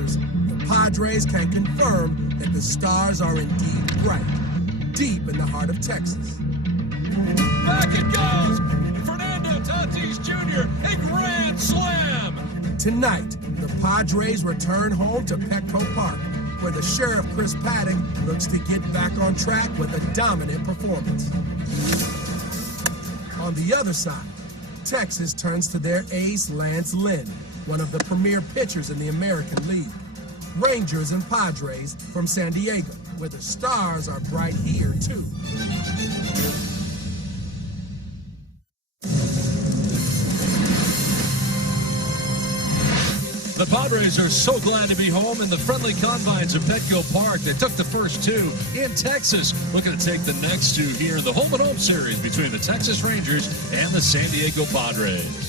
Rangers, the Padres can confirm that the stars are indeed bright, deep in the heart of Texas. Back it goes! Fernando Tatis Jr., a grand slam! Tonight, the Padres return home to Petco Park, where the Sheriff Chris Paddock looks to get back on track with a dominant performance. On the other side, Texas turns to their ace Lance Lynn, one of the premier pitchers in the American League. Rangers and Padres from San Diego, where the stars are bright here too. The Padres are so glad to be home in the friendly confines of Petco Park. They took the first two in Texas, looking to take the next two here in the home and home series between the Texas Rangers and the San Diego Padres.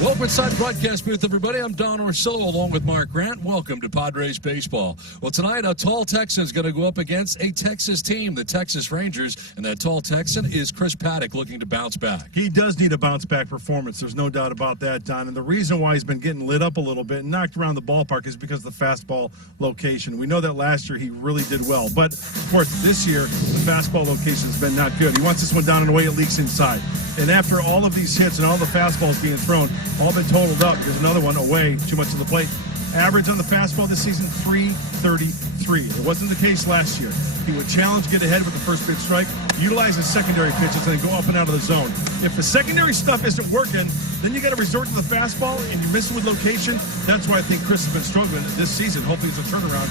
Welcome inside the broadcast booth, everybody. I'm Don Orsillo along with Mark Grant. Welcome to Padres Baseball. Well, tonight, a tall Texan is going to go up against a Texas team, the Texas Rangers, and that tall Texan is Chris Paddock, looking to bounce back. He does need a bounce-back performance. There's no doubt about that, Don. And the reason why he's been getting lit up a little bit and knocked around the ballpark is because of the fastball location. We know that last year he really did well. But, of course, this year, the fastball location has been not good. He wants this one down and away, it leaks inside. And after all of these hits and all the fastballs being thrown, all been totaled up, there's another one away, too much to the plate. Average on the fastball this season, 333. It wasn't the case last year. He would challenge, get ahead with the first pitch strike, utilize his secondary pitches, and then go up and out of the zone. If the secondary stuff isn't working, then you got to resort to the fastball, and you miss it with location. That's why I think Chris has been struggling this season. Hopefully it's a turnaround.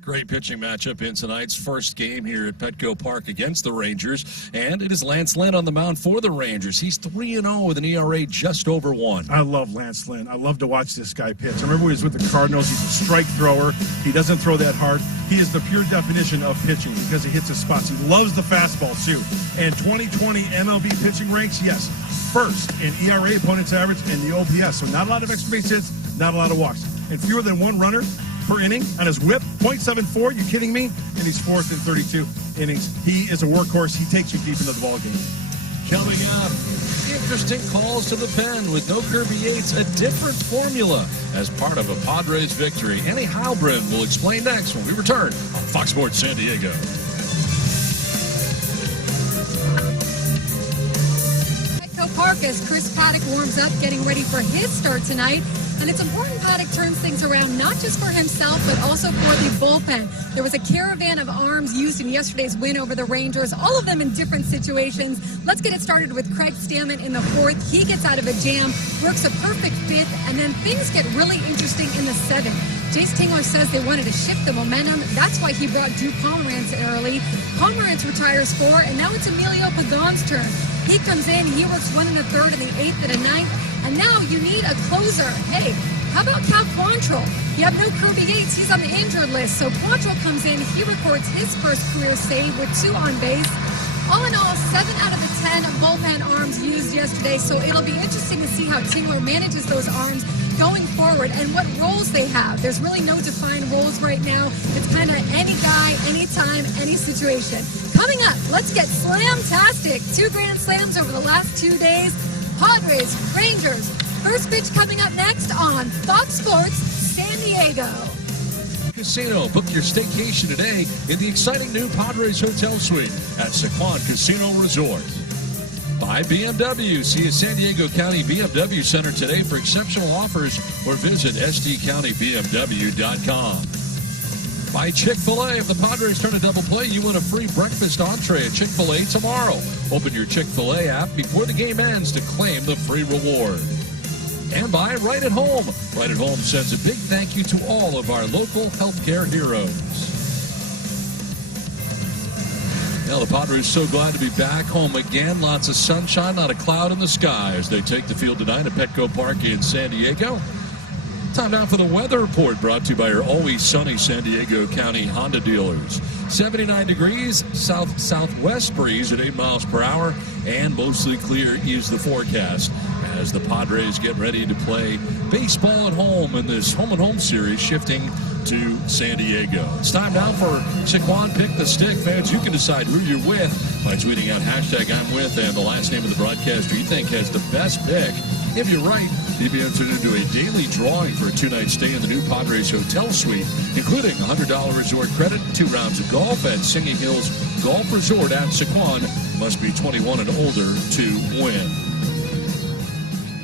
Great pitching matchup in tonight's first game here at Petco Park against the Rangers, and it is Lance Lynn on the mound for the Rangers. He's 3-0 with an ERA just over 1. I love Lance Lynn. I love to watch this guy pitch. I remember when he was with the Cardinals. He's a strike thrower. He doesn't throw that hard. He is the pure definition of pitching because he hits his spots. He loves the fastball, too. And 2020 MLB pitching ranks, yes, first in ERA, opponent's average, and the OPS. So not a lot of extra base hits, not a lot of walks. And fewer than one runner per inning on his whip, .74, you kidding me? And he's fourth in 32 innings. He is a workhorse. He takes you deep into the ballgame. Coming up, interesting calls to the pen with no Kirby Yates, a different formula as part of a Padres victory. Annie Heilbrunn will explain next when we return on Fox Sports San Diego. Petco Park as Chris Paddock warms up, getting ready for his start tonight. And it's important Paddock turns things around, not just for himself, but also for the bullpen. There was a caravan of arms used in yesterday's win over the Rangers, all of them in different situations. Let's get it started with Craig Stammen in the fourth. He gets out of a jam, works a perfect fifth, and then things get really interesting in the seventh. Jace Tingler says they wanted to shift the momentum. That's why he brought Drew Pomerantz in early. Pomerantz retires 4, and now it's Emilio Pagan's turn. He comes in, he works 1 1/3 in the 8th and a 9th. And now you need a closer. Hey, how about Cal Quantrill? You have no Kirby Yates. He's on the injured list. So Quantrill comes in. He records his first career save with 2 on base. All in all, 7 out of the 10 bullpen arms used yesterday. So it'll be interesting to see how Tingler manages those arms going forward and what roles they have. There's really no defined roles right now. It's kind of any guy, anytime, any situation. Coming up, let's get slam-tastic. 2 grand slams over the last 2 days. Padres, Rangers. First pitch coming up next on Fox Sports San Diego. Casino. Book your staycation today in the exciting new Padres Hotel Suite at Sequan Casino Resort. By BMW. See a San Diego County BMW Center today for exceptional offers or visit sdcountybmw.com. By Chick-fil-A. If the Padres turn a double play, you win a free breakfast entree at Chick-fil-A tomorrow. Open your Chick-fil-A app before the game ends to claim the free reward. And by Right at Home. Right at Home sends a big thank you to all of our local healthcare heroes. Now the Padres so glad to be back home again. Lots of sunshine, not a cloud in the sky as they take the field tonight at Petco Park in San Diego. Time now for the weather report brought to you by your always sunny San Diego County Honda dealers. 79 degrees, south-southwest breeze at 8 miles per hour, and mostly clear is the forecast as the Padres get ready to play baseball at home in this home and home series, shifting to San Diego. It's time now for Sequan Pick the Stick. Fans, you can decide who you're with by tweeting out hashtag I'm with and the last name of the broadcaster you think has the best pick. If you're right, He'd be entered into a daily drawing for a 2-night stay in the new Padres hotel suite, including a $100 resort credit, 2 rounds of golf at Singing Hills Golf Resort at Sequan. Must be 21 and older to win.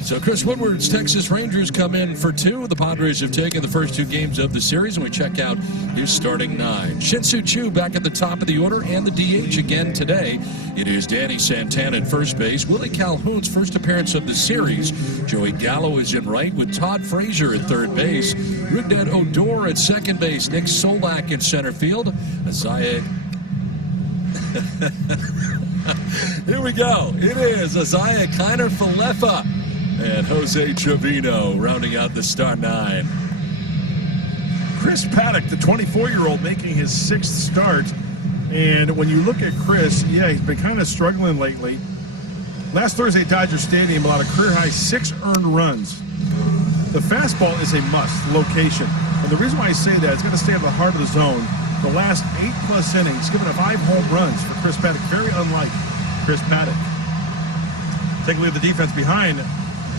So Chris Woodward's Texas Rangers come in for 2. The Padres have taken the first 2 games of the series, and we check out his starting 9. Shin-Soo Choo back at the top of the order, and the DH again today. It is Danny Santana at first base. Willie Calhoun's first appearance of the series. Joey Gallo is in right with Todd Frazier at third base. Rougned Odor at second base. Nick Solak in center field. Isaiah... Here we go. It is Isaiah Kiner-Falefa and Jose Trevino rounding out the start 9. Chris Paddock, the 24-year-old, making his 6th start. And when you look at Chris, yeah, he's been kind of struggling lately. Last Thursday at Dodger Stadium allowed a career-high 6 earned runs. The fastball is a must, location. And the reason why I say that, it's going to stay at the heart of the zone. The last 8+ innings, given up 5 home runs for Chris Paddock. Very unlike Chris Paddock. Take a look at the defense behind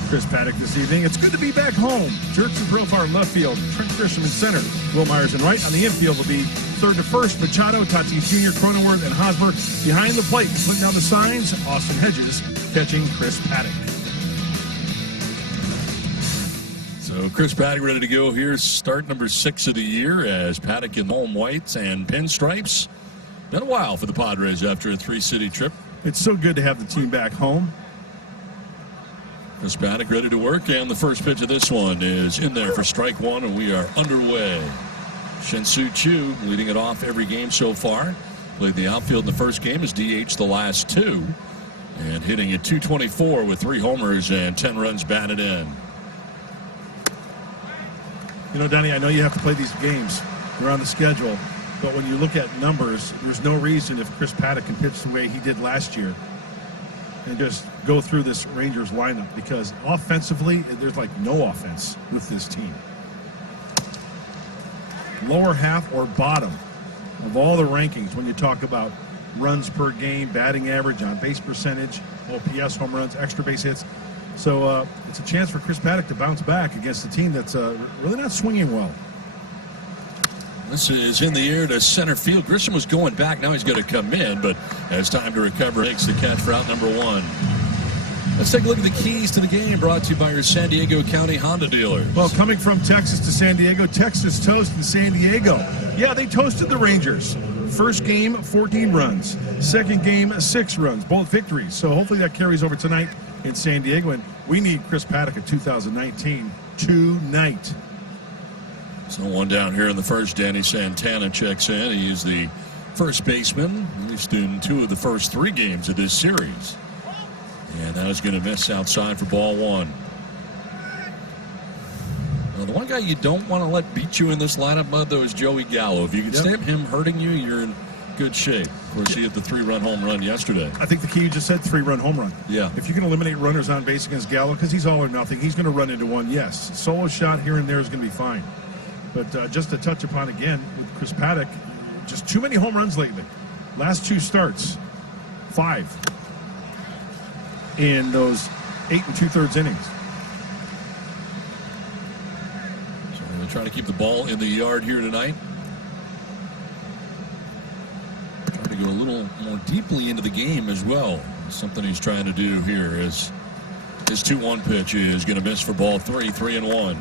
Chris Paddock this evening. It's good to be back home. Jerks and Profar in left field. Trent Grisham in center. Will Myers in right. On the infield will be third to first. Machado, Tatis Jr., Cronenworth, and Hosmer behind the plate. Putting down the signs. Austin Hedges catching Chris Paddock. So Chris Paddock ready to go here. Start number 6 of the year as Paddock in home whites and pinstripes. Been a while for the Padres after a 3-city trip. It's so good to have the team back home. Chris Paddock ready to work, and the first pitch of this one is in there for strike 1, and we are underway. Shin-Soo Choo leading it off every game so far. Played the outfield in the first game, as DH the last 2, and hitting at .224 with 3 homers and 10 runs batted in. You know, Donnie, I know you have to play these games. They're on the schedule. But when you look at numbers, there's no reason if Chris Paddock can pitch the way he did last year and just go through this Rangers lineup, because offensively, there's like no offense with this team. Lower half or bottom of all the rankings when you talk about runs per game, batting average, on base percentage, OPS, home runs, extra base hits. So it's a chance for Chris Paddock to bounce back against a team that's really not swinging well. This is in the air to center field. Grisham was going back. Now he's going to come in, but has time to recover. Makes the catch for out number 1. Let's take a look at the keys to the game, brought to you by your San Diego County Honda dealers. Well, coming from Texas to San Diego, Texas toast in San Diego. Yeah, they toasted the Rangers. First game, 14 runs. Second game, 6 runs. Both victories. So hopefully that carries over tonight in San Diego. And we need Chris Paddock in 2019 tonight. So 1 down here in the first. Danny Santana checks in. He is the first baseman, at least in 2 of the first 3 games of this series. And that is going to miss outside for ball 1. Now, the one guy you don't want to let beat you in this lineup, Bud, though, is Joey Gallo. If you can stamp him hurting you, you're in good shape. Of course, he had the 3-run home run yesterday. I think the key you just said, 3-run home run. Yeah. If you can eliminate runners on base against Gallo, because he's all or nothing, he's going to run into one. Yes, solo shot here and there is going to be fine. But just to touch upon again with Chris Paddock, just too many home runs lately. Last 2 starts, 5 in those 8 2/3 innings. So we're going to try to keep the ball in the yard here tonight. Trying to go a little more deeply into the game as well. Something he's trying to do here is his 2-1 pitch is going to miss for ball 3, 3-1.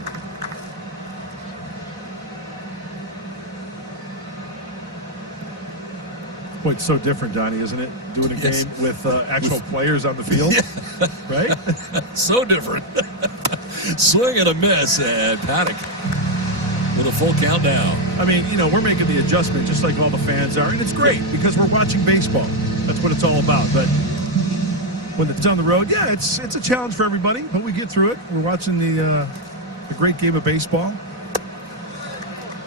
Boy, it's so different, Donnie, isn't it? Doing a game with actual players on the field, right? So different. Swing and a miss, and Paddock with a full countdown. I mean, you know, we're making the adjustment just like all the fans are, and it's great because we're watching baseball. That's what it's all about. But when it's on the road, yeah, it's a challenge for everybody, but we get through it. We're watching the great game of baseball.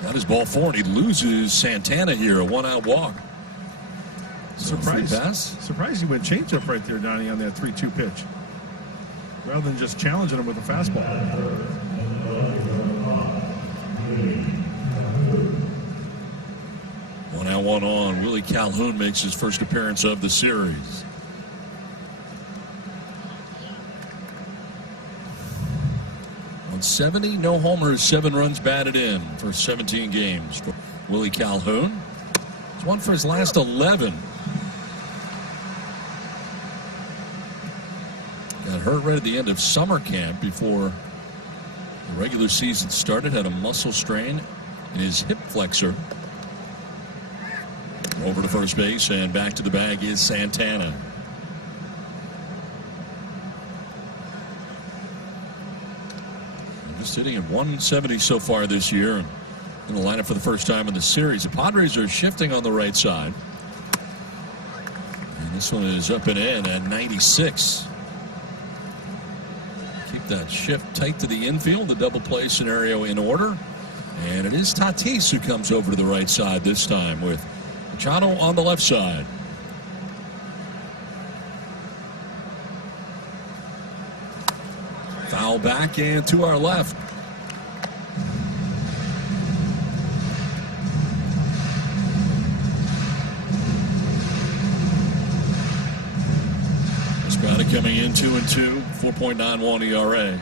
That is ball 4, and he loses Santana here, a 1-out walk. Surprised he went changeup right there, Donnie, on that 3-2 pitch, rather than just challenging him with a fastball. One out, 1 on. Willie Calhoun makes his first appearance of the series. On 70, no homers, 7 runs batted in for 17 games for Willie Calhoun. He's won for his last 11. Got hurt right at the end of summer camp before the regular season started. Had a muscle strain in his hip flexor. Over to first base and back to the bag is Santana. Just hitting at 170 so far this year, and in the lineup for the first time in the series. The Padres are shifting on the right side, and this one is up and in at 96. Keep that shift tight to the infield, the double play scenario in order, and it is Tatis who comes over to the right side this time with Machado on the left side. Foul back and to our left. Espada coming in 2-2, 4.91 ERA.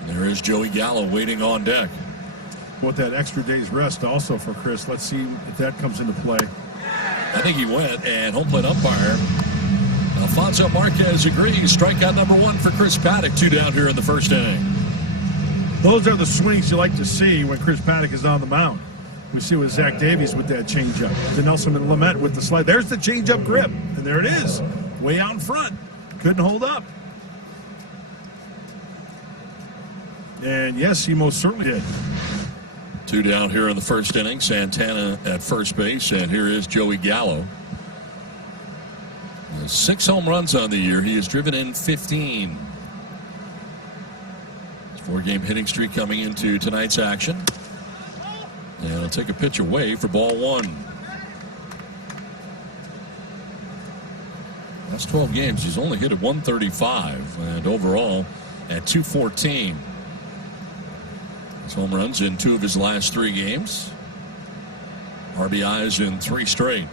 And there is Joey Gallo waiting on deck. With that extra day's rest also for Chris, let's see if that comes into play. I think he went, and home plate umpire Alfonso Marquez agrees. Strikeout number 1 for Chris Paddock. 2 down here in the first inning. Those are the swings you like to see when Chris Paddock is on the mound. We see with Zach Davies with that changeup. Denelson and Lamet with the slide. There's the changeup grip, and there it is, way out in front. Couldn't hold up. And yes, he most certainly did. 2 down here in the first inning. Santana at first base, and here is Joey Gallo. 6 home runs on the year. He has driven in 15. 4-game hitting streak coming into tonight's action. And he'll take a pitch away for ball 1. That's 12 games. He's only hit at 135 and overall at 214. His home runs in 2 of his last 3 games. RBIs in 3 straight.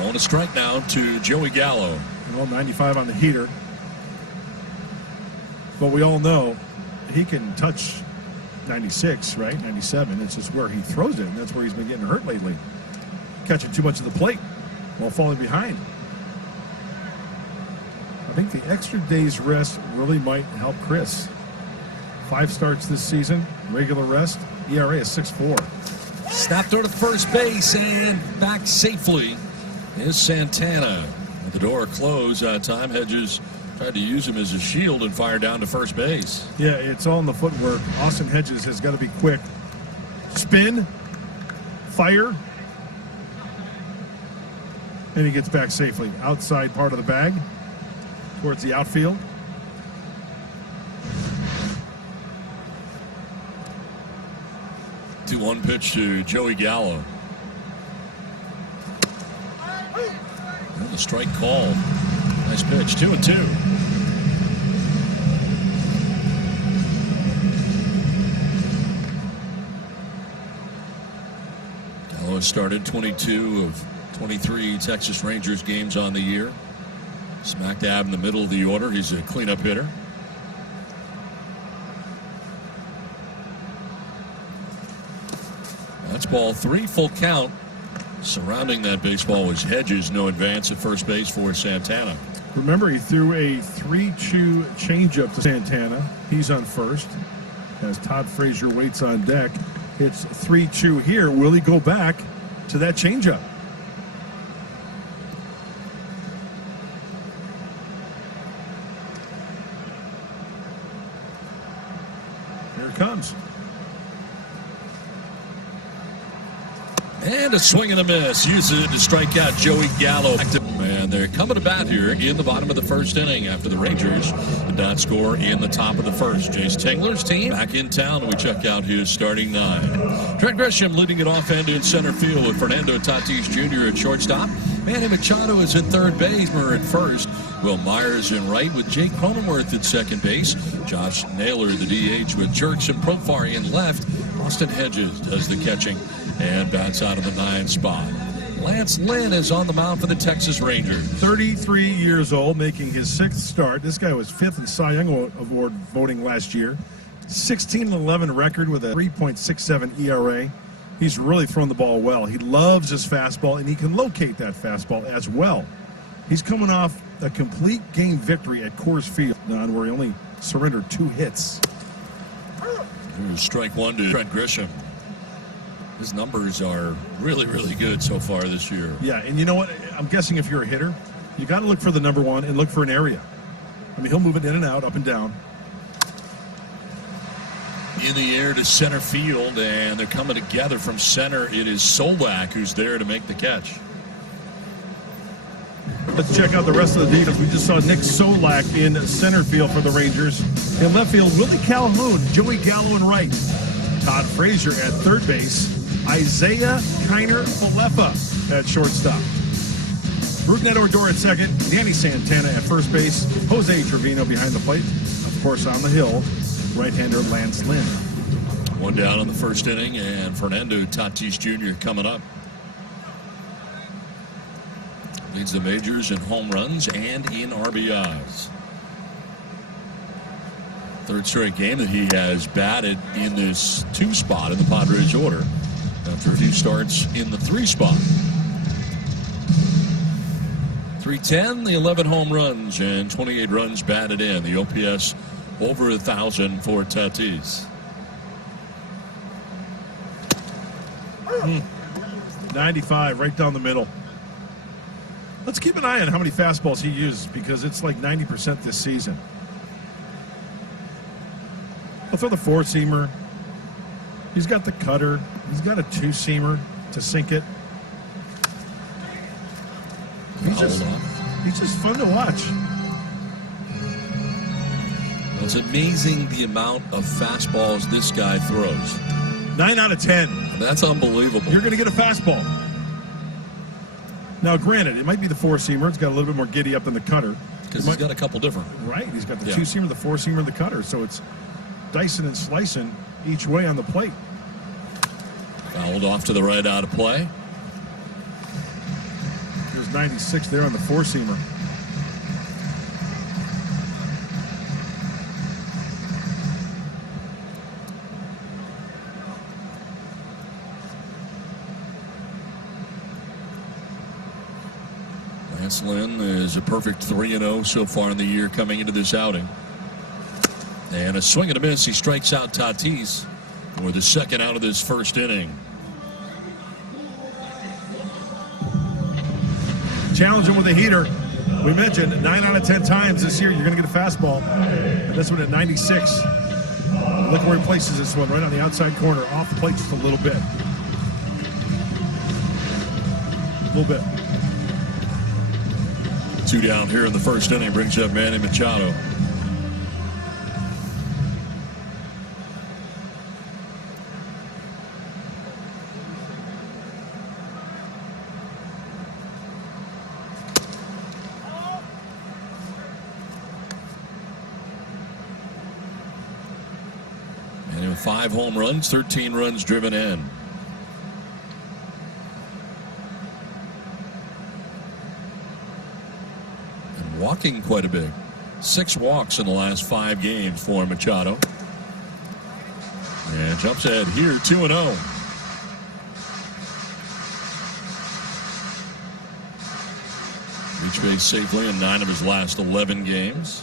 On a strike now to Joey Gallo. Well, 95 on the heater. But we all know he can touch 96, right? 97. It's just where he throws it, and that's where he's been getting hurt lately. Catching too much of the plate while falling behind. I think the extra day's rest really might help Chris. 5 starts this season, regular rest, ERA is 6.4. Snapped over to first base and back safely is Santana. With the door closed that time, Hedges tried to use him as a shield and fire down to first base. Yeah, it's all in the footwork. Austin Hedges has got to be quick. Spin, fire, and he gets back safely. Outside part of the bag towards the outfield. The 2-1 pitch to Joey Gallo. And the strike call. Nice pitch. 2-2. Gallo started 22 of 23 Texas Rangers games on the year. Smack dab in the middle of the order. He's a cleanup hitter. That's ball 3, full count. Surrounding that baseball was Hedges. No advance at first base for Santana. Remember, he threw a 3-2 changeup to Santana. He's on first as Todd Frazier waits on deck. It's 3-2 here. Will he go back to that changeup? There it comes. And a swing and a miss. Uses it to strike out Joey Gallo. And they're coming to bat here in the bottom of the first inning after the Rangers did not score in the top of the first. Jace Tingler's team back in town, and we check out his starting nine. Trent Grisham leading it off and in center field with Fernando Tatis Jr. at shortstop. Manny Machado is at third base, Murray at first. Will Myers in right with Jake Cronenworth at second base. Josh Naylor, the DH, with Jerks and Profar in left. Austin Hedges does the catching and bats out of the 9 spot. Lance Lynn is on the mound for the Texas Rangers. 33 years old, making his 6th start. This guy was 5th in Cy Young Award voting last year. 16-11 record with a 3.67 ERA. He's really thrown the ball well. He loves his fastball, and he can locate that fastball as well. He's coming off a complete game victory at Coors Field, where he only surrendered 2 hits. Here's strike one to Trent Grisham. His numbers are really, really good so far this year. Yeah, and you know what? I'm guessing if you're a hitter, you got to look for the number one and look for an area. I mean, he'll move it in and out, up and down. In the air to center field, and they're coming together from center. It is Solak who's there to make the catch. Let's check out the rest of the details. We just saw Nick Solak in center field for the Rangers. In left field, Willie Calhoun, Joey Gallo in right. Todd Frazier at third base. Isaiah Kiner-Falefa at shortstop. Rougned Odor at second. Danny Santana at first base. Jose Trevino behind the plate. Of course, on the hill, right-hander Lance Lynn. One down in the first inning, and Fernando Tatis Jr. coming up. Leads the majors in home runs and in RBIs. Third straight game that he has batted in this 2 spot in the Padres order after a few starts in the 3 spot. 310, the 11 home runs and 28 runs batted in. The OPS over 1,000 for Tatis. 95 right down the middle. Let's keep an eye on how many fastballs he uses, because it's like 90% this season. He'll throw the 4-seamer. He's got the cutter. He's got a 2-seamer to sink it. He's just fun to watch. It's amazing the amount of fastballs this guy throws. 9 out of 10. That's unbelievable. You're going to get a fastball. Now, granted, it might be the 4-seamer. It's got a little bit more giddy up than the cutter. Because he's got a couple different. Right. He's got the 2-seamer, the 4-seamer, and the cutter. So it's dicing and slicing each way on the plate. Fouled off to the right, out of play. There's 96 there on the 4-seamer. Lance Lynn is a perfect 3-0 so far in the year coming into this outing. And a swing and a miss. He strikes out Tatis for the second out of this first inning. Challenge him with a heater. We mentioned 9 out of 10 times this year you're going to get a fastball. And this one at 96. Look where he places this one, right on the outside corner, off the plate just a little bit. A little bit. 2 down here in the first inning brings up Manny Machado. And with 5 home runs, 13 runs driven in. Walking quite a bit. 6 walks in the last 5 games for Machado. And jumps ahead here, 2-0. Reached base safely in 9 of his last 11 games.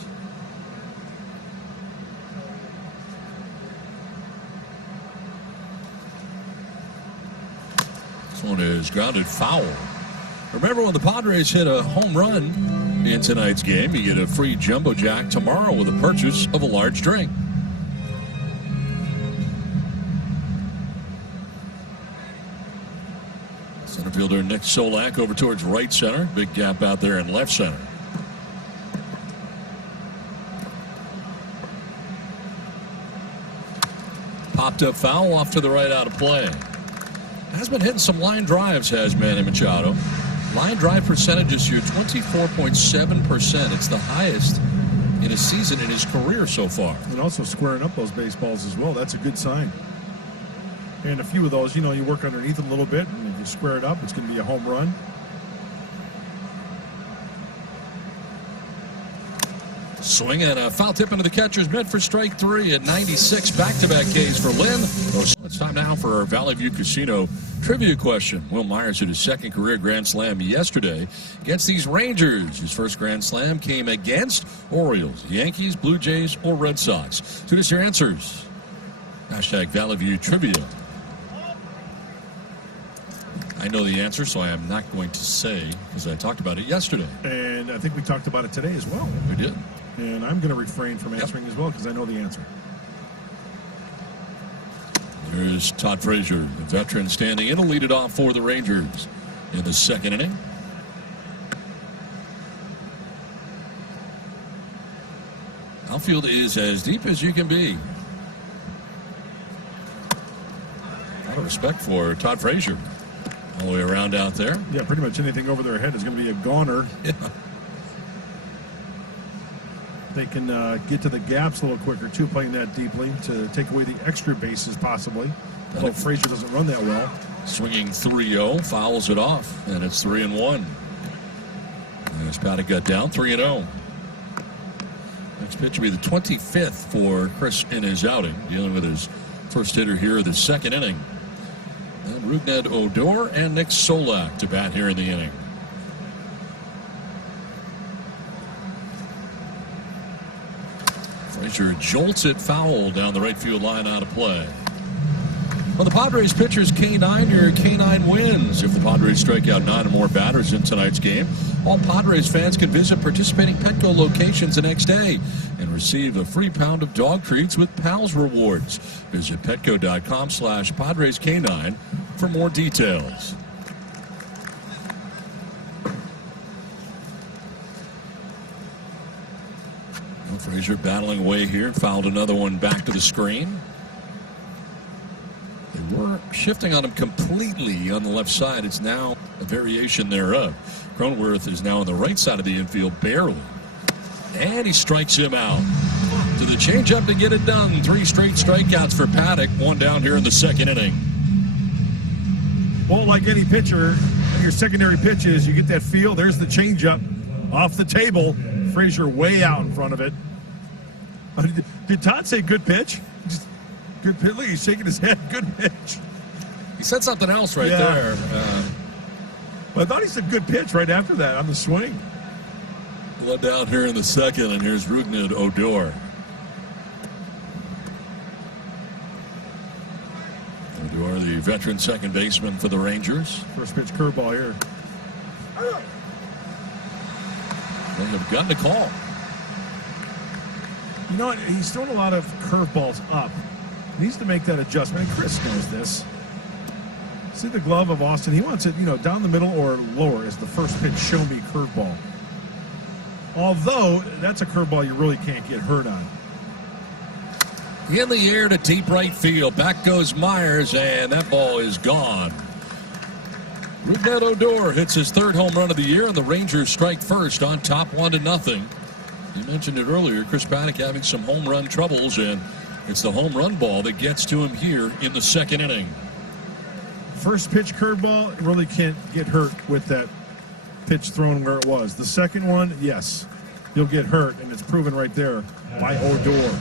This one is grounded foul. Remember, when the Padres hit a home run in tonight's game, you get a free Jumbo Jack tomorrow with a purchase of a large drink. Center fielder Nick Solak over towards right center. Big gap out there in left center. Popped up foul off to the right out of play. Has been hitting some line drives, has Manny Machado. Line drive percentage this year, 24.7%. It's the highest in his season, in his career so far. And also squaring up those baseballs as well. That's a good sign. And a few of those, you know, you work underneath it a little bit, and if you square it up, it's going to be a home run. Swing and a foul tip into the catcher's mitt for strike 3 at 96. Back-to-back Ks for Lynn. It's time now for our Valley View Casino trivia question. Will Myers hit his second career Grand Slam yesterday against these Rangers. His first Grand Slam came against Orioles, Yankees, Blue Jays, or Red Sox. So here's your answers. Hashtag Valley View Trivia. I know the answer, so I am not going to say, because I talked about it yesterday. And I think we talked about it today as well. We did. And I'm going to refrain from answering as well, because I know the answer. Here's Todd Frazier, the veteran, standing in to lead it off for the Rangers in the second inning. Outfield is as deep as you can be. A lot of respect for Todd Frazier. All the way around out there. Yeah, pretty much anything over their head is going to be a goner. Yeah. They can get to the gaps a little quicker, too, playing that deeply to take away the extra bases, possibly. Although Frazier doesn't run that well. Swinging 3-0, fouls it off, and it's 3-1. As Paddock got down, 3-0. Next pitch will be the 25th for Chris in his outing, dealing with his first hitter here of the second inning. And Rougned Odor and Nick Solak to bat here in the inning. Frazier jolts it foul down the right field line, out of play. Well, the Padres pitchers K9, your K9 wins. If the Padres strike out 9 or more batters in tonight's game, all Padres fans can visit participating Petco locations the next day and receive a free pound of dog treats with Pals rewards. Visit petco.com/PadresK9 for more details. Well, Frazier battling away here, fouled another one back to the screen. They were shifting on him completely on the left side. It's now a variation thereof. Cronenworth is now on the right side of the infield, barely. And he strikes him out. To the changeup to get it done. 3 straight strikeouts for Paddock. 1 down here in the second inning. Well, like any pitcher, your secondary pitches, you get that feel. There's the changeup off the table. Frazier way out in front of it. Did Todd say good pitch? Just good pitch. Look, he's shaking his head. Good pitch. He said something else right there. Well, I thought he said good pitch right after that on the swing. One down here in the second, and here's Rougned Odor. Odor, the veteran second baseman for the Rangers. First pitch curveball here. They have gotten a call. You know what? He's throwing a lot of curveballs up. He needs to make that adjustment, and Chris knows this. See the glove of Austin? He wants it, down the middle or lower as the first pitch, show me curveball. Although, that's a curveball you really can't get hurt on. In the air to deep right field. Back goes Myers, and that ball is gone. Rougned Odor hits his 3rd home run of the year, and the Rangers strike first on top 1-0. You mentioned it earlier, Chris Paddock having some home run troubles, and it's the home run ball that gets to him here in the second inning. First pitch curveball, really can't get hurt with that pitch thrown where it was. The second one, yes, you'll get hurt, and it's proven right there by Odor.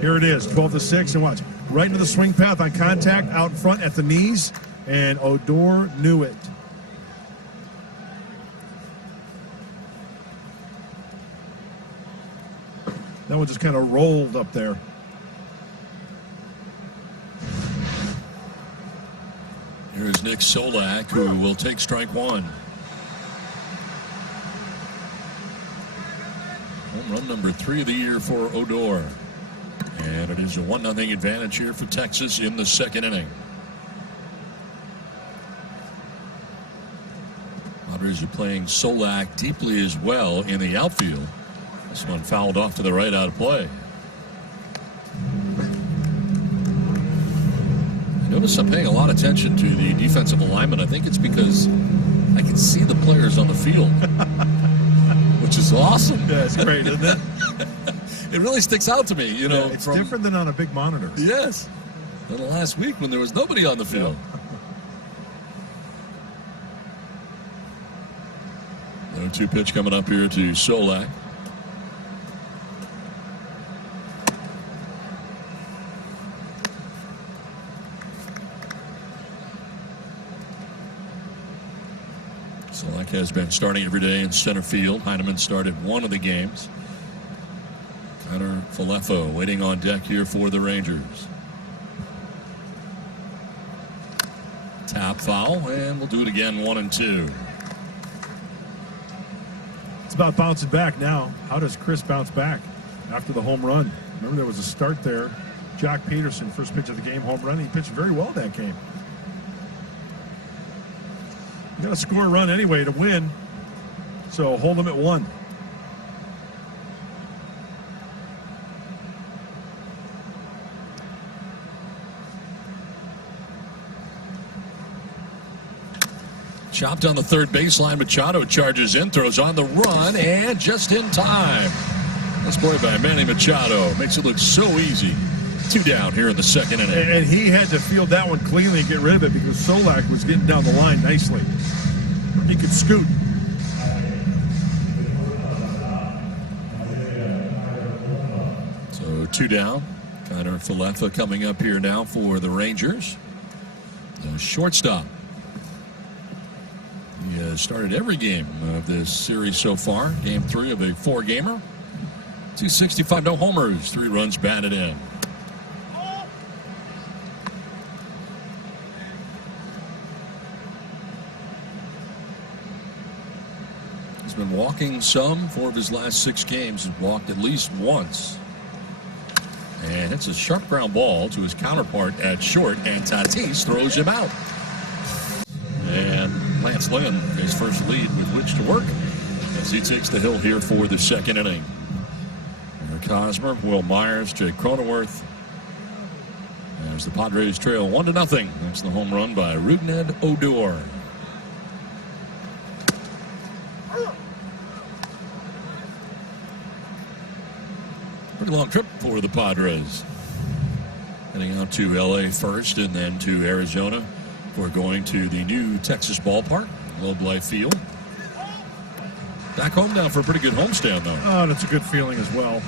Here it is, 12-6, and watch. Right into the swing path on contact, out in front at the knees, and Odor knew it. That one just kind of rolled up there. Here's Nick Solak, who will take strike 1. Home run number 3 of the year for Odor. And it is a 1-0 advantage here for Texas in the second inning. Padres are playing Solak deeply as well in the outfield. This one fouled off to the right, out of play. Notice I'm paying a lot of attention to the defensive alignment. I think it's because I can see the players on the field, which is awesome. Yeah, it's great, isn't it? It really sticks out to me, you know. It's different than on a big monitor. Yes. Than the last week when there was nobody on the field. Yeah. 0-2 pitch coming up here to Solak. Solak has been starting every day in center field. Heineman started one of the games. Connor Falefo waiting on deck here for the Rangers. Tap foul, and we'll do it again, 1-2. It's about bouncing back now. How does Chris bounce back after the home run? Remember, there was a start there. Jock Peterson, first pitch of the game, home run. He pitched very well that game. You got to score a run anyway to win, so hold them at 1. Chopped on the third baseline. Machado charges in, throws on the run, and just in time. This play by Manny Machado makes it look so easy. 2 down here in the second inning. And he had to field that one cleanly and get rid of it because Solak was getting down the line nicely. He could scoot. So 2 down. Connor Falefo coming up here now for the Rangers. The shortstop. He has started every game of this series so far. Game 3 of a 4-gamer. 265, no homers, 3 runs batted in. He's been walking some. 4 of his last 6 games. He's walked at least once. And it's a sharp ground ball to his counterpart at short, and Tatis throws him out. And Lance Lynn, his first lead with which to work as he takes the hill here for the second inning. Eric Hosmer, Will Myers, Jake Cronenworth. As the Padres trail 1-0. That's the home run by Rougned Odor. Pretty long trip for the Padres. Heading out to LA first and then to Arizona. We're going to the new Texas ballpark, Globe Life Field. Back home now for a pretty good homestand, though. Oh, that's a good feeling as well.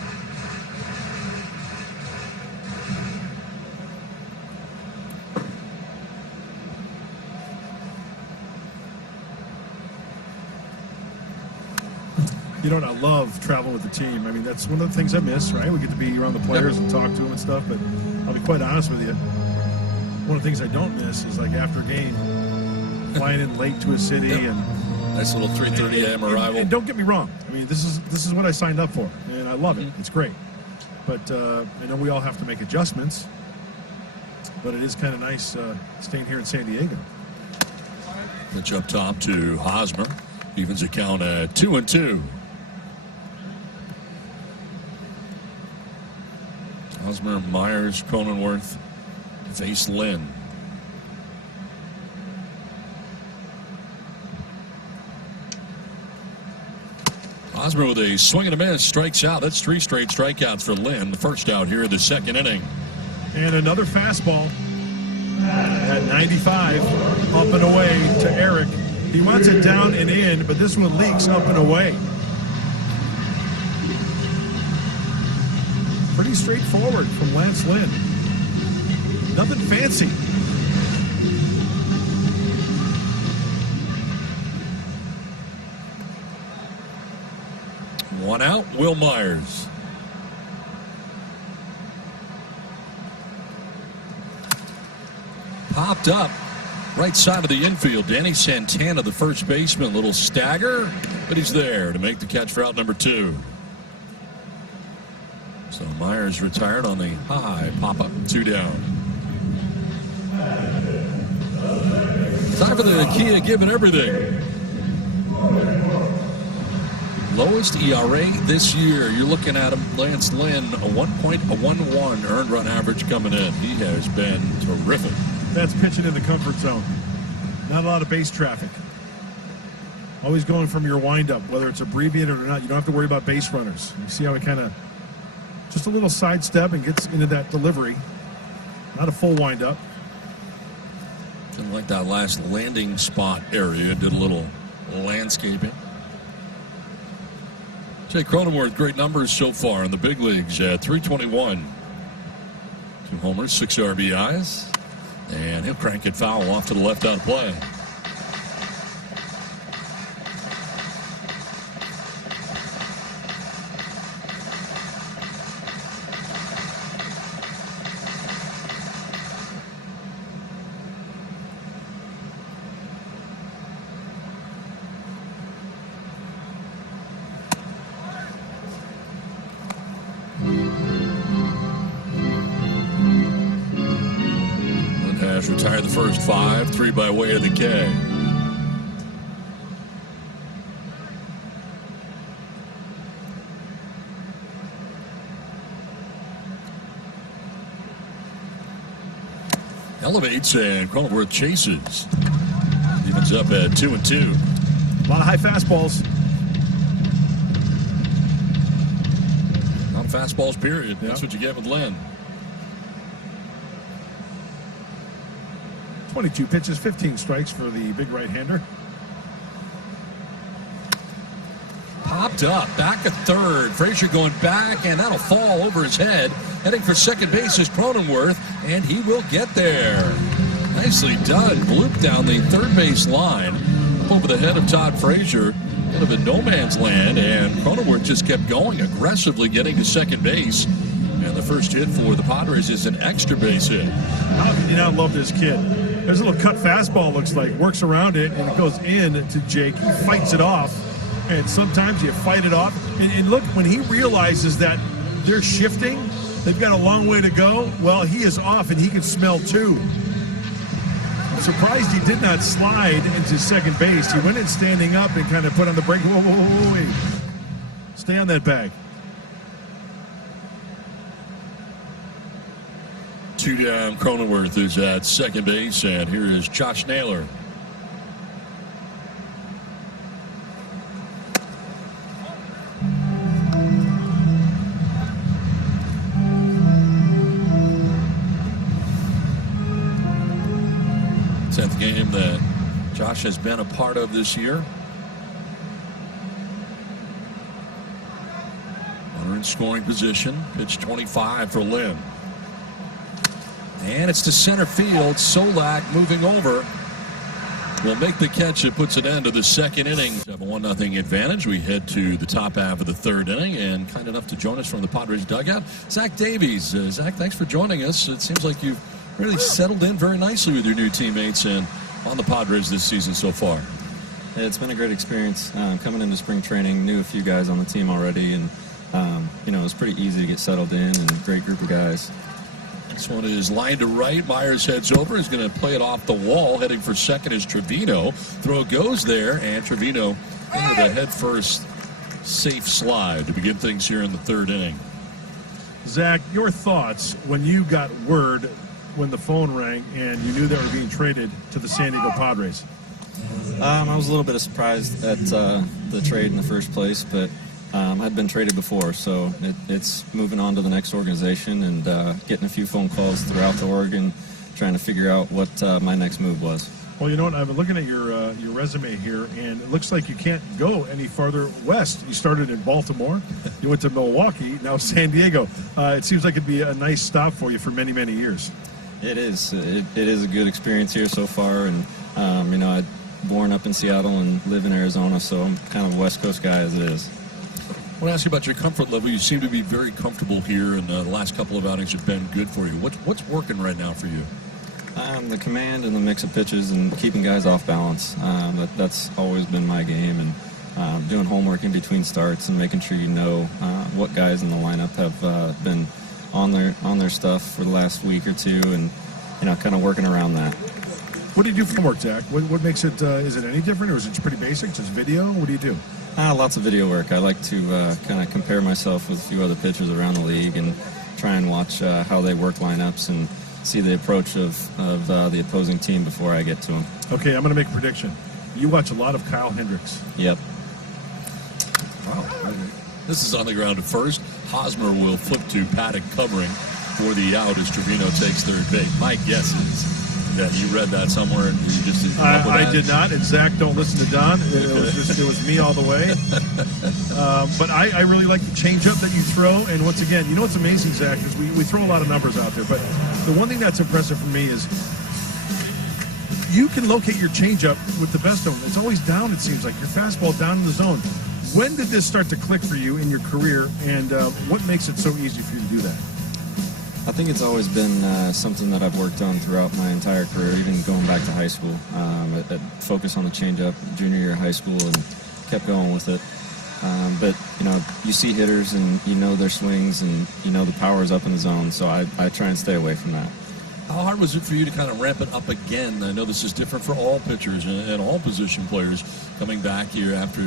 You know what? I love traveling with the team. I mean, that's one of the things I miss, right? We get to be around the players and talk to them and stuff, but I'll be quite honest with you. One of the things I don't miss is, like, after a game, flying in late to a city and nice little 3:30 a.m. arrival. And don't get me wrong. I mean, this is what I signed up for, and I love it. It's great. But I know we all have to make adjustments, but it is kind of nice staying here in San Diego. Pitch up top to Hosmer. Evens a count at 2-2. Hosmer, Myers, Cronenworth face Lynn. Hosmer with a swing and a miss, strikes out. That's 3 straight strikeouts for Lynn. The first out here in the second inning. And another fastball at 95, up and away to Eric. He wants it down and in, but this one leaks up and away. Pretty straightforward from Lance Lynn. Nothing fancy. One out, Will Myers. Popped up right side of the infield. Danny Santana, the first baseman, little stagger, but he's there to make the catch for out number 2. So Myers retired on the high pop-up, 2 down. Time for the Kia Given Everything. Lowest ERA this year. You're looking at him, Lance Lynn, a 1.11 earned run average coming in. He has been terrific. That's pitching in the comfort zone. Not a lot of base traffic. Always going from your windup, whether it's abbreviated or not. You don't have to worry about base runners. You see how he kind of just a little sidestep and gets into that delivery. Not a full windup. Didn't like that last landing spot area. Did a little landscaping. Jay Cronenworth, great numbers so far in the big leagues at 321. 2 homers, 6 RBIs. And he'll crank it foul off to the left out of play. Retired the first 5, 3 by way of the K. Elevates and Cronenworth chases. Evens up at 2-2. A lot of high fastballs. A lot of fastballs, period. That's what you get with Lynn. 22 pitches, 15 strikes for the big right-hander. Popped up, back at third. Frazier going back, and that'll fall over his head. Heading for second base is Cronenworth, and he will get there. Nicely done. Blooped down the third base line over the head of Todd Frazier. Kind of a no man's land, and Cronenworth just kept going, aggressively getting to second base. And the first hit for the Padres is an extra base hit. How can you not love this kid? There's a little cut fastball, looks like. Works around it, and it goes in to Jake. He fights it off, and sometimes you fight it off. And look, when he realizes that they're shifting, they've got a long way to go, well, he is off, and he can smell too. I'm surprised he did not slide into second base. He went in standing up and kind of put on the brake. Whoa, whoa, whoa, wait. Stay on that bag. 2 down, Cronenworth is at second base, and here is Josh Naylor. Tenth game that Josh has been a part of this year. Runner in scoring position, pitch 25 for Lynn. And it's to center field. Solak moving over. Will make the catch. It puts an end to the second inning. Have a 1-0 advantage. We head to the top half of the third inning. And kind enough to join us from the Padres dugout, Zach Davies. Zach, thanks for joining us. It seems like you've really settled in very nicely with your new teammates and on the Padres this season so far. It's been a great experience coming into spring training. Knew a few guys on the team already. And, it was pretty easy to get settled in, and a great group of guys. This one is lined to right. Myers heads over. Is going to play it off the wall. Heading for second is Trevino. Throw goes there, and Trevino into the head-first safe slide to begin things here in the third inning. Zach, your thoughts when you got word when the phone rang and you knew they were being traded to the San Diego Padres? I was a little bit surprised at the trade in the first place, but I'd been traded before, so it's moving on to the next organization and getting a few phone calls throughout the Oregon, trying to figure out what my next move was. Well, you know what? I've been looking at your resume here, and it looks like you can't go any farther west. You started in Baltimore, you went to Milwaukee, now San Diego. It seems like it'd be a nice stop for you for many, many years. It is. It is a good experience here so far, and I'm born up in Seattle and live in Arizona, so I'm kind of a West Coast guy as it is. I want to ask you about your comfort level. You seem to be very comfortable here, and the last couple of outings have been good for you. What's working right now for you? The command and the mix of pitches and keeping guys off balance. That's always been my game, and doing homework in between starts and making sure you know what guys in the lineup have been on their stuff for the last week or two, and kind of working around that. What do you do for homework, Zach? What makes it? Is it any different, or is it pretty basic? Just video? What do you do? Lots of video work. I like to kind of compare myself with a few other pitchers around the league and try and watch how they work lineups and see the approach of the opposing team before I get to them. Okay, I'm going to make a prediction. You watch a lot of Kyle Hendricks. Yep. Wow. This is on the ground at first. Hosmer will flip to Paddock covering for the out as Trevino takes third base. My guess is that you read that somewhere and you just didn't come up with I that. did not, and Zach, don't listen to Don. It was me all the way. But I really like the changeup that you throw. And once again, you know what's amazing, Zach, is we throw a lot of numbers out there. But the one thing that's impressive for me is you can locate your changeup with the best of them. It's always down, it seems like. Your fastball down in the zone. When did this start to click for you in your career, and what makes it so easy for you to do that? I think it's always been something that I've worked on throughout my entire career, even going back to high school. I focused on the changeup junior year of high school and kept going with it. But, you see hitters and you know their swings and you know the power is up in the zone, so I try and stay away from that. How hard was it for you to kind of ramp it up again? I know this is different for all pitchers and all position players coming back here after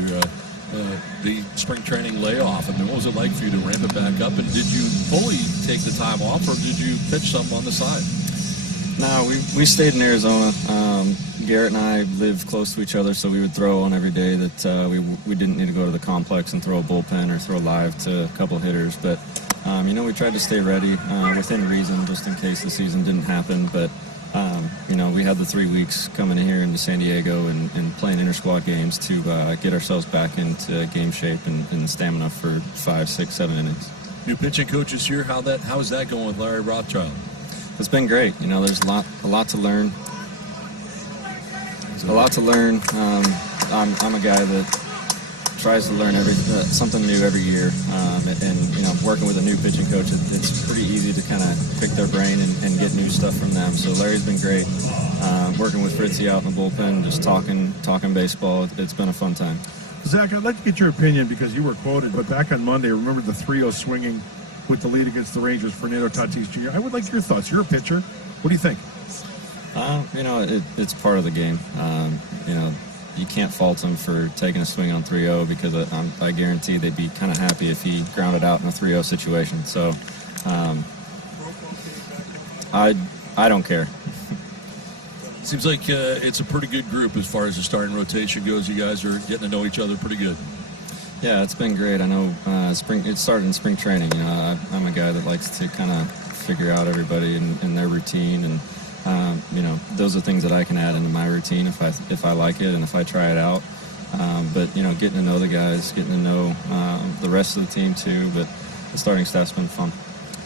the spring training layoff. I mean, what was it like for you to ramp it back up? And did you fully take the time off, or did you pitch some on the side? No, we stayed in Arizona. Garrett and I lived close to each other, so we would throw on every day that we didn't need to go to the complex and throw a bullpen or throw live to a couple hitters. But, we tried to stay ready within reason just in case the season didn't happen. But, we had the 3 weeks coming in here into San Diego and playing inter-squad games to get ourselves back into game shape and stamina for 5, 6, 7 innings. New pitching coaches here. How is that going with Larry Rothschild? It's been great. There's a lot to learn. A lot to learn. I'm a guy that tries to learn something new every year, and working with a new pitching coach, it's pretty easy to kind of pick their brain and get new stuff from them. So Larry's been great. Working with Fritzy out in the bullpen, just talking baseball. It's been a fun time. Zach, I'd like to get your opinion because you were quoted, but back on Monday, remember the 3-0 swinging with the lead against the Rangers, Fernando Tatis Jr. I would like your thoughts. You're a pitcher. What do you think? It's part of the game. You can't fault him for taking a swing on 3-0 because I guarantee they'd be kind of happy if he grounded out in a 3-0 situation. So I don't care. Seems like it's a pretty good group as far as the starting rotation goes. You guys are getting to know each other pretty good. Yeah, it's been great. I know it started in spring training. I'm a guy that likes to kind of figure out everybody and their routine, and those are things that I can add into my routine if I like it and if I try it out. But getting to know the guys, getting to know the rest of the team too. But the starting staff's been fun.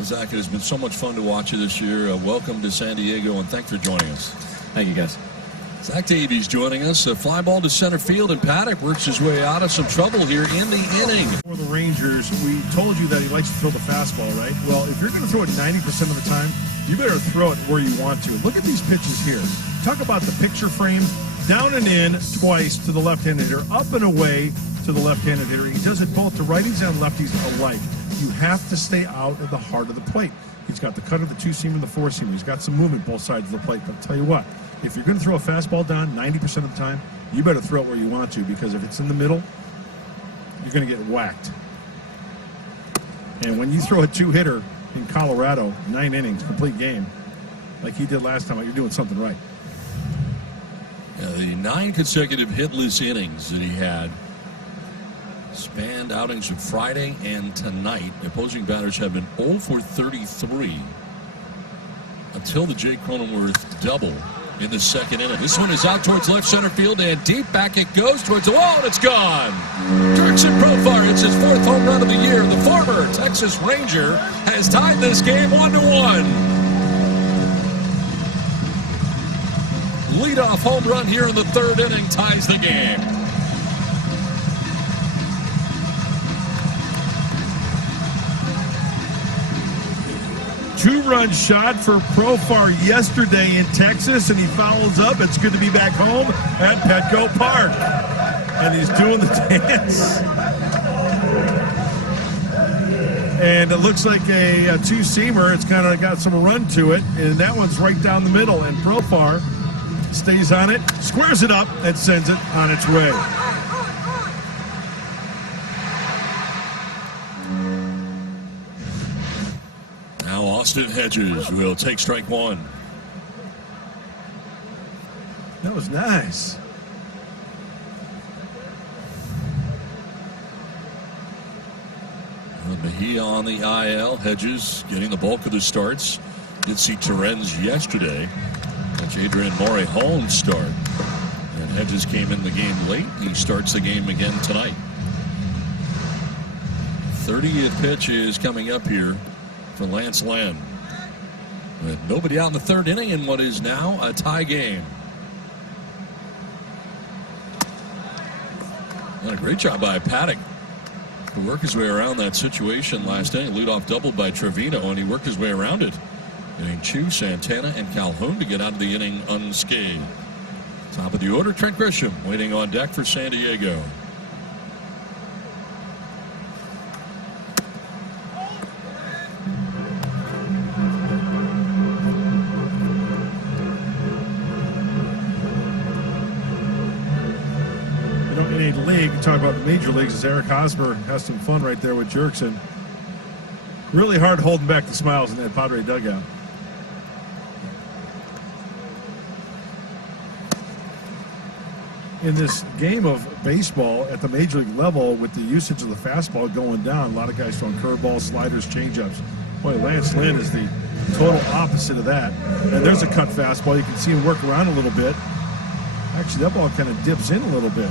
Zach, it has been so much fun to watch you this year. Welcome to San Diego, and thanks for joining us. Thank you, guys. Zach Davies joining us. A fly ball to center field, and Paddock works his way out of some trouble here in the inning. For the Rangers, we told you that he likes to throw the fastball, right? Well, if you're going to throw it 90% of the time, you better throw it where you want to. Look at these pitches here. Talk about the picture frame. Down and in twice to the left-handed hitter, up and away to the left-handed hitter. He does it both to righties and lefties alike. You have to stay out at the heart of the plate. He's got the cut of the two-seamer and the four-seamer. He's got some movement both sides of the plate. But I'll tell you what, if you're going to throw a fastball down 90% of the time, you better throw it where you want to, because if it's in the middle, you're going to get whacked. And when you throw a two-hitter in Colorado, 9 innings, complete game, like he did last time, you're doing something right. Yeah, the 9 consecutive hitless innings that he had spanned outings of Friday and tonight. The opposing batters have been 0 for 33 until the Jake Cronenworth double in the second inning. This one is out towards left center field and deep back it goes towards the wall, and it's gone. Jurickson Profar, it's his 4th home run of the year. The former Texas Ranger has tied this game 1-1. Leadoff home run here in the 3rd inning ties the game. Two-run shot for Profar yesterday in Texas, and he follows up. It's good to be back home at Petco Park. And he's doing the dance. And it looks like a two-seamer. It's kind of got some run to it, and that one's right down the middle. And Profar stays on it, squares it up, and sends it on its way. Austin Hedges will take strike one. That was nice. Mejia on the IL. Hedges getting the bulk of the starts. Did see Terens yesterday. That's Adrian Maury Holmes start. And Hedges came in the game late. He starts the game again tonight. 30th pitch is coming up here for Lance Lynn. With nobody out in the third inning in what is now a tie game. And a great job by Paddock to work his way around that situation last inning. Leadoff doubled by Trevino, and he worked his way around it. Getting Chu, Santana, and Calhoun to get out of the inning unscathed. Top of the order, Trent Grisham waiting on deck for San Diego. League, talk about the major leagues, as Eric Hosmer has some fun right there with Jerkson. Really hard holding back the smiles in that Padre dugout. In this game of baseball at the major league level, with the usage of the fastball going down, a lot of guys throwing curveballs, sliders, changeups. Boy, Lance Lynn is the total opposite of that. And there's a cut fastball. You can see him work around a little bit. Actually, that ball kind of dips in a little bit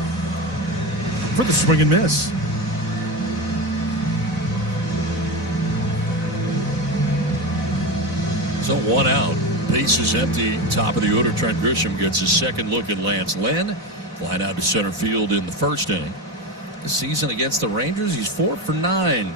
for the swing and miss. So one out. Base is empty. Top of the order, Trent Grisham gets his second look at Lance Lynn. Flying out to center field in the first inning. This season against the Rangers, he's 4 for 9.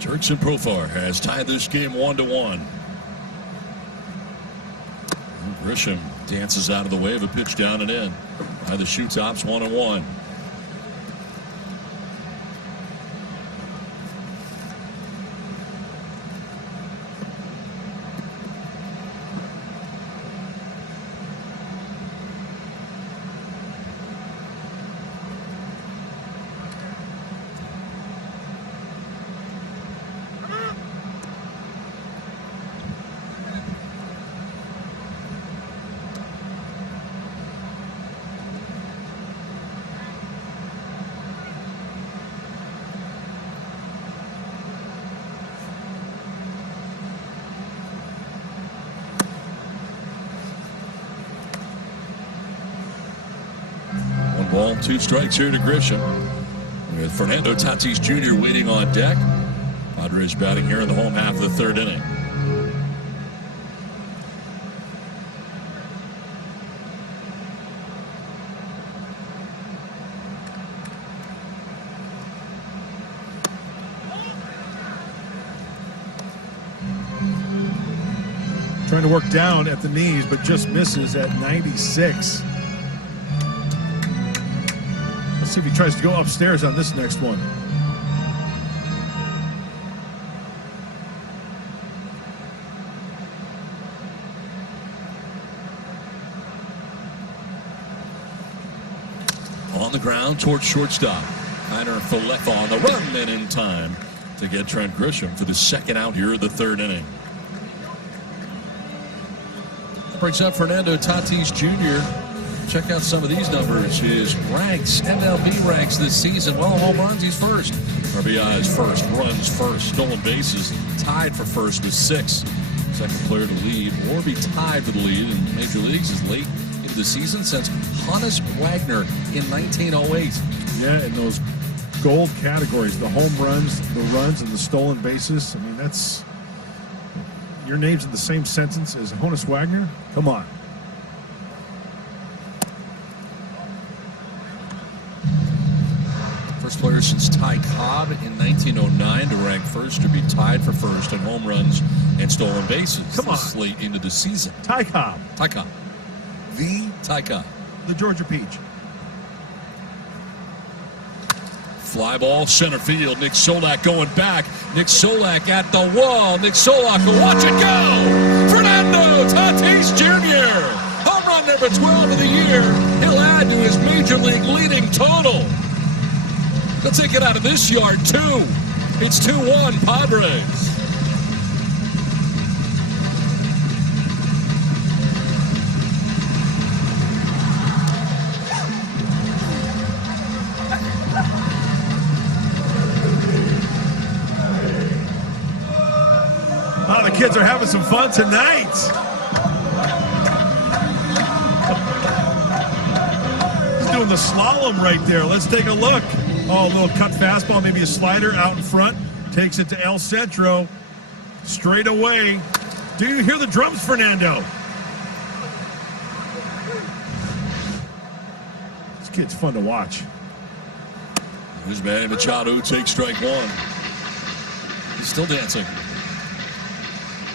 Jurickson Profar has tied this game 1-1. Grisham dances out of the way of a pitch down and in by the shoe tops, 1-1. Ball, 2 strikes here to Grisham. With Fernando Tatis Jr. waiting on deck. Padres batting here in the home half of the third inning. Trying to work down at the knees, but just misses at 96. Let's see if he tries to go upstairs on this next one. On the ground towards shortstop. Heiner Falefa on the run, and in time to get Trent Grisham for the second out here of the third inning. That brings up Fernando Tatis Jr. Check out some of these numbers. His ranks, MLB ranks this season. Well, home runs, he's first. RBIs first, runs first, stolen bases tied for first with 6. Second player to lead or be tied for the lead in major leagues is late in the season since Honus Wagner in 1908. Yeah, in those gold categories, the home runs, the runs, and the stolen bases. I mean, that's your name's in the same sentence as Honus Wagner. Come on. First player since Ty Cobb in 1909 to rank first or be tied for first in home runs and stolen bases. Come on. This late into the season. Ty Cobb. Ty Cobb. The Ty Cobb. The Georgia Peach. Fly ball, center field. Nick Solak going back. Nick Solak at the wall. Nick Solak will watch it go. Fernando Tatis Jr. Home run number 12 of the year. He'll add to his major league leading total. He'll take it out of this yard, too. It's 2-1 Padres. Oh, the kids are having some fun tonight. He's doing the slalom right there. Let's take a look. Oh, a little cut fastball, maybe a slider out in front. Takes it to El Centro. Straight away. Do you hear the drums, Fernando? This kid's fun to watch. Here's Manny Machado, takes strike one. He's still dancing.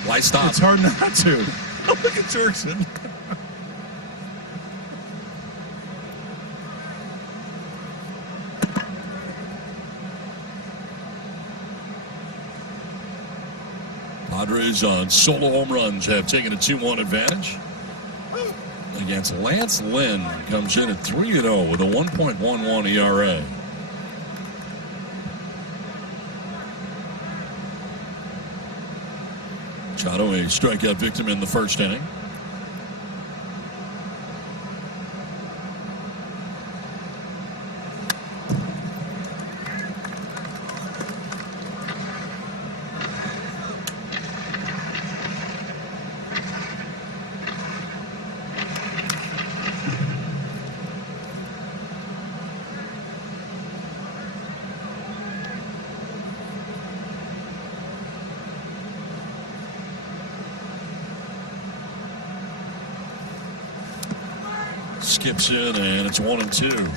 Why stop? It's hard not to. Oh, look at Jerkson. Padres on solo home runs have taken a 2-1 advantage against Lance Lynn. Comes in at 3-0 with a 1.11 ERA. Machado, a strikeout victim in the first inning. Skips in, and it's 1-2.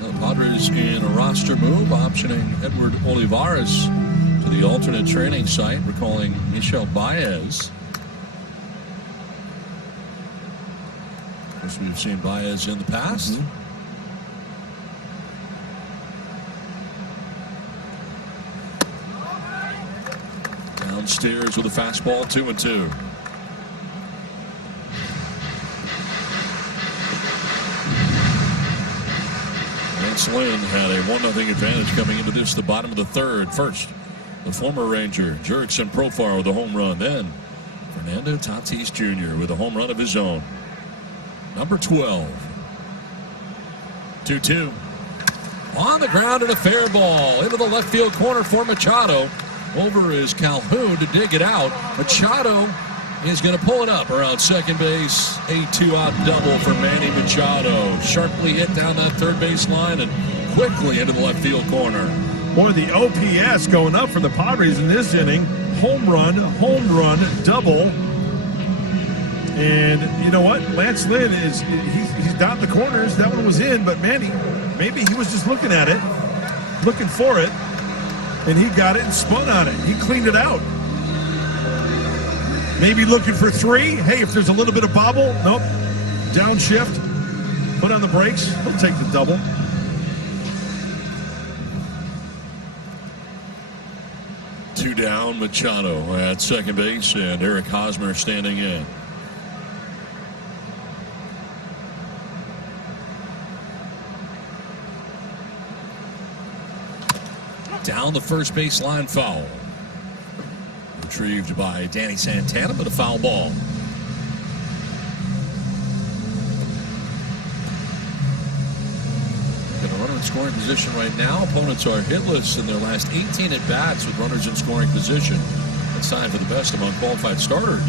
The Padres in a roster move, optioning Edward Olivares to the alternate training site, recalling Michel Baez. Of course, we've seen Baez in the past. Downstairs with a fastball, 2-2. Lynn had a 1-0 advantage coming into this, the bottom of the third. First, the former Ranger, Jurickson Profar with a home run. Then, Fernando Tatis Jr. with a home run of his own. Number 12. 2-2. On the ground and a fair ball into the left field corner for Machado. Over is Calhoun to dig it out. Machado is going to pull it up around second base. A 2-out double for Manny Machado. Sharply hit down that third base line and quickly into the left field corner. Boy, the OPS going up for the Padres in this inning. Home run, double. And you know what? Lance Lynn he's down the corners. That one was in, but Manny, maybe he was just looking at it, looking for it, and he got it and spun on it. He cleaned it out. Maybe looking for three. Hey, if there's a little bit of bobble, nope. Downshift, put on the brakes. He'll take the double. Two down, Machado at second base, and Eric Hosmer standing in. Down the first base line, foul. Retrieved by Danny Santana, but a foul ball. Got a runner in scoring position right now. Opponents are hitless in their last 18 at-bats with runners in scoring position. That's tied for the best among qualified starters.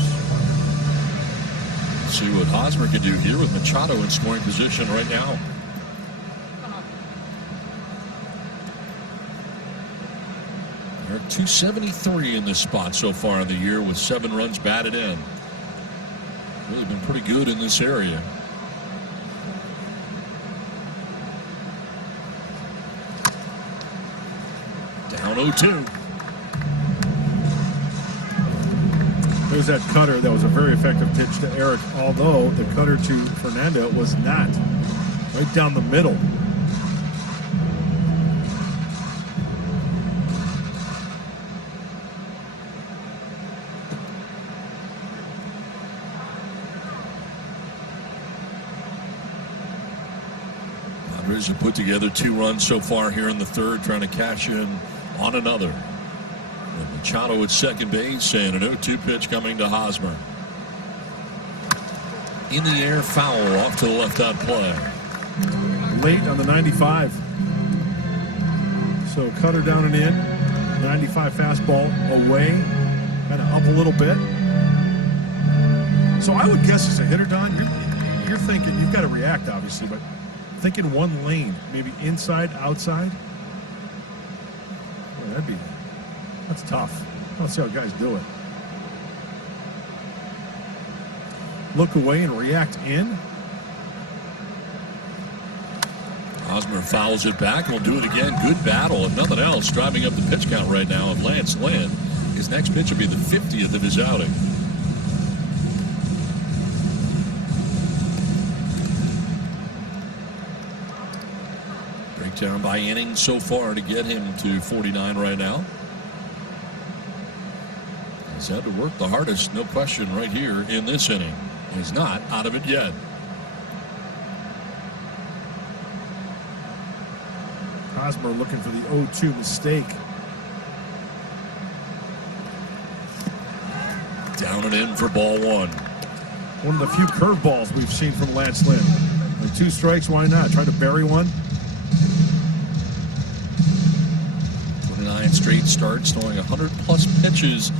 Let's see what Hosmer can do here with Machado in scoring position right now. They're at 273 in this spot so far in the year with 7 runs batted in. Really been pretty good in this area. Down 0-2. There's that cutter that was a very effective pitch to Eric, although the cutter to Fernando was not. Right down the middle. Padres have put together 2 runs so far here in the third, trying to cash in on another. And Machado at second base, and an 0-2 pitch coming to Hosmer. In the air, foul off to the left out play. Late on the 95. So cutter down and in. 95 fastball away. Kind of up a little bit. So I would guess as a hitter, Don, you're thinking, you've got to react obviously, but thinking one lane, maybe inside, outside. Boy, that's tough. I don't see how guys do it. Look away and react in. Hosmer fouls it back. We'll do it again. Good battle, if nothing else. Driving up the pitch count right now of Lance Lynn. His next pitch will be the 50th of his outing. Breakdown by innings so far to get him to 49 right now. He's had to work the hardest, no question, right here in this inning. He's not out of it yet. Hosmer looking for the 0-2 mistake. Down and in for ball 1. One of the few curveballs we've seen from Lance Lynn. With 2 strikes, why not? Try to bury one. 29 straight starts, throwing 100-plus pitches.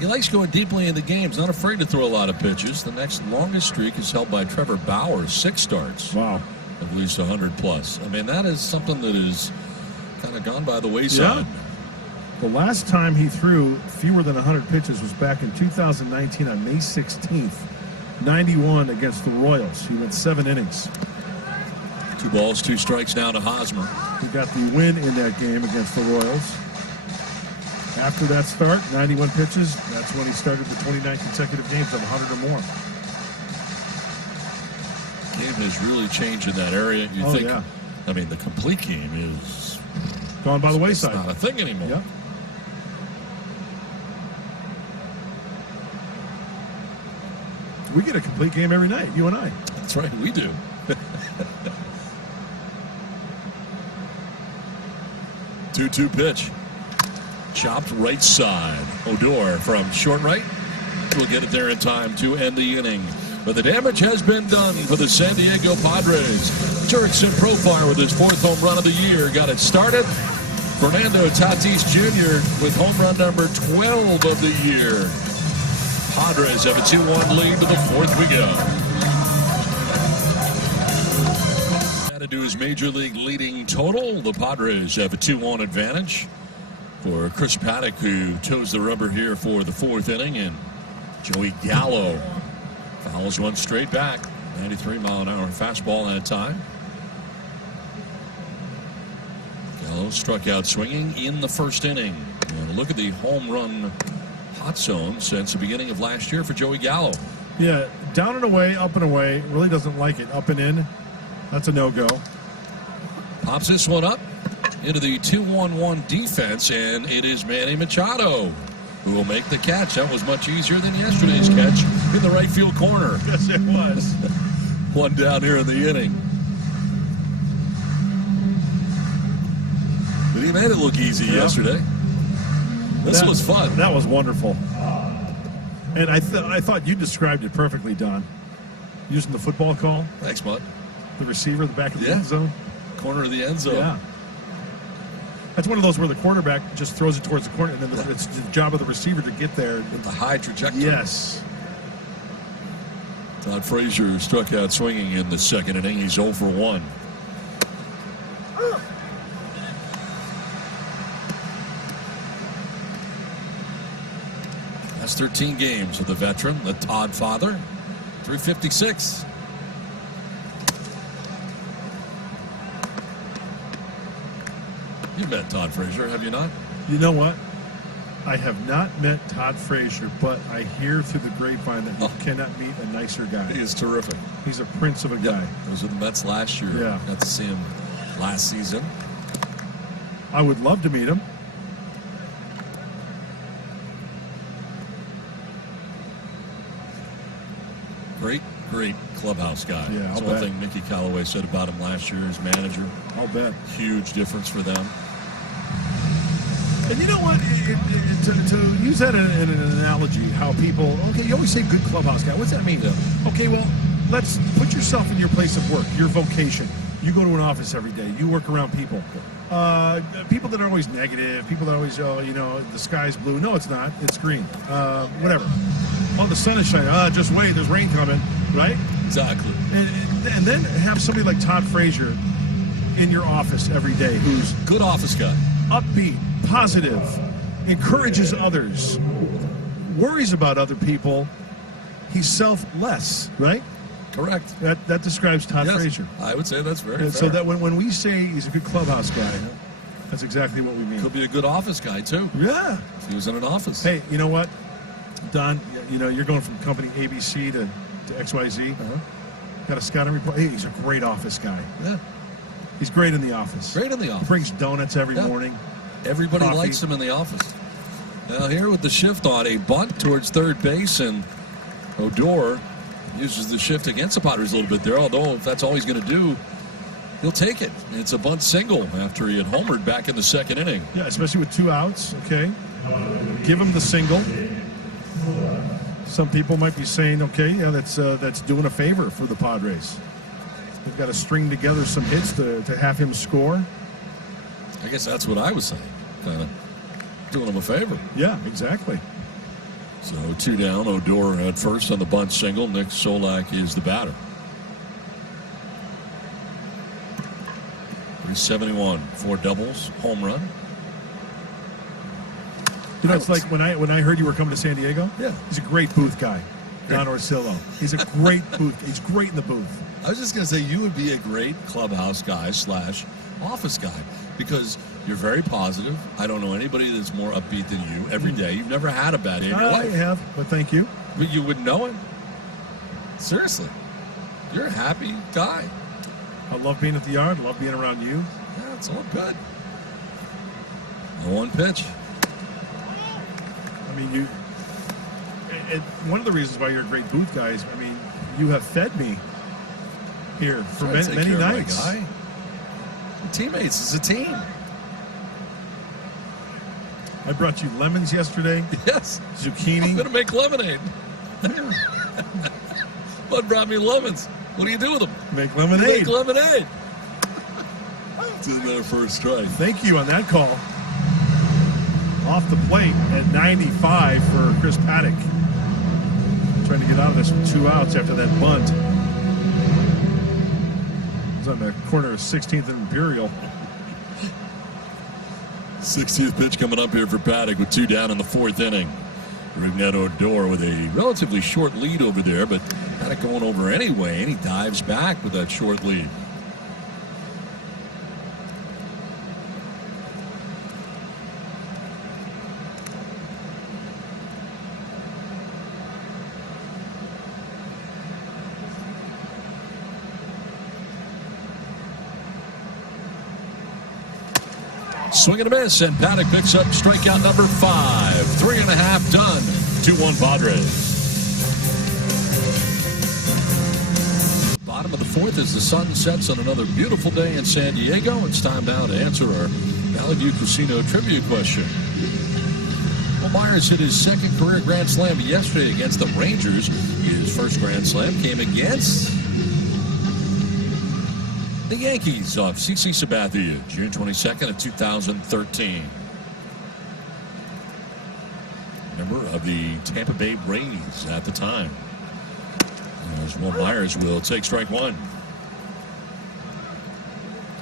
He likes going deeply into games, not afraid to throw a lot of pitches. The next longest streak is held by Trevor Bauer, 6 starts. Wow. At least 100-plus. I mean, that is something that is kind of gone by the wayside. Yeah. The last time he threw fewer than 100 pitches was back in 2019 on May 16th, 91 against the Royals. He went 7 innings. 2 balls, 2 strikes now to Hosmer. He got the win in that game against the Royals. After that start, 91 pitches, that's when he started the 29 consecutive games of 100 or more. Game has really changed in that area. You think, yeah. I mean, the complete game is gone by the wayside. It's not a thing anymore. Yep. We get a complete game every night, you and I. That's right, we do. 2-2 pitch. Chopped right side. Odor from short right. We'll get it there in time to end the inning. But the damage has been done for the San Diego Padres. Jurickson Profar with his 4th home run of the year got it started. Fernando Tatis Jr. with home run number 12 of the year. Padres have a 2-1 lead to the 4th we go. Added to his major league leading total, the Padres have a 2-1 advantage for Chris Paddock, who toes the rubber here for the 4th inning, and Joey Gallo fouls one straight back. 93-mile-an-hour fastball that time. Gallo struck out swinging in the 1st inning. And look at the home run hot zone since the beginning of last year for Joey Gallo. Yeah, down and away, up and away. Really doesn't like it. Up and in, that's a no-go. Pops this one up into the 2-1-1 defense, and it is Manny Machado who will make the catch. That was much easier than yesterday's catch in the right field corner. Yes, it was. One down here in the inning. But he made it look easy yesterday. This was fun. That was wonderful. And I thought you described it perfectly, Don. Using the football call. Thanks, Bud. The receiver, the back of the end zone. Corner of the end zone. Yeah. That's one of those where the quarterback just throws it towards the corner, and then it's the job of the receiver to get there. With the high trajectory. Yes. Todd Frazier struck out swinging in the 2nd inning. He's 0 for 1. That's 13 games of the veteran, the Todd father. 356. You've met Todd Frazier, have you not? You know what? I have not met Todd Frazier, but I hear through the grapevine that you cannot meet a nicer guy. He is terrific. He's a prince of a guy. He was with the Mets last year. Yeah. Got to see him last season. I would love to meet him. Great clubhouse guy. Yeah, That's I'll one bet. thing Mickey Callaway said about him last year as manager. I'll bet. Huge difference for them. And you know what? To use that in an analogy, how people, okay, you always say good clubhouse guy. What's that mean? Yeah. Okay, well, let's put yourself in your place of work, your vocation. You go to an office every day. You work around people. People that are always negative, people that are always, the sky's blue. No, it's not. It's green. Whatever. Oh, the sun is shining. Just wait. There's rain coming, right? Exactly. And then have somebody like Todd Frazier in your office every day who's Good office guy. upbeat, positive, encourages others, worries about other people. He's selfless, right? Correct. That describes Todd Yes, Frazier. I would say that's very And fair. so that when we say he's a good clubhouse guy, that's exactly what we mean. Could be a good office guy, too. Yeah. If he was in an office. Hey, you know what, Don? You're going from company ABC to XYZ. Got a scouting report. Hey, he's a great office guy. Yeah. He's great in the office. Great in the office. Brings donuts every morning. Everybody Coffee. likes him in the office. Now here with the shift on, a bunt towards third base, and Odor uses the shift against the Padres a little bit there, although if that's all he's going to do, he'll take it. It's a bunt single after he had homered back in the second inning. Yeah, especially with 2 outs. Okay. Give him the single. Some people might be saying, okay, yeah, that's doing a favor for the Padres. They've got to string together some hits to have him score. I guess that's what I was saying. Kind of doing him a favor. Yeah, exactly. So 2 down, Odor at first on the bunt single. Nick Solak is the batter. 371, 4 doubles, home run. It's like when I heard you were coming to San Diego. Yeah. He's a great booth guy, Don Orsillo. He's a great booth. He's great in the booth. I was just going to say, you would be a great clubhouse guy / office guy because you're very positive. I don't know anybody that's more upbeat than you every day. You've never had a bad day in your I life. have, but thank you. But you wouldn't know it. Seriously. You're a happy guy. I love being at the yard. I love being around you. Yeah, it's all good. 1 pitch. I mean, one of the reasons why you're a great booth guy is, you have fed me here for Try to take many care of my nights. guy. We're teammates. It's a team. I brought you lemons yesterday, Yes. I'm zucchini. going to make lemonade. Bud brought me lemons. What do you do with them? Make You lemonade. make lemonade. It's another first strike. Thank you on that call. Off the plate at 95 for Chris Paddock. Trying to get out of this with 2 outs after that bunt. It was on the corner of 16th and Imperial. 60th pitch coming up here for Paddock with 2 down in the 4th inning. Rougned Odor with a relatively short lead over there, but Paddock going over anyway, and he dives back with that short lead. Swing and a miss, and Paddock picks up strikeout number 5. 3.5 done. 2-1 Padres. Bottom of the 4th as the sun sets on another beautiful day in San Diego. It's time now to answer our Valley View Casino trivia question. Well, Myers hit his 2nd career Grand Slam yesterday against the Rangers. His first Grand Slam came against the Yankees of CC Sabathia, June 22nd of 2013. Member of the Tampa Bay Rays at the time. As Will Myers will take strike 1.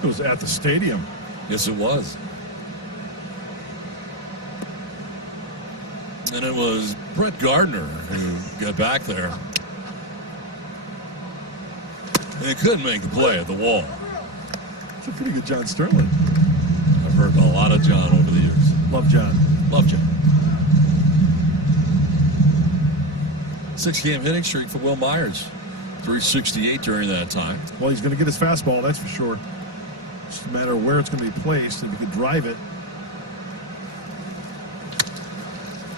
It was at the stadium. Yes, it was. And it was Brett Gardner who got back there. And he couldn't make the play at the wall. It's a pretty good John Sterling. I've heard a lot of John over the years. Love John. Loved you. 6-game hitting streak for Will Myers. 368 during that time. Well, he's going to get his fastball, that's for sure. Just a matter of where it's going to be placed. If he could drive it.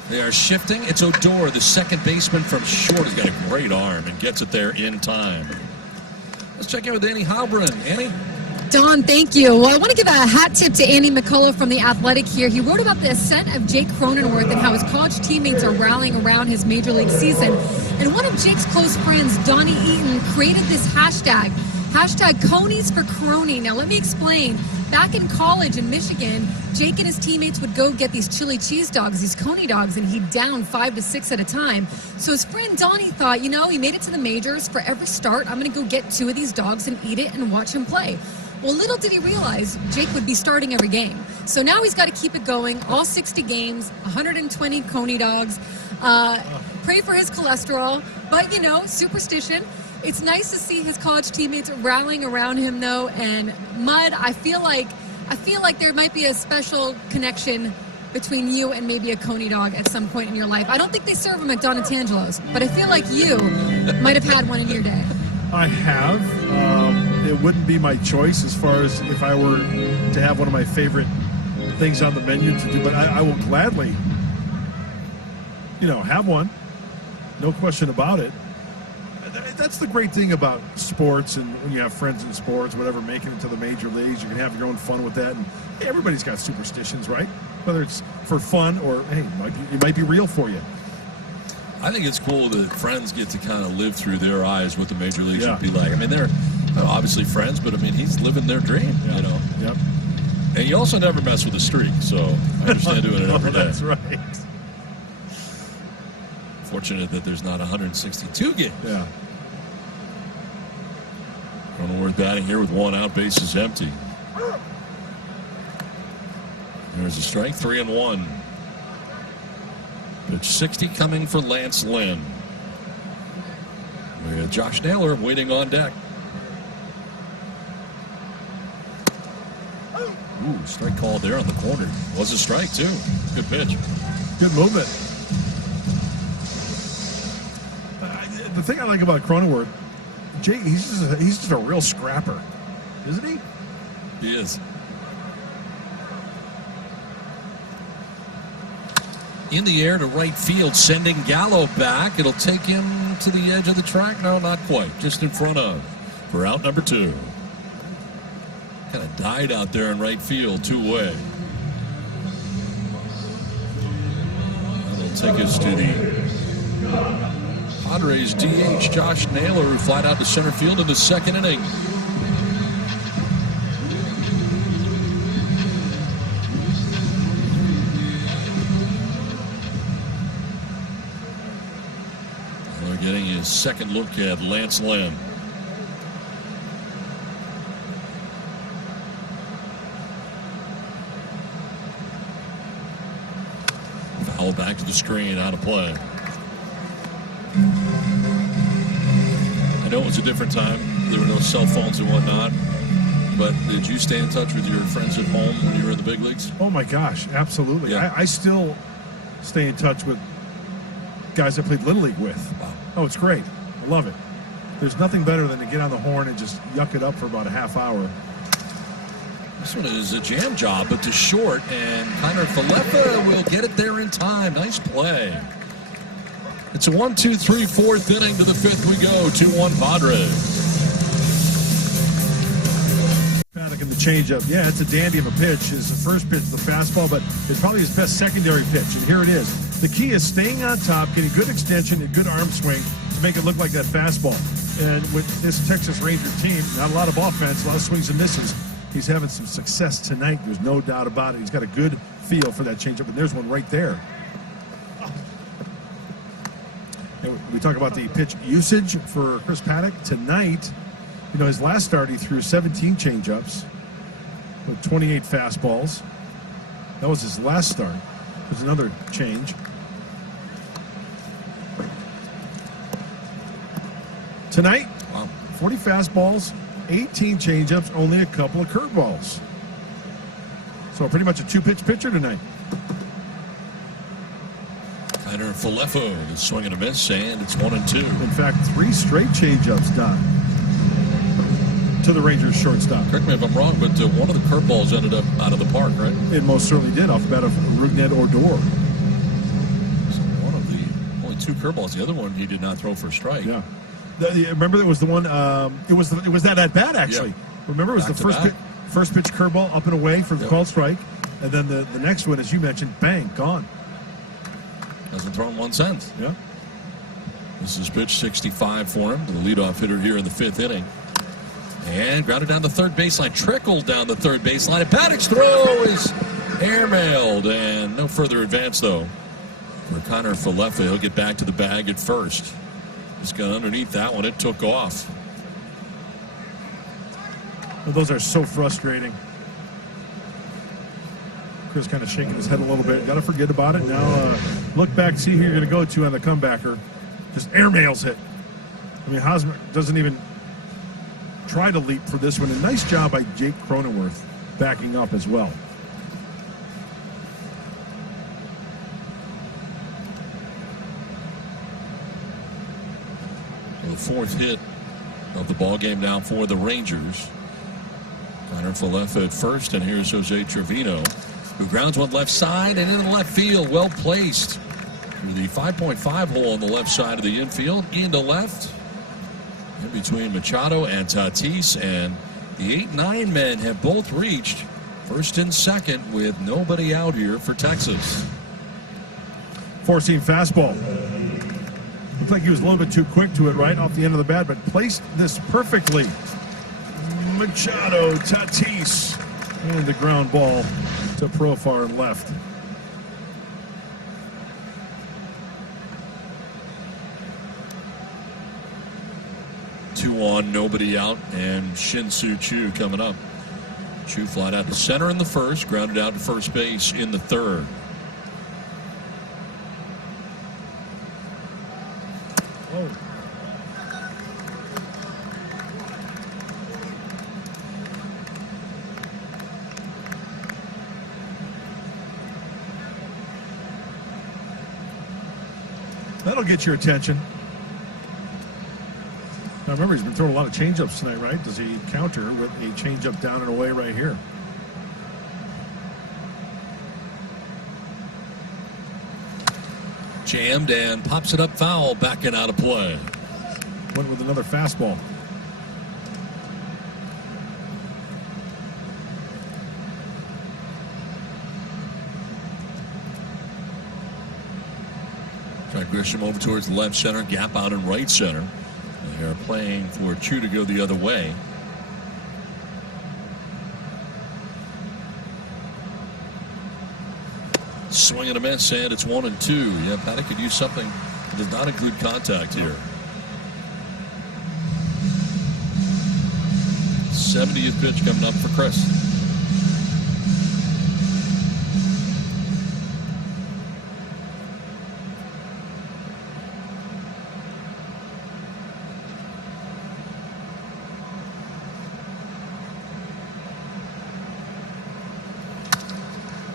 They are shifting. It's Odor, the second baseman from short. He's got a great arm and gets it there in time. Let's check in with Annie Halbrin. Annie? Don, thank you. Well, I want to give a hat tip to Andy McCullough from The Athletic here. He wrote about the ascent of Jake Cronenworth and how his college teammates are rallying around his major league season. And one of Jake's close friends, Donnie Eaton, created this hashtag Conies for Crony. Now, let me explain. Back in college in Michigan, Jake and his teammates would go get these chili cheese dogs, these Coney dogs, and he'd down 5 to 6 at a time. So his friend Donnie thought, he made it to the majors. For every start, I'm going to go get 2 of these dogs and eat it and watch him play. Well, little did he realize Jake would be starting every game. So now he's got to keep it going, all 60 games, 120 Coney dogs. Pray for his cholesterol, but, superstition. It's nice to see his college teammates rallying around him, though. And Mud, I feel like there might be a special connection between you and maybe a Coney dog at some point in your life. I don't think they serve them at Donatangelo's, but I feel like you might have had one in your day. I have. It wouldn't be my choice as far as if I were to have one of my favorite things on the menu to do, but I will gladly, have one. No question about it. That's the great thing about sports, and when you have friends in sports, whatever, making it to the major leagues, you can have your own fun with that. And hey, everybody's got superstitions, right? Whether it's for fun or, hey, it might be real for you. I think it's cool that friends get to kind of live through their eyes what the major leagues would be like. I mean, they're obviously friends, but, he's living their dream, Yep. And you also never mess with the streak, so I understand doing it every day. That's right. Fortunate that there's not 162 games. Yeah. Cronenworth batting here with 1 out, bases empty. There's a strike, 3-1. Pitch 60 coming for Lance Lynn. We got Josh Naylor waiting on deck. Ooh, strike called there on the corner. Was a strike, too. Good pitch. Good movement. The thing I like about Cronenworth, Jay, he's just a real scrapper, isn't he? He is. In the air to right field, sending Gallo back. It'll take him to the edge of the track. No, not quite. Just in front of for out number 2. Kind of died out there in right field, 2-way. That'll take us to the Padres DH Josh Naylor, who flied out to center field in the second inning. We're getting his second look at Lance Lynn. Foul back to the screen, out of play. I know it was a different time. There were no cell phones and whatnot. But did you stay in touch with your friends at home when you were in the big leagues? Oh, my gosh, absolutely. Yeah. I still stay in touch with guys I played Little League with. Wow. Oh, it's great. I love it. There's nothing better than to get on the horn and just yuck it up for about a half hour. This one is a jam job, but to short, and Connor Falefa will get it there in time. Nice play. It's a 1-2-3 4th inning. To the 5th we go. 2-1 Padres. Paddock and the changeup. Yeah, it's a dandy of a pitch. His first pitch, the fastball, but it's probably his best secondary pitch. And here it is. The key is staying on top, getting good extension and good arm swing to make it look like that fastball. And with this Texas Ranger team, not a lot of offense, a lot of swings and misses. He's having some success tonight. There's no doubt about it. He's got a good feel for that changeup, and there's one right there. And we talk about the pitch usage for Chris Paddock tonight. His last start he threw 17 changeups with 28 fastballs. That was his last start. There's another change. Tonight, 40 fastballs, 18 changeups, only a couple of curveballs. So pretty much a 2-pitch pitcher tonight. Kiner Falefa is swing and a miss, and it's 1-2. In fact, 3 straight changeups, Don, to the Rangers shortstop. Correct me if I'm wrong, but one of the curveballs ended up out of the park, right? It most certainly did, off the bat of Rougned Odor. So one of the only 2 curveballs. The other one he did not throw for a strike. Yeah. Remember, there was the one. It was that at bat actually. Yeah. Remember, it was Back the to first pitch curveball up and away for the Yep. called strike, and then the next one, as you mentioned, bang, gone. Hasn't thrown one since. Yeah. This is pitch 65 for him, the leadoff hitter here in the 5th inning. And grounded down the third baseline, trickled down the third baseline. And Paddock's throw is airmailed, and no further advance though for Kiner Falefa. He'll get back to the bag at first. Just got underneath that one. It took off. Well, those are so frustrating. Chris kind of shaking his head a little bit. Got to forget about it. Now look back, see who you're going to go to on the comebacker. Just airmails it. I mean, Hosmer doesn't even try to leap for this one. A nice job by Jake Cronenworth backing up as well. The 4th hit of the ball game now for the Rangers. Kiner Falefa at first, and here's Jose Trevino, who grounds one left side and into the left field. Well placed through the 5.5 hole on the left side of the infield, into left. In between Machado and Tatis, and the 8-9 men have both reached first and second with nobody out here for Texas. 4-seam fastball. Looked like he was a little bit too quick to it right off the end of the bat, but placed this perfectly. Machado, Tatis, and the ground ball to Profar and left. Two on, nobody out, and Shin-Soo Choo coming up. Choo flied out to center in the first, grounded out to first base in the third. Oh. That'll get your attention. Now remember, he's been throwing a lot of changeups tonight, right? Does he counter with a changeup down and away right here? Jammed and pops it up foul, backing out of play. Went with another fastball. Try Grisham over towards the left center, gap out in right center. They are playing for Choo to go the other way. Swing and a miss, and it's 1-2. Yeah, Paddock could use something that does not include contact here. 70th pitch coming up for Chris.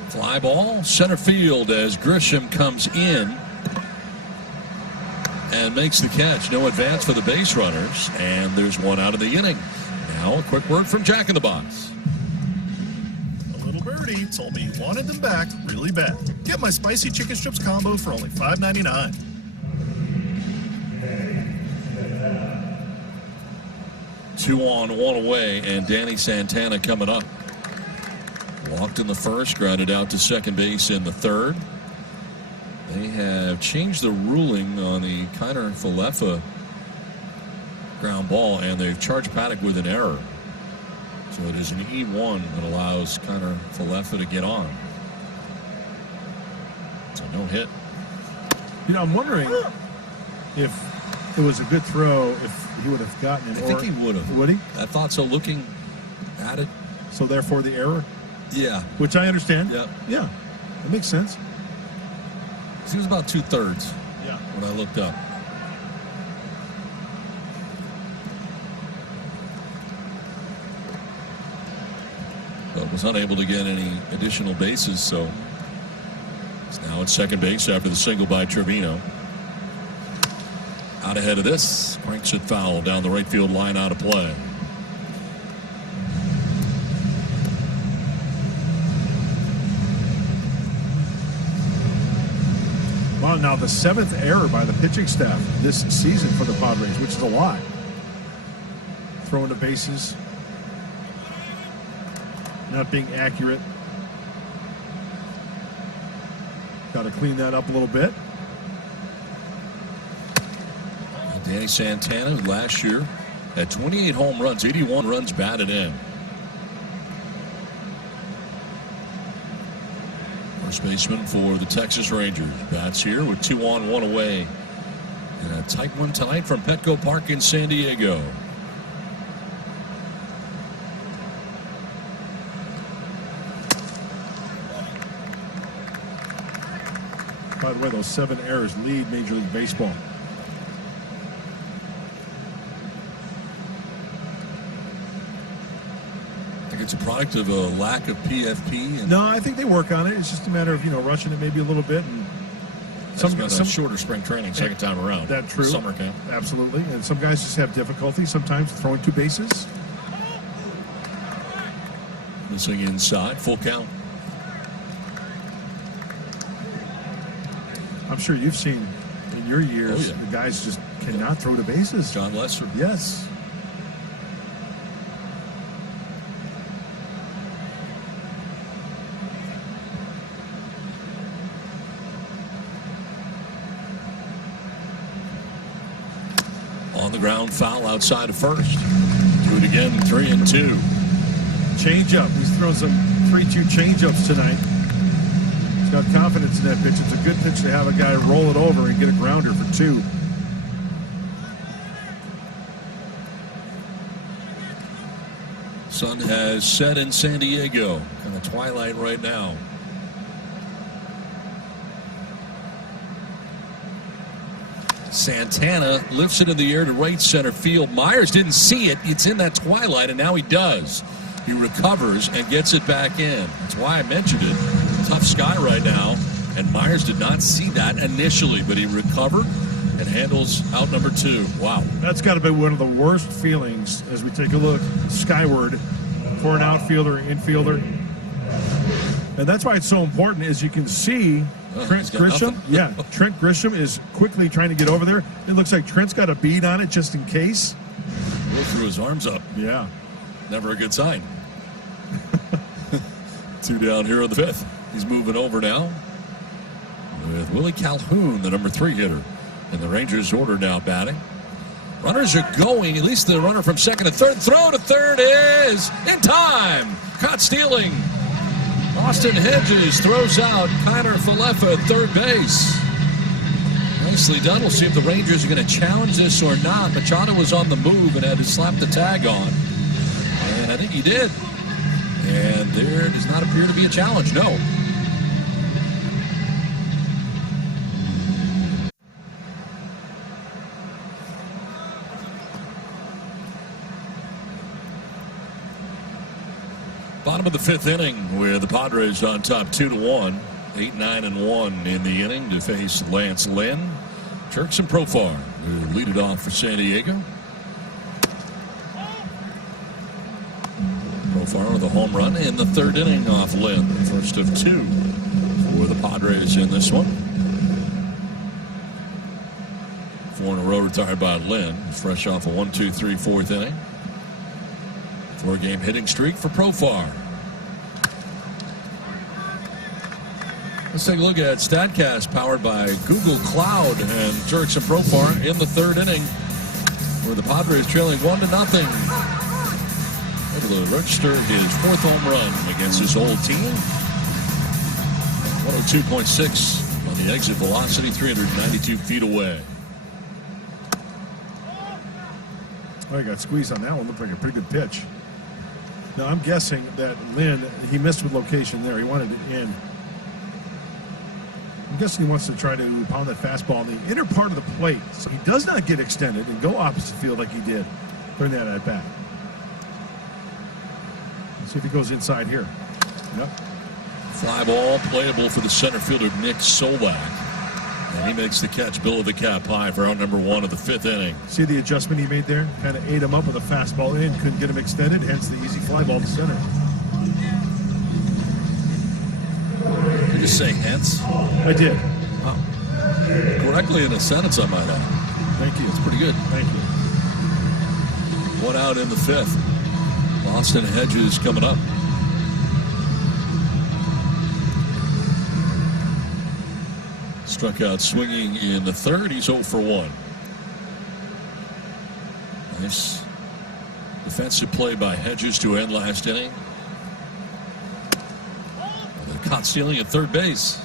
Fly ball, center field as Grisham comes in and makes the catch. No advance for the base runners, and there's one out of the inning. Now a quick word from Jack in the Box. A little birdie told me he wanted them back really bad. Get my spicy chicken strips combo for only $5.99. Two on, one away, and Danny Santana coming up. Walked in the first, grounded out to second base in the third. They have changed the ruling on the Kiner Falefa ground ball, and they've charged Paddock with an error. So it is an E1 that allows Kiner Falefa to get on. So no hit. You know, I'm wondering if it was a good throw, if he would have gotten it. I think he would have. Would he? I thought so, looking at it. So therefore the error? Yeah. Which I understand. Yeah. Yeah. That makes sense. He was about 2/3 Yeah. when I looked up. But was unable to get any additional bases, so Now at second base after the single by Trevino. Out ahead of this, cranks it foul down the right field line, out of play. Well, now the 7th error by the pitching staff this season for the Padres, which is a lot. Throwing the bases, not being accurate. Got to clean that up a little bit. Danny Santana, who last year had 28 home runs, 81 runs batted in. First baseman for the Texas Rangers. Bats here with 2 on, 1 away. And a tight one tonight from Petco Park in San Diego. By the way, those 7 errors lead Major League Baseball. It's a product of a lack of PFP. And no, I think they work on it. It's just a matter of, rushing it maybe a little bit. And some shorter spring training second time around. That's true. Summer camp. Absolutely. And some guys just have difficulty sometimes throwing 2 bases. Missing inside, full count. I'm sure you've seen in your years, the guys just cannot throw the bases. John Lester. Yes. On the ground, foul outside of first. Do it again, 3-2. Change up. He's thrown some 3-2 change ups tonight. He's got confidence in that pitch. It's a good pitch to have a guy roll it over and get a grounder for 2. Sun has set in San Diego. Kind of twilight right now. Santana lifts it in the air to right center field. Myers didn't see it. It's in that twilight, and now he does. He recovers and gets it back in. That's why I mentioned it. Tough sky right now, and Myers did not see that initially, but he recovered and handles out number 2. Wow. That's got to be one of the worst feelings as we take a look skyward for an outfielder, infielder. And that's why it's so important, as you can see, Trent Grisham. Yeah, Trent Grisham is quickly trying to get over there. It looks like Trent's got a bead on it just in case. Will threw his arms up. Yeah. Never a good sign. 2 down here on the 5th. He's moving over now with Willie Calhoun, the number 3 hitter. And the Rangers order now batting. Runners are going, at least the runner from second to third. Throw to third is in time. Caught stealing. Austin Hedges throws out Connor Falefa at third base. Nicely done. We'll see if the Rangers are going to challenge this or not. Machado was on the move and had to slap the tag on. And I think he did. And there does not appear to be a challenge. No. Bottom of the 5th inning with the Padres on top 2-1. 8-9-1 in the inning to face Lance Lynn. Turks and Profar who lead it off for San Diego. Profar with a home run in the 3rd inning off Lynn. The first of 2 for the Padres in this one. 4 in a row retired by Lynn. Fresh off a 1-2-3 4th inning. 4-game hitting streak for Profar. Let's take a look at StatCast powered by Google Cloud and Turks and Profar in the 3rd inning where the Padres trailing 1-0. Able to register his 4th home run against his old team. 102.6 on the exit velocity, 392 feet away. Oh, he got squeezed on that one. Looked like a pretty good pitch. Now, I'm guessing that Lynn, he missed with location there. He wanted it in. I'm guessing he wants to try to pound that fastball in the inner part of the plate so he does not get extended and go opposite field like he did during that at bat. Let's see if he goes inside here. Yep. Fly ball playable for the center fielder, Nick Solak. And he makes the catch, below the cap high for out number 1 of the 5th inning. See the adjustment he made there? Kind of ate him up with a fastball in, couldn't get him extended, hence the easy fly ball to center. Did you just say hence? I did. Wow. Correctly in a sentence, I might add. Thank you. It's pretty good. Thank you. 1 out in the 5th. Austin Hedges coming up. Struck out swinging in the 3rd. He's 0 for 1. Nice defensive play by Hedges to end last inning. And a caught stealing at third base.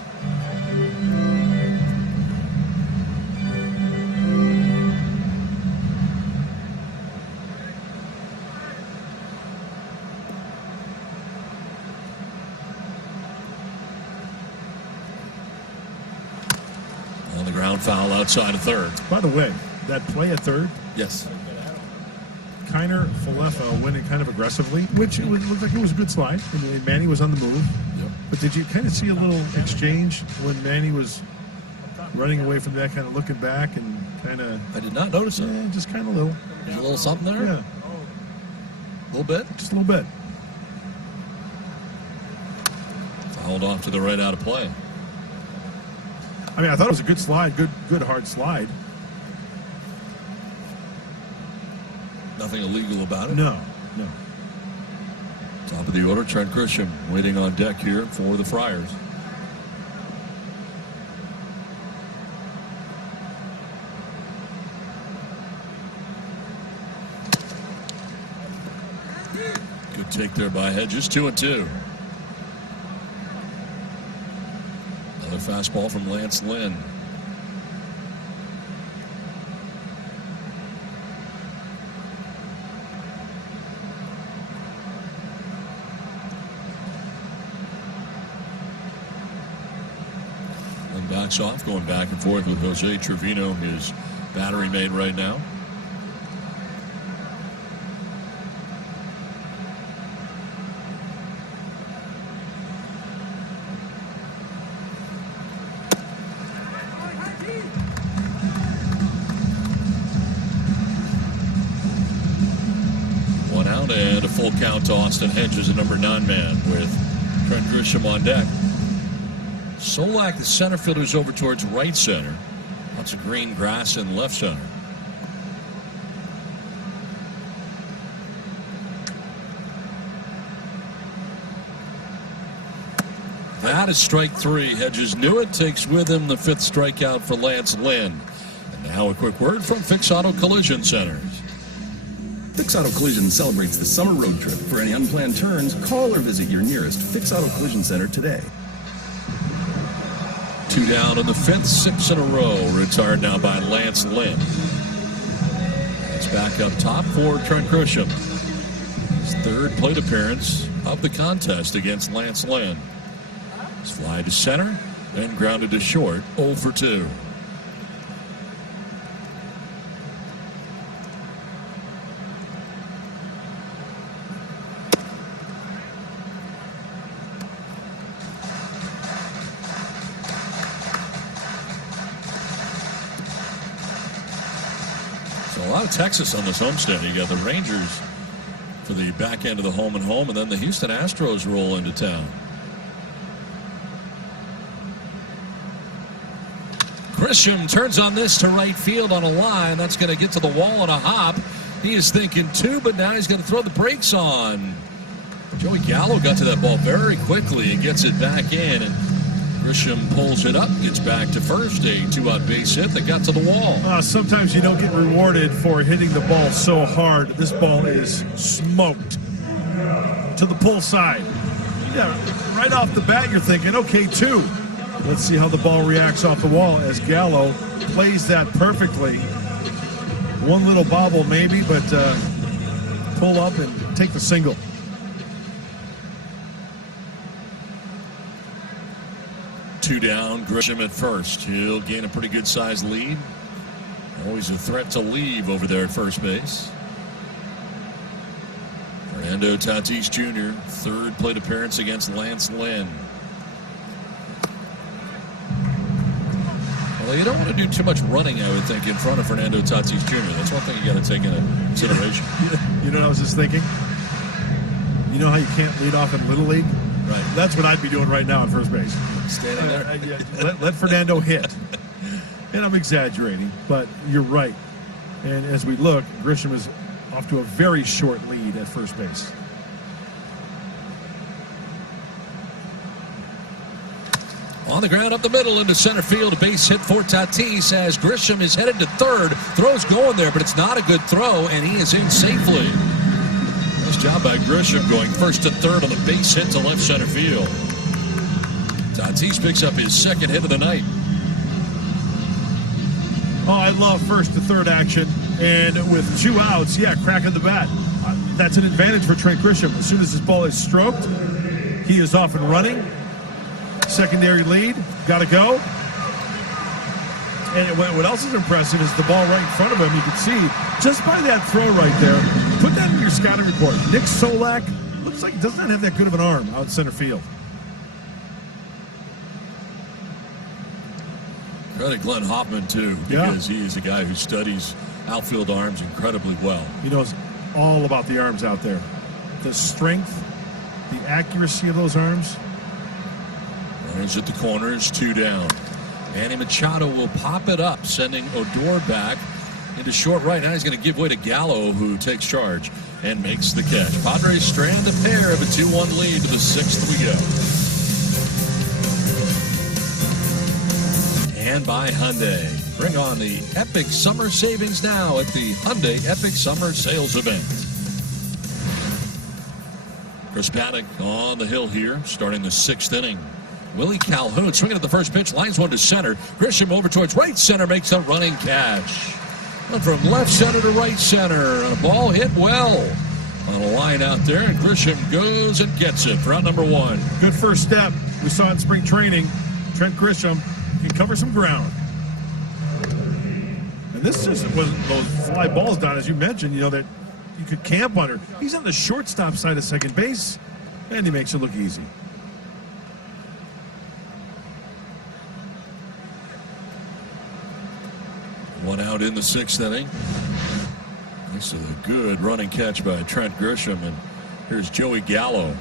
Foul outside of third. By the way, that play at third, yes. Kiner Falefa went in kind of aggressively, which it looked like it was a good slide. And Manny was on the move. Yep. But did you kind of see a little exchange when Manny was running away from that, kind of looking back and kind of... I did not notice it. Yeah, just kind of little. There's a little something there? Yeah. A little bit? Just a little bit. Fouled off to the right out of play. I mean, I thought it was a good slide, good hard slide. Nothing illegal about it? No. Top of the order, Trent Grisham waiting on deck here for the Friars. Good take there by Hedges, 2-2. Fastball from Lance Lynn. And backs off, going back and forth with Jose Trevino, his battery mate right now. And a full count to Austin Hedges, a number 9 man, with Trent Grisham on deck. Solak, the center fielder's over towards right center. Lots of green grass in left center. That is strike 3. Hedges knew it. Takes with him the 5th strikeout for Lance Lynn. And now a quick word from Fix Auto Collision Centers. Fix Auto Collision celebrates the summer road trip. For any unplanned turns, call or visit your nearest Fix Auto Collision Center today. 2 down in the 5th, 6 in a row. Retired now by Lance Lynn. It's back up top for Trent Grisham. His 3rd plate appearance of the contest against Lance Lynn. His fly to center, then grounded to short, 0 for 2. A lot of Texas on this homestand. You got the Rangers for the back end of the home and home, and then the Houston Astros roll into town. Grisham turns on this to right field on a line. That's going to get to the wall on a hop. He is thinking 2, but now he's going to throw the brakes on. Joey Gallo got to that ball very quickly and gets it back in. And Grisham pulls it up, gets back to first, a 2-out base hit that got to the wall. Sometimes you don't get rewarded for hitting the ball so hard. This ball is smoked to the pull side. Yeah, right off the bat, you're thinking, okay, 2. Let's see how the ball reacts off the wall as Gallo plays that perfectly. One little bobble maybe, but pull up and take the single. Two down, Grisham at first. He'll gain a pretty good sized lead. Always a threat to leave over there at first base. Fernando Tatis Jr., 3rd plate appearance against Lance Lynn. Well, you don't want to do too much running, I would think, in front of Fernando Tatis Jr. That's one thing you got to take into consideration. You know what I was just thinking? You know how you can't lead off in Little League? Right. That's what I'd be doing right now at first base. Standing there. Let Fernando hit. And I'm exaggerating, but you're right. And as we look, Grisham is off to a very short lead at first base. On the ground up the middle into center field, a base hit for Tatis as Grisham is headed to third. Throw's going there, but it's not a good throw, and he is in safely. Nice job by Grisham going first to third on the base hit to left center field. Tatis picks up his second hit of the night. Oh, I love first to third action, and with 2 outs, cracking the bat. That's an advantage for Trent Grisham. As soon as his ball is stroked, he is off and running. Secondary lead, got to go. And what else is impressive is the ball right in front of him. You can see just by that throw right there. Put that in your scouting report. Nick Solak looks like he does not have that good of an arm out in center field. Credit Glenn Hoffman, too, because he is a guy who studies outfield arms incredibly well. He knows all about the arms out there. The strength, the accuracy of those arms. Runners at the corners, 2 down. Manny Machado will pop it up, sending Odor back into short right. Now he's going to give way to Gallo, who takes charge and makes the catch. Padres strand a pair of a 2-1 lead to the 6th we go. And by Hyundai. Bring on the epic summer savings now at the Hyundai Epic Summer Sales Event. Chris Paddock on the hill here, starting the 6th inning. Willie Calhoun swinging at the first pitch, lines one to center. Grisham over towards right center, makes a running catch. Went from left center to right center, and a ball hit well on a line out there, and Grisham goes and gets it for out number 1. Good first step. We saw it in spring training. Trent Grisham can cover some ground. And this just wasn't those fly balls, Don, as you mentioned, that you could camp under. He's on the shortstop side of second base, and he makes it look easy. One out in the 6th inning. This is a good running catch by Trent Grisham, and here's Joey Gallo.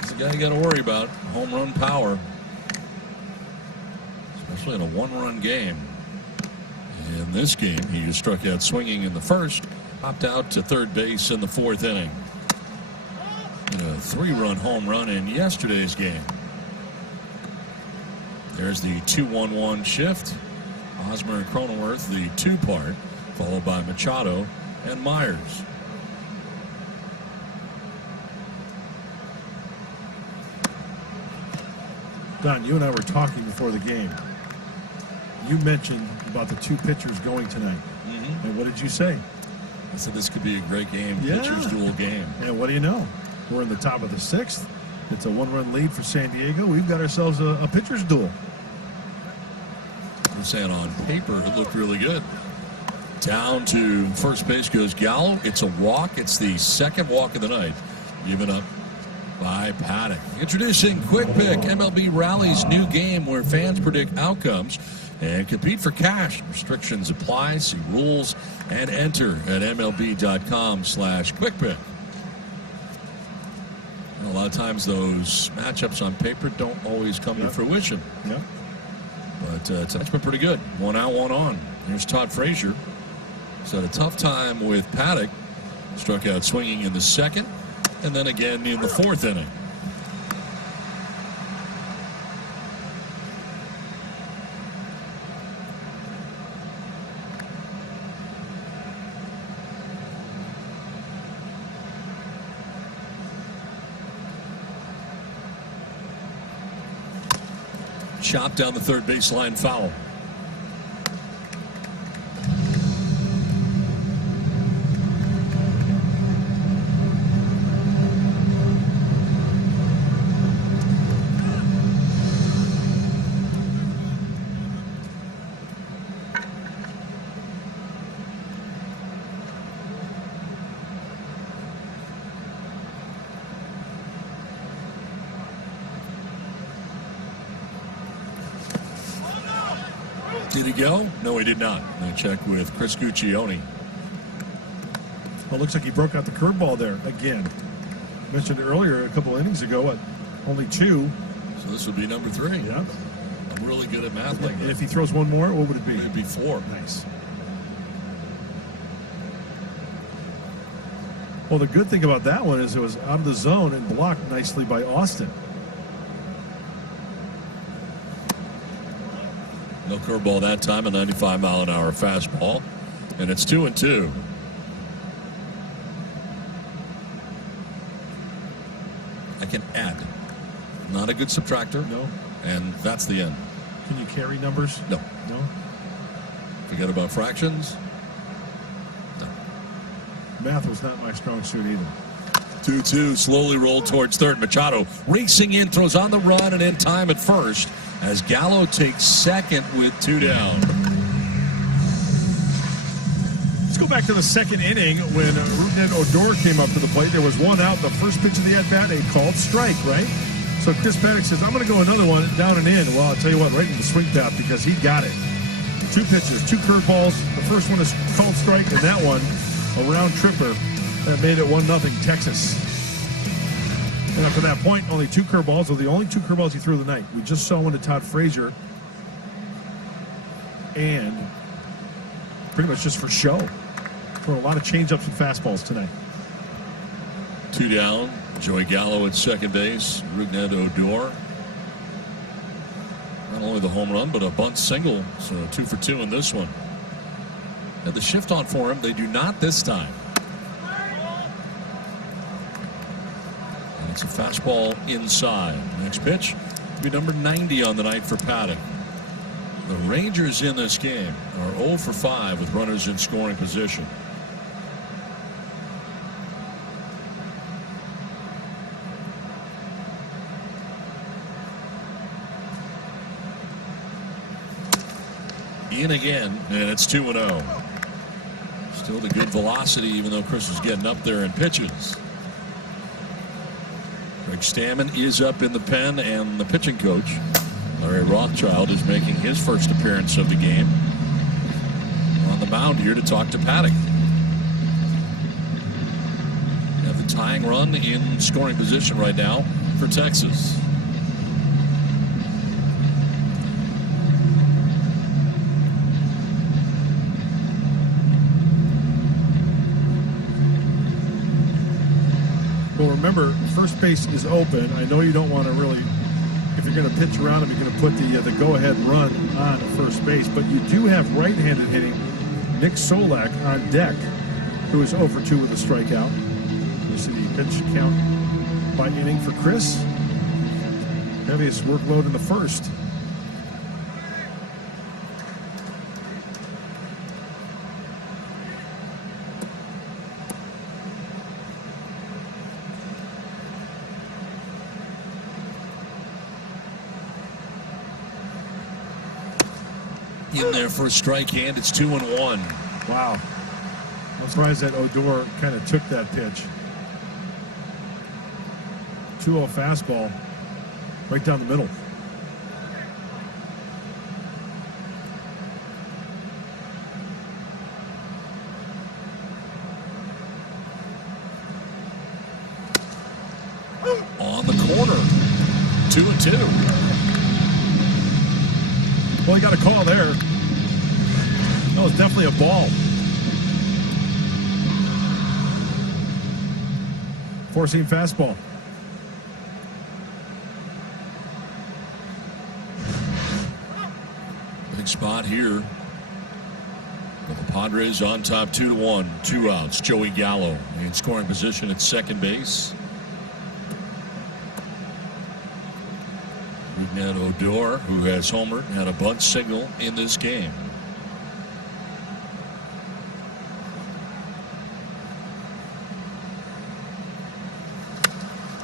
He's the guy you got to worry about. Home run power, especially in a 1-run game. In this game, he was struck out swinging in the first, popped out to third base in the 4th inning. And a 3-run home run in yesterday's game. There's the 2-1-1 shift. Hosmer and Cronenworth, the 2-part, followed by Machado and Myers. Don, you and I were talking before the game. You mentioned about the 2 pitchers going tonight. Mm-hmm. And what did you say? I said this could be a great game, pitcher's duel game. And what do you know? We're in the top of the 6th. It's a 1-run lead for San Diego. We've got ourselves a pitcher's duel. I'm saying on paper it looked really good. Down to first base goes Gallo. It's a walk. It's the 2nd walk of the night, given up by Paddock. Introducing Quick Pick, MLB Rally's new game where fans predict outcomes and compete for cash. Restrictions apply. See rules and enter at MLB.com/QuickPick. A lot of times those matchups on paper don't always come to fruition. Yeah. But tonight's been pretty good. 1 out, 1 on. Here's Todd Frazier. He's had a tough time with Paddock. Struck out swinging in the 2nd, and then again in the 4th inning. Chop down the third baseline foul. Did he go? No, he did not. They check with Chris Guccione. Well, it looks like he broke out the curveball there again. Mentioned earlier a couple innings ago, what? Only 2. So this would be number 3. Yeah. I'm really good at math like And that. if he throws one more, what would it be? It'd be 4. Nice. Well, the good thing about that one is it was out of the zone and blocked nicely by Austin. No curveball that time, a 95-mile-an-hour fastball. And it's 2-2. I can add. Not a good subtractor. No. And that's the end. Can you carry numbers? No. No. Forget about fractions. No. Math was not my strong suit either. 2-2, slowly rolled towards third. Machado racing in, throws on the run and in time at first as Gallo takes second with 2 down. Let's go back to the second inning when Rougned Odor came up to the plate. There was 1 out. The first pitch of the at-bat, a called strike, right? So Chris Paddock says, I'm going to go another one down and in. Well, I'll tell you what, right in the swing path because he got it. 2 pitches, 2 curveballs. The first one is called strike, and that one, a round tripper that made it 1-0 Texas. And up to that point, only 2 curveballs were the only 2 curveballs he threw the night. We just saw one to Todd Frazier. And pretty much just for show. Throw a lot of changeups and fastballs tonight. 2 down. Joey Gallo at second base. Rougned Odor. Not only the home run, but a bunt single. So 2 for 2 in this one. Had the shift on for him. They do not this time. And it's a fastball inside. Next pitch will be number 90 on the night for Paddock. The Rangers in this game are 0 for 5 with runners in scoring position. In again, and it's 2-0. Still the good velocity, even though Chris is getting up there in pitches. Greg Stammen is up in the pen, and the pitching coach, Larry Rothschild, is making his first appearance of the game on the mound here to talk to Paddock. We have the tying run in scoring position right now for Texas. Well, remember, first base is open. I know you don't want to really, if you're going to pitch around him, you're going to put the go-ahead run on at first base. But you do have right-handed hitting Nick Solak on deck, who is 0 for 2 with a strikeout. You see the pitch count by inning for Chris. Heaviest workload in the first. In there for a strike hand. It's 2-1. Wow. I'm surprised that Odor kind of took that pitch. 2-0 fastball right down the middle. On the corner. 2-2. Well, he got a call there. No, it's definitely a ball. Four-seam fastball. Big spot here. With the Padres on top 2-1. 2 outs. Joey Gallo in scoring position at second base. Rougned Odor, who has homered, had a bunt single in this game.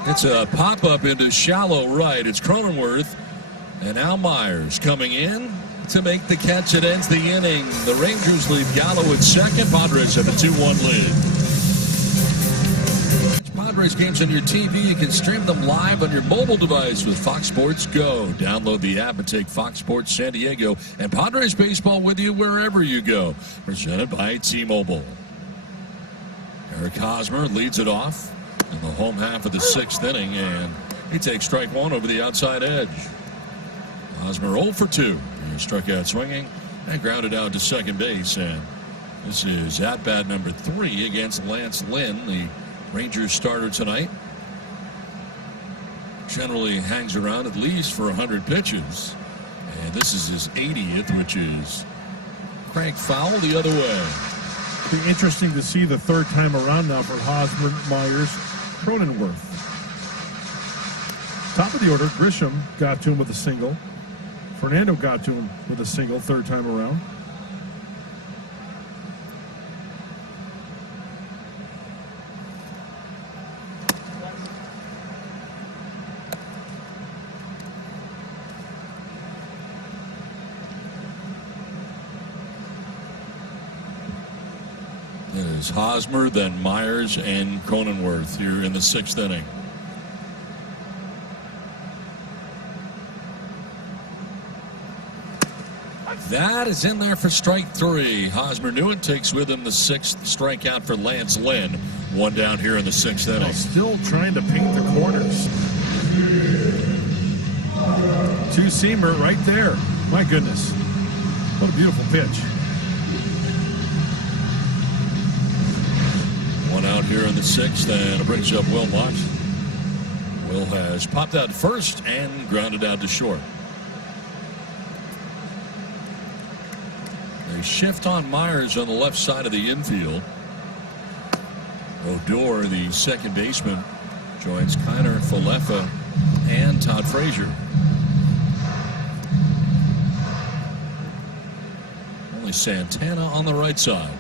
It's a pop-up into shallow right. It's Cronenworth and Al Myers coming in to make the catch that ends the inning. The Rangers leave Gallo at second. Padres have a 2-1 lead. Padres games on your TV. You can stream them live on your mobile device with Fox Sports Go. Download the app and take Fox Sports San Diego and Padres baseball with you wherever you go. Presented by T-Mobile. Eric Hosmer leads it off in the home half of the 6th inning, and he takes strike 1 over the outside edge. Hosmer 0 for 2. He struck out swinging and grounded out to second base, and this is at-bat number 3 against Lance Lynn, the Rangers starter tonight. Generally hangs around at least for 100 pitches. And this is his 80th, which is crank foul the other way. Be interesting to see the third time around now for Hosmer, Myers, Cronenworth. Top of the order, Grisham got to him with a single. Fernando got to him with a single third time around. It is Hosmer, then Myers, and Cronenworth here in the 6th inning. That is in there for strike 3. Hosmer knew it, takes with him the 6th strikeout for Lance Lynn. 1 down here in the 6th inning. Still trying to paint the corners. Two-seamer right there. My goodness. What a beautiful pitch. 1 out here in the 6th, and it brings up Will Mott. Will has popped out first and grounded out to short. They shift on Myers on the left side of the infield. Odor, the second baseman, joins Kiner, Falefa, and Todd Frazier. Only Santana on the right side.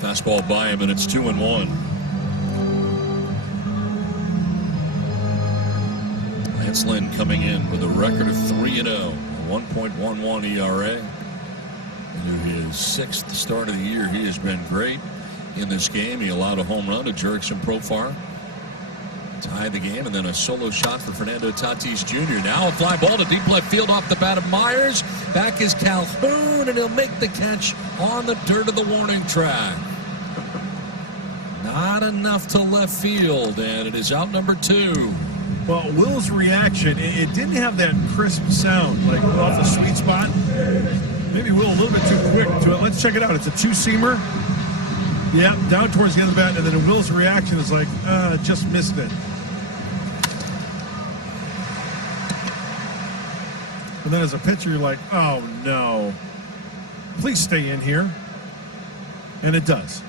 Fastball by him, and it's 2-1. Lance Lynn coming in with a record of 3-0, a 1.11 ERA. Into his 6th start of the year, he has been great in this game. He allowed a home run to Jurickson Profar, tied the game, and then a solo shot for Fernando Tatis Jr. Now a fly ball to deep left field off the bat of Myers. Back is Calhoun, and he'll make the catch on the dirt of the warning track. Not enough to left field, and it is out number 2. Well, Will's reaction, it didn't have that crisp sound, like off the sweet spot. Maybe Will a little bit too quick to it. Let's check it out. It's a two-seamer. Yep, down towards the end of the bat, and then Will's reaction is like, just missed it. And then as a pitcher, you're like, oh, no. Please stay in here. And it does.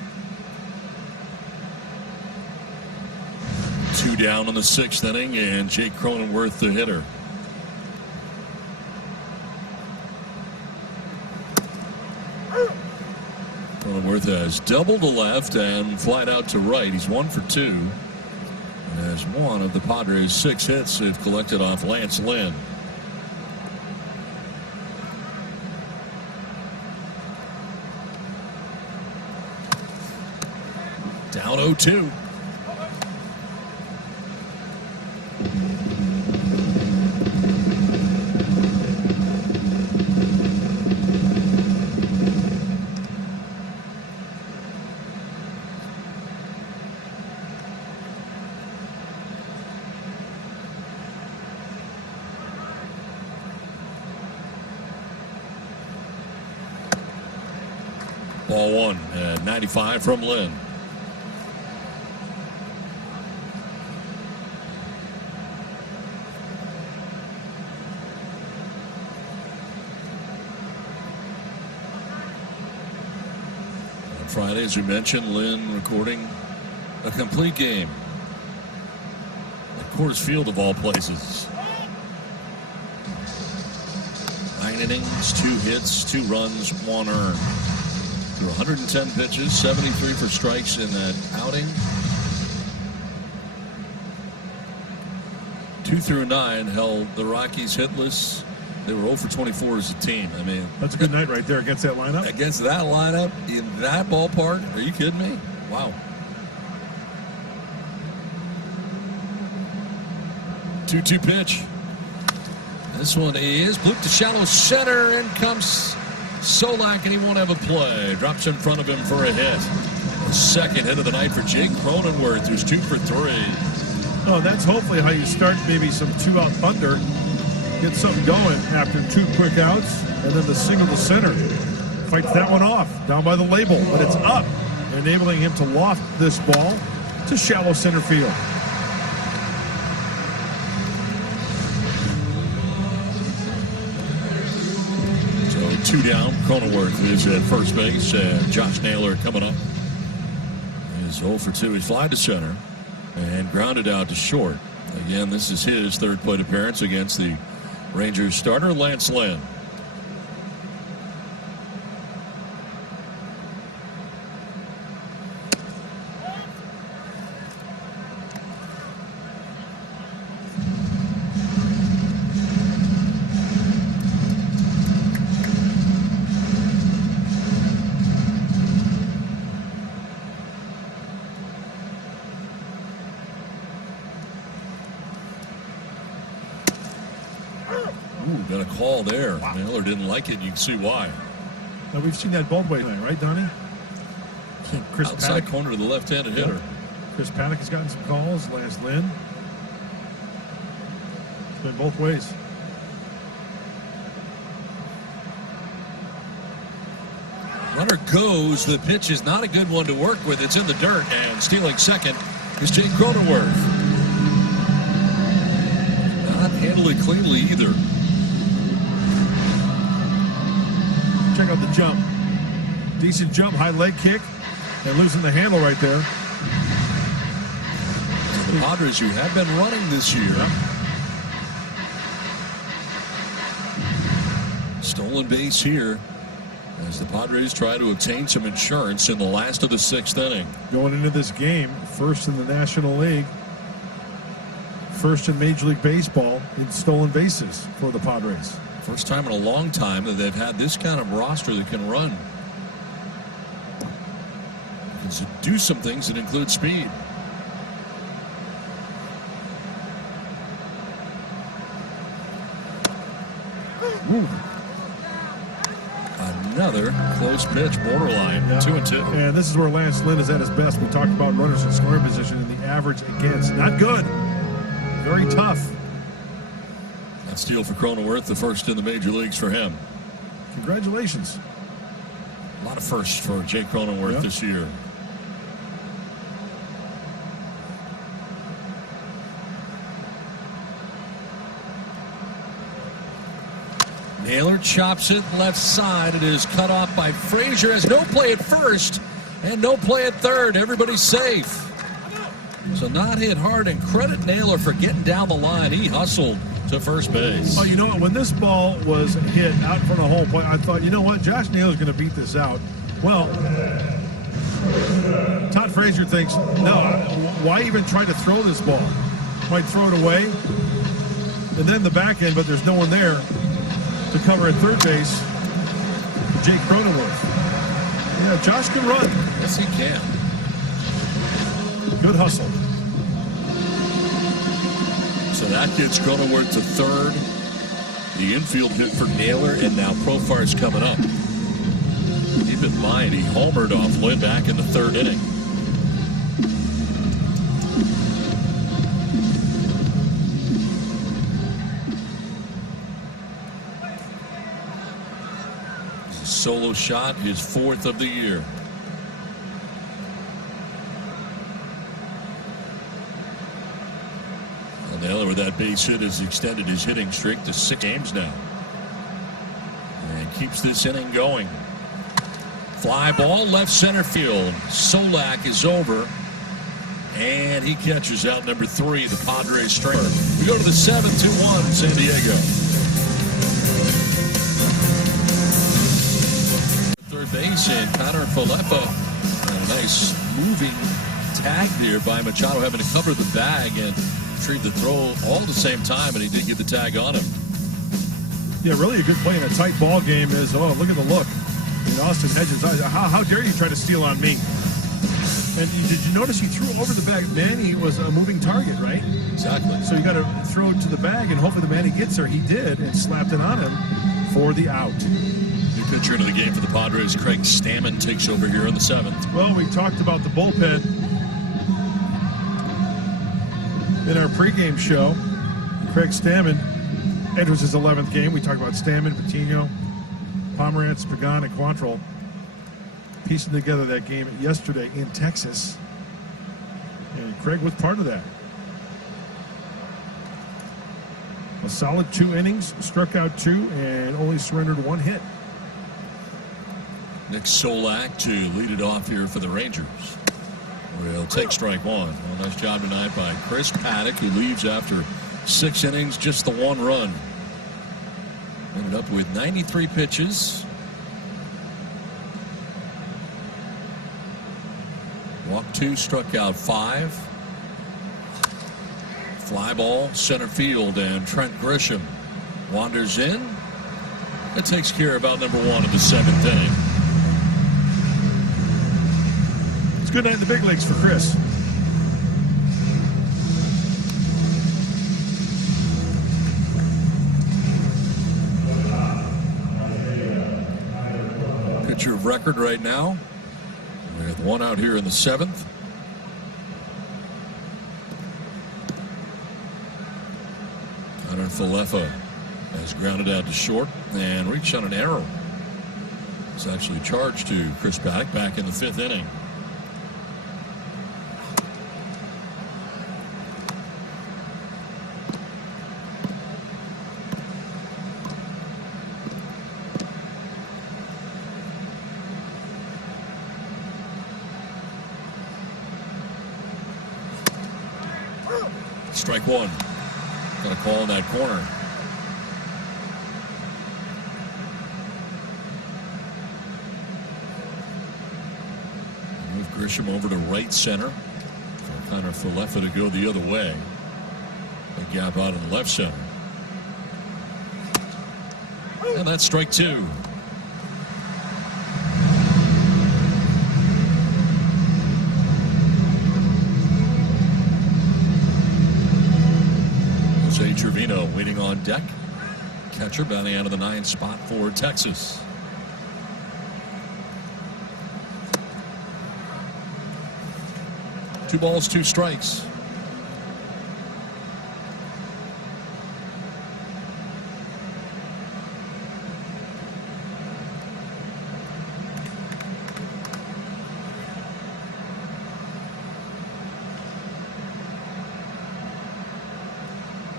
2 down in the 6th inning, and Jake Cronenworth the hitter. Cronenworth has double to left and flied out to right. He's 1 for 2. And has one of the Padres' 6 hits they've collected off Lance Lynn. Down 0-2. Ball 1 at 95 from Lynn. Friday, as we mentioned, Lynn recording a complete game at Coors Field of all places. 9 innings, 2 hits, 2 runs, 1 earned. Through 110 pitches, 73 for strikes in that outing. 2 through 9 held the Rockies hitless. They were 0 for 24 as a team. I mean, that's a good night right there against that lineup. Against that lineup in that ballpark? Are you kidding me? Wow. 2-2 pitch. This one is blooped to shallow center, and comes Solak, and he won't have a play. Drops in front of him for a hit. The second hit of the night for Jake Cronenworth, who's 2 for 3. Oh, that's hopefully how you start maybe some 2-out thunder. Get something going after 2 quick outs, and then the single to center. Fights that one off, down by the label, but it's up, enabling him to loft this ball to shallow center field. So 2 down. Cronenworth is at first base, and Josh Naylor coming up is 0 for 2. He's fly to center and grounded out to short. Again, this is his 3rd plate appearance against the Rangers starter, Lance Lynn. Got a call there. Wow. Naylor didn't like it. You can see why. Now, we've seen that both ways, right, Donnie? Chris outside Paddock, corner to the left-handed hitter. Chris Paddock has gotten some calls. Lance Lynn. It's been both ways. Runner goes. The pitch is not a good one to work with. It's in the dirt, and stealing second is Jake Cronenworth. Not handled it cleanly either. Check out the jump. Decent jump, high leg kick, and losing the handle right there. So the Padres, who have been running this year, stolen base here as the Padres try to obtain some insurance in the last of the 6th inning. Going into this game, first in the National League, first in Major League Baseball in stolen bases for the Padres. First time in a long time that they've had this kind of roster that can run. Can do some things that include speed. Ooh. Another close pitch, borderline. 2-2. And this is where Lance Lynn is at his best. We talked about runners in scoring position and the average against. Not good. Very tough. That steal for Cronenworth, the first in the major leagues for him. Congratulations. A lot of firsts for Jake Cronenworth this year. Naylor chops it left side. It is cut off by Frazier. Has no play at first and no play at third. Everybody's safe. So not hit hard, and credit Naylor for getting down the line. He hustled to first base. Oh, you know what? When this ball was hit out in front of home plate, I thought, you know what? Josh Naylor's going to beat this out. Well, Todd Frazier thinks, no, why even try to throw this ball? Might throw it away. And then the back end, but there's no one there to cover at third base. Jake Cronenworth. Yeah, Josh can run. Yes, he can. Good hustle. So that gets Cronenworth to third. The infield hit for Naylor, and now Profar's coming up. Keep in mind, he homered off Lynn back in the 3rd inning. It's a solo shot, his 4th of the year. Naylor with that base hit has extended his hitting streak to 6 games now. And keeps this inning going. Fly ball, left center field. Solak is over. And he catches out number 3, the Padres stringer. We go to the 7-1 San Diego. Third base, and Connor Falefa. A nice moving tag there by Machado, having to cover the bag and retrieve the throw all at the same time, and he did get the tag on him. Yeah, really a good play in a tight ball game is, oh, look at the look. In Austin Hedges, how dare you try to steal on me? And did you notice he threw over the bag? Manny was a moving target, right? Exactly. So you got to throw it to the bag, and hopefully the Manny gets there. He did, and slapped it on him for the out. New pitcher into the game for the Padres, Craig Stammen, takes over here in the 7th. Well, we talked about the bullpen in our pregame show. Craig Stammen enters his 11th game. We talked about Stammen, Patino, Pomerantz, Pagan, and Quantrill piecing together that game yesterday in Texas. And Craig was part of that. A solid 2 innings, struck out 2, and only surrendered 1 hit. Nick Solak to lead it off here for the Rangers. We'll take strike 1. Well, nice job tonight by Chris Paddock, who leaves after 6 innings, just the 1 run. Ended up with 93 pitches. Walked 2, struck out 5. Fly ball, center field, and Trent Grisham wanders in. That takes care of out number 1 in the 7th inning. It's a good night in the big leagues for Chris. Pitcher of record right now. We have 1 out here in the 7th. Connor Falefa has grounded out to short and reached on an error. It's actually charged to Chris Paddock back in the 5th inning. Strike 1. Got a call in that corner. Move Grisham over to right center for Connor Falefa to go the other way. A gap out in the left center. And that's strike 2. Trevino waiting on deck. Catcher bounding out of the 9th spot for Texas. Two balls, 2 strikes.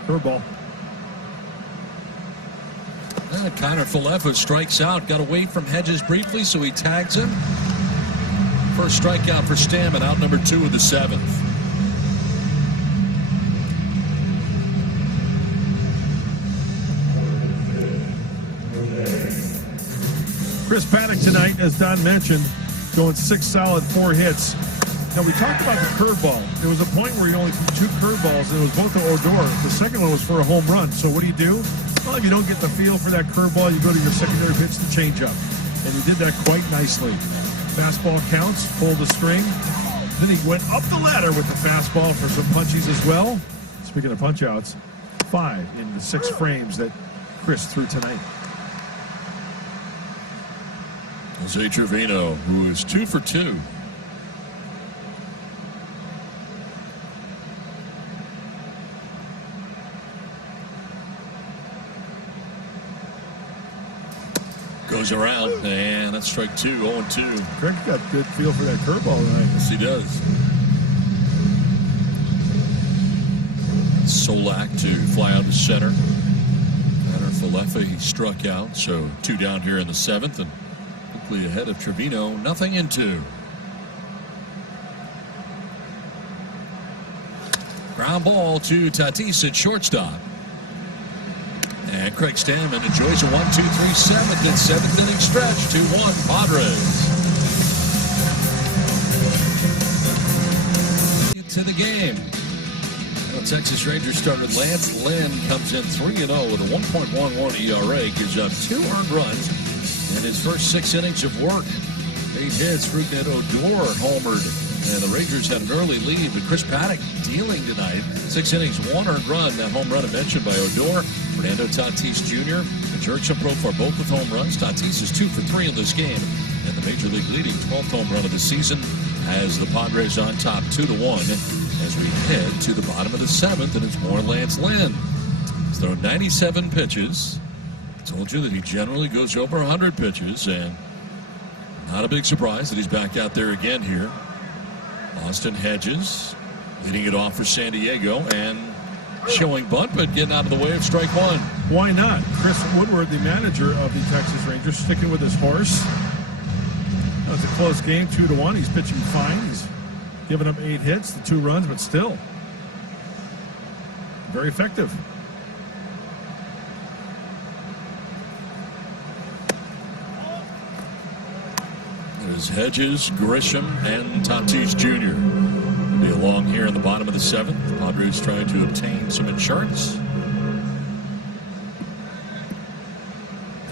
Curveball. Connor Falefa strikes out. Got away from Hedges briefly, so he tags him. First strikeout for Stammen, out number 2 of the 7th. Chris Paddock tonight, as Don mentioned, going 6 solid, 4 hits. Now, we talked about the curveball. There was a point where he only threw 2 curveballs, and it was both to Odor. The second one was for a home run. So what do? Well, if you don't get the feel for that curveball, you go to your secondary pitch, the changeup. And he did that quite nicely. Fastball counts, pulled the string. Then he went up the ladder with the fastball for some punchies as well. Speaking of punch-outs, 5 in the 6 frames that Chris threw tonight. Jose Trevino, who is 2 for 2. Goes around, and that's strike 2, 0-2. Craig got good feel for that curveball tonight. Yes, he does. Solak to fly out to center. Connor Falefa, he struck out, so 2 down here in the 7th, and quickly ahead of Trevino, 0-2. Ground ball to Tatis at shortstop. And Craig Stammen enjoys a 1-2-3 7th and 7th inning stretch. 2-1 Padres. To the game. Texas Rangers starter Lance Lynn comes in 3-0 with a 1.11 ERA, gives up 2 earned runs in his first 6 innings of work. 8 hits. Rougned Odor homered, and the Rangers had an early lead, but Chris Paddock dealing tonight. 6 innings, 1 earned run. That home run I mentioned by Odor. Fernando Tatis Jr. and Jurickson Profar both with home runs. Tatis is 2 for 3 in this game, and the Major League leading 12th home run of the season has the Padres on top 2-1. As we head to the bottom of the 7th, and it's more Lance Lynn. He's thrown 97 pitches. I told you that he generally goes over 100 pitches, and not a big surprise that he's back out there again here. Austin Hedges leading it off for San Diego and showing bunt, but getting out of the way of strike 1. Why not? Chris Woodward, the manager of the Texas Rangers, sticking with his horse. That was a close game, 2-1. He's pitching fine. He's giving up 8 hits, the 2 runs, but still very effective. There's Hedges, Grisham, and Tatis Jr. Will be along here in the bottom of the 7th. The Padres trying to obtain some insurance.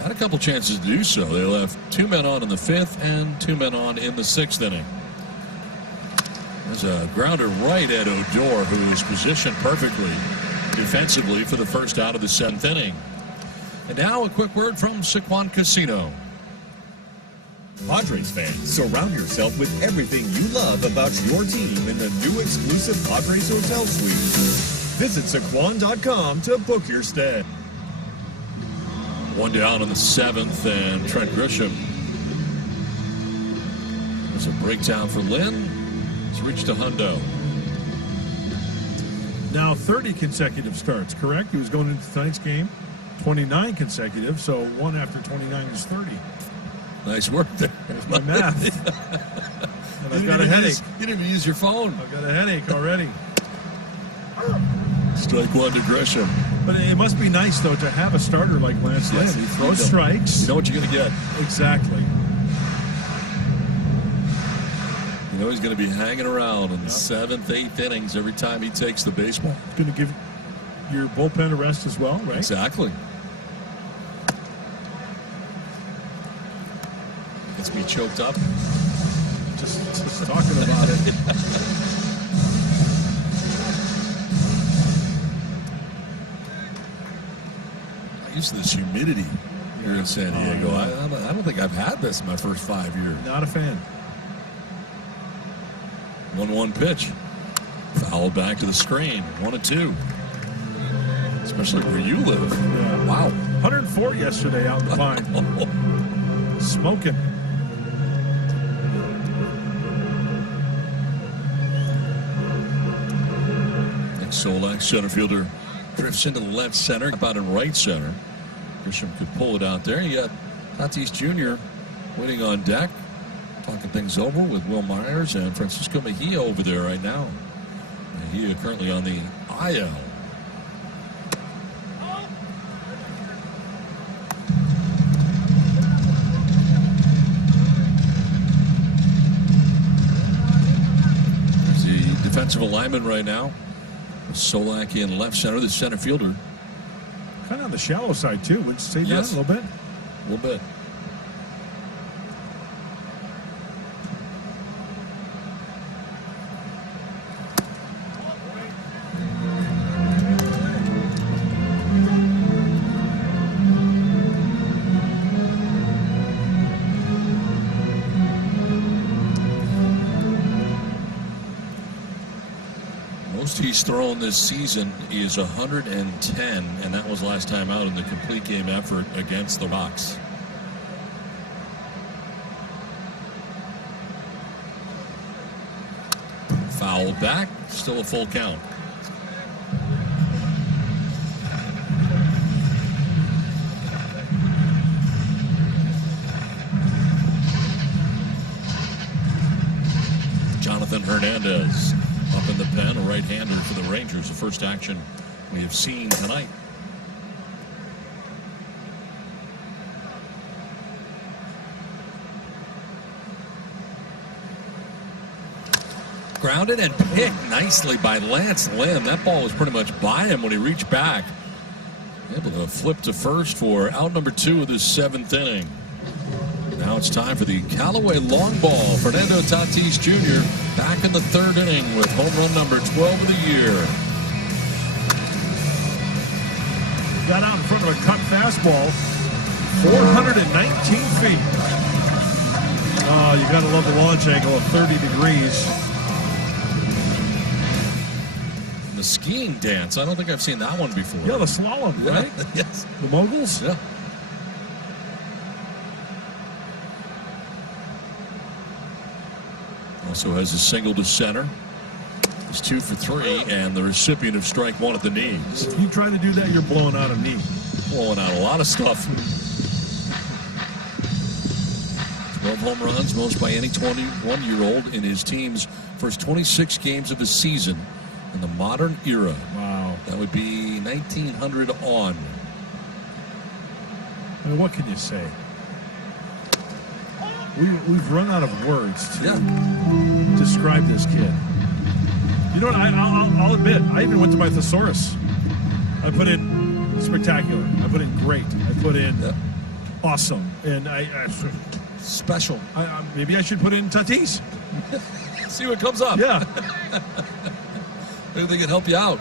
Had a couple chances to do so. They left 2 men on in the 5th and 2 men on in the 6th inning. There's a grounder right at Odor, who is positioned perfectly defensively for the first out of the 7th inning. And now a quick word from Sycuan Casino. Padres fans, surround yourself with everything you love about your team in the new exclusive Padres Hotel Suite. Visit Sycuan.com to book your stay. 1 down in the 7th, and Trent Grisham. There's a breakdown for Lynn. It's reached a hundo. Now 30 consecutive starts, correct? He was going into tonight's game 29 consecutive, so 1 after 29 is 30. Nice work there. There's my math. And I've got a headache. You didn't even use your phone. I've got a headache already. Strike 1 to Grisham. But it must be nice, though, to have a starter like Lance Lynn. He throws strikes. You know what you're going to get. Exactly. You know he's going to be hanging around in the 7th, 8th innings every time he takes the baseball. Going to give your bullpen a rest as well, right? Exactly. Gets me choked up. Just talking about it. I'm used to this humidity here in San Diego. I don't think I've had this in my first 5 years. Not a fan. 1-1 pitch. Fouled back to the screen. 1-2. Especially where you live. Yeah. Wow. 104 yesterday out in the Vine. Smoking. Nick Solak, center fielder, drifts into the left center, about in right center. Grisham could pull it out there. You got Tatis Jr. waiting on deck, talking things over with Will Myers and Francisco Mejia over there right now. Mejia currently on the IL. There's the defensive alignment right now. Solak in left center, the center fielder. Kind of on the shallow side, too. Would you say that a little bit? A little bit. He's thrown this season is 110, and that was last time out in the complete game effort against the Rocks. Fouled back, still a full count. Jonathan Hernandez up in the pen, a right-hander for the Rangers. The first action we have seen tonight. Grounded and picked nicely by Lance Lynn. That ball was pretty much by him when he reached back. Able to flip to first for out number 2 of this 7th inning. Now it's time for the Callaway long ball. Fernando Tatis Jr. back in the 3rd inning with home run number 12 of the year. Got out in front of a cut fastball, 419 feet. Oh, you got to love the launch angle of 30 degrees. The skiing dance. I don't think I've seen that one before. Yeah, the slalom, right? Yes. The moguls? Yeah. Also has a single to center. He's 2 for 3, and the recipient of strike 1 at the knees. If you try to do that, you're blowing out a knee. Blowing out a lot of stuff. 12 home runs, most by any 21-year-old in his team's first 26 games of the season in the modern era. Wow. That would be 1900 on. I mean, what can you say? We've run out of words to describe this kid. You know what? I'll admit, I even went to my thesaurus. I put in spectacular. I put in great. I put in awesome. And I special. Maybe I should put in Tatis. See what comes up. Yeah. Maybe they can help you out.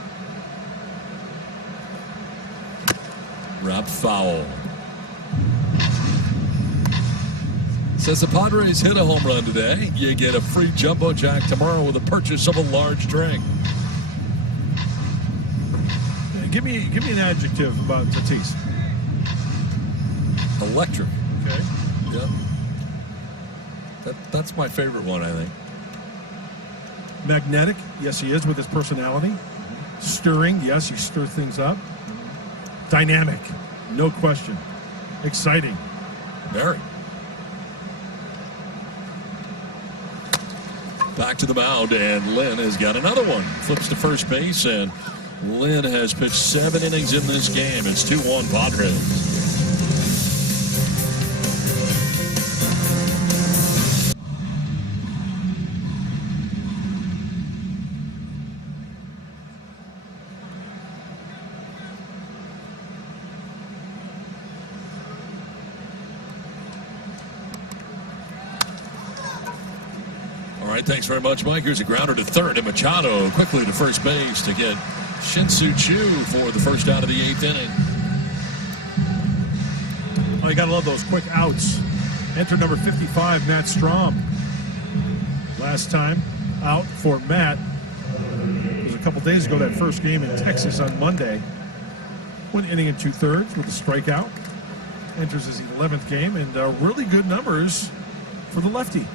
Wrap foul. Says the Padres hit a home run today. You get a free Jumbo Jack tomorrow with a purchase of a large drink. Give me an adjective about Tatis. Electric. Okay. Yeah. That's my favorite one, I think. Magnetic, yes, he is with his personality. Stirring, yes, he stirs things up. Dynamic, no question. Exciting. Very. Back to the mound, and Lynn has got another one. Flips to first base, and Lynn has pitched 7 innings in this game. It's 2-1 Padres. All right, thanks very much, Mike. Here's a grounder to third, and Machado quickly to first base to get Shin-Soo Choo for the first out of the 8th inning. Oh, you got to love those quick outs. Enter number 55, Matt Strom. Last time out for Matt was a couple days ago, that first game in Texas on Monday. 1 inning and 2/3 with a strikeout. Enters his 11th game, and really good numbers for the lefty.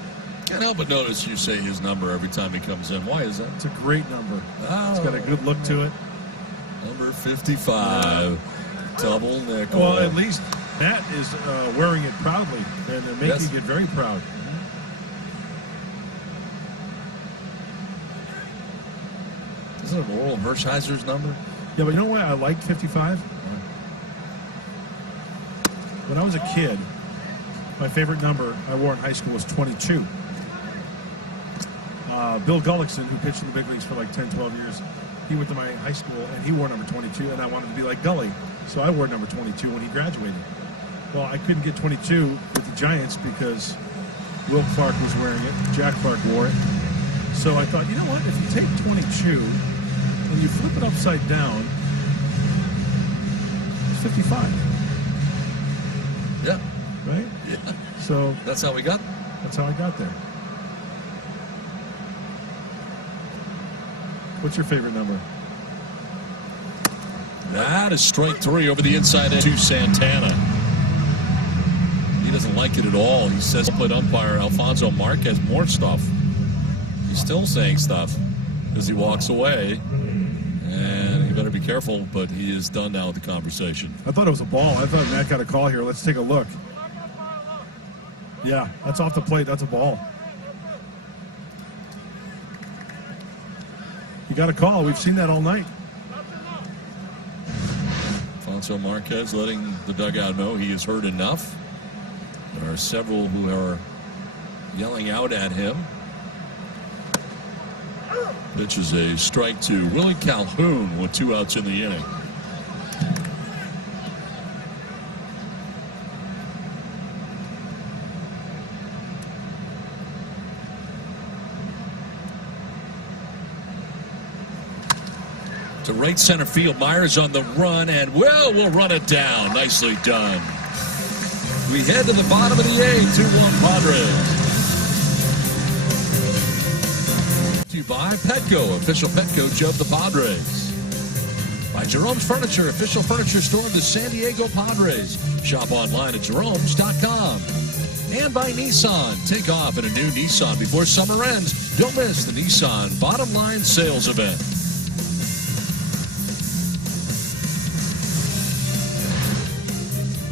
Can't help but notice you say his number every time he comes in. Why is that? It's a great number. Oh. It's got a good look to it. Number 55. Double nickel. Well, at least Matt is wearing it proudly and making it very proud. Isn't it Laurel Hershiser's number? Yeah, but you know why I liked 55? When I was a kid, my favorite number I wore in high school was 22. Bill Gullickson, who pitched in the big leagues for like 10, 12 years, he went to my high school and he wore number 22, and I wanted to be like Gully, so I wore number 22 when he graduated. Well, I couldn't get 22 with the Giants because Will Clark was wearing it, Jack Clark wore it. So I thought, you know what, if you take 22 and you flip it upside down, it's 55. Yeah. Right? Yeah. So that's how we got. That's how I got there. What's your favorite number? That is strike 3 over the inside to Santana. He doesn't like it at all. He says plate umpire Alfonso Marquez more stuff. He's still saying stuff as he walks away. And you better be careful, but he is done now with the conversation. I thought it was a ball. I thought Matt got a call here. Let's take a look. Yeah, that's off the plate. That's a ball. You got a call. We've seen that all night. Alfonso Marquez letting the dugout know he has heard enough. There are several who are yelling out at him. Pitch is a strike to Willie Calhoun with 2 outs in the inning. To right center field, Myers on the run, and we'll run it down. Nicely done. We head to the bottom of the 8th, 2-1 Padres. To you by Petco, official pet coach of the Padres. By Jerome's Furniture, official furniture store of the San Diego Padres. Shop online at jeromes.com. And by Nissan. Take off in a new Nissan before summer ends. Don't miss the Nissan Bottom Line Sales Event.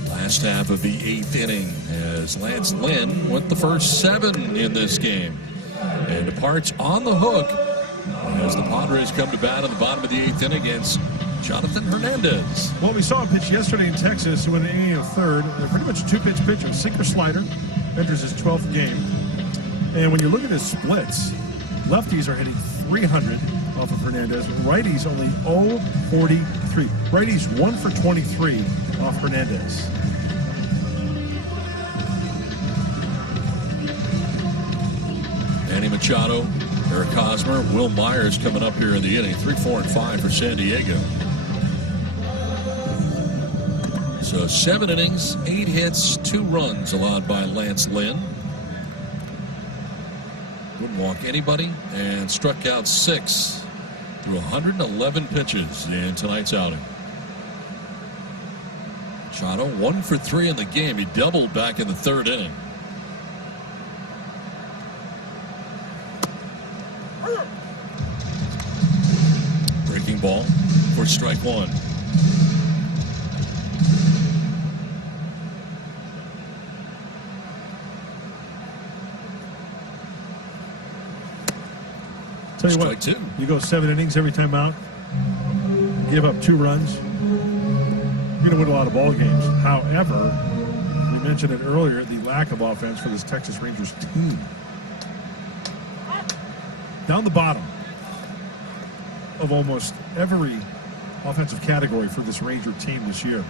Last half of the 8th inning as Lance Lynn went the first 7 in this game and departs on the hook as the Padres come to bat in the bottom of the 8th inning against Jonathan Hernandez. Well, we saw a pitch yesterday in Texas when the inning of third. Pretty much a 2-pitch pitcher, sinker slider, enters his 12th game. And when you look at his splits, lefties are hitting 300 off of Hernandez. Righties only 0-43. Righties 1 for 23 off Hernandez. Manny Machado, Eric Hosmer, Will Myers coming up here in the inning. 3, 4, and 5 for San Diego. So 7 innings, 8 hits, 2 runs allowed by Lance Lynn. Wouldn't walk anybody and struck out 6 through 111 pitches in tonight's outing. Machado 1 for 3 in the game. He doubled back in the 3rd inning. Breaking ball for strike 1. Tell you Strike what, 2. you go 7 innings every time out, give up 2 runs, you're going to win a lot of ball games. However, we mentioned it earlier, the lack of offense for this Texas Rangers team. Down the bottom of almost every offensive category for this Ranger team this year.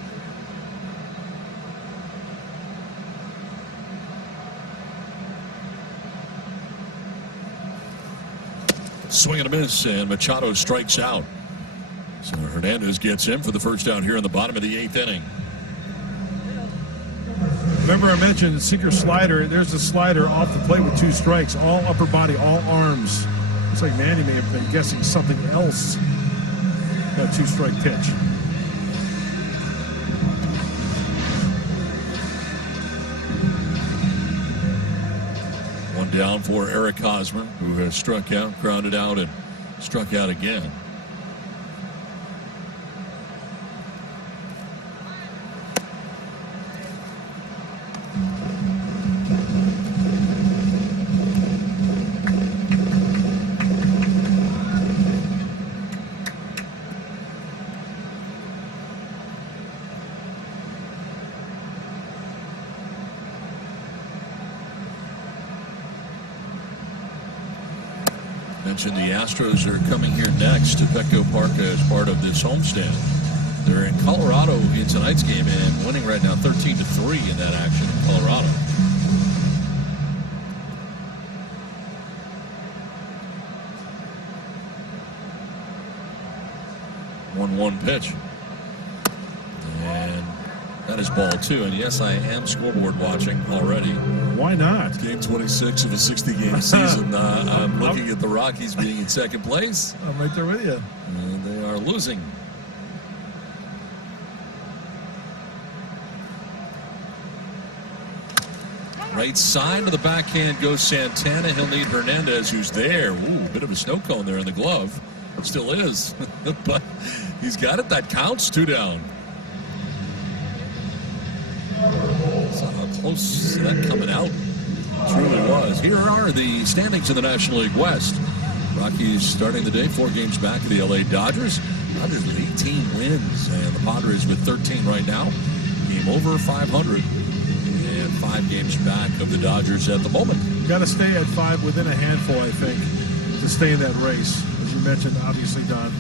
Swing and a miss, and Machado strikes out. So Hernandez gets him for the first out here in the bottom of the 8th inning. Remember I mentioned sinker slider. There's a slider off the plate with 2 strikes. All upper body, all arms. Looks like Manny may have been guessing something else. That 2-strike pitch. One down for Eric Hosmer, who has struck out, grounded out, and struck out again. Mentioned the Astros are coming here next to Petco Park as part of this homestand. They're in Colorado in tonight's game and winning right now 13-3 in that action in Colorado. One pitch. And that is ball 2. And yes, I am scoreboard watching already. Why not? Game 26 of a 60-game season. I'm looking at the Rockies being in second place. I'm right there with you. And they are losing. Right side to the backhand goes Santana. He'll need Hernandez, who's there. Ooh, bit of a snow cone there in the glove. Still is. But he's got it. That counts. 2 down. Saw how close that coming out truly was. Here are the standings in the National League West. Rockies starting the day 4 games back of the LA Dodgers. Dodgers with 18 wins, and the Padres with 13 right now. Game over 500, and 5 games back of the Dodgers at the moment. Got to stay at 5 within a handful, I think, to stay in that race. As you mentioned, obviously, Don,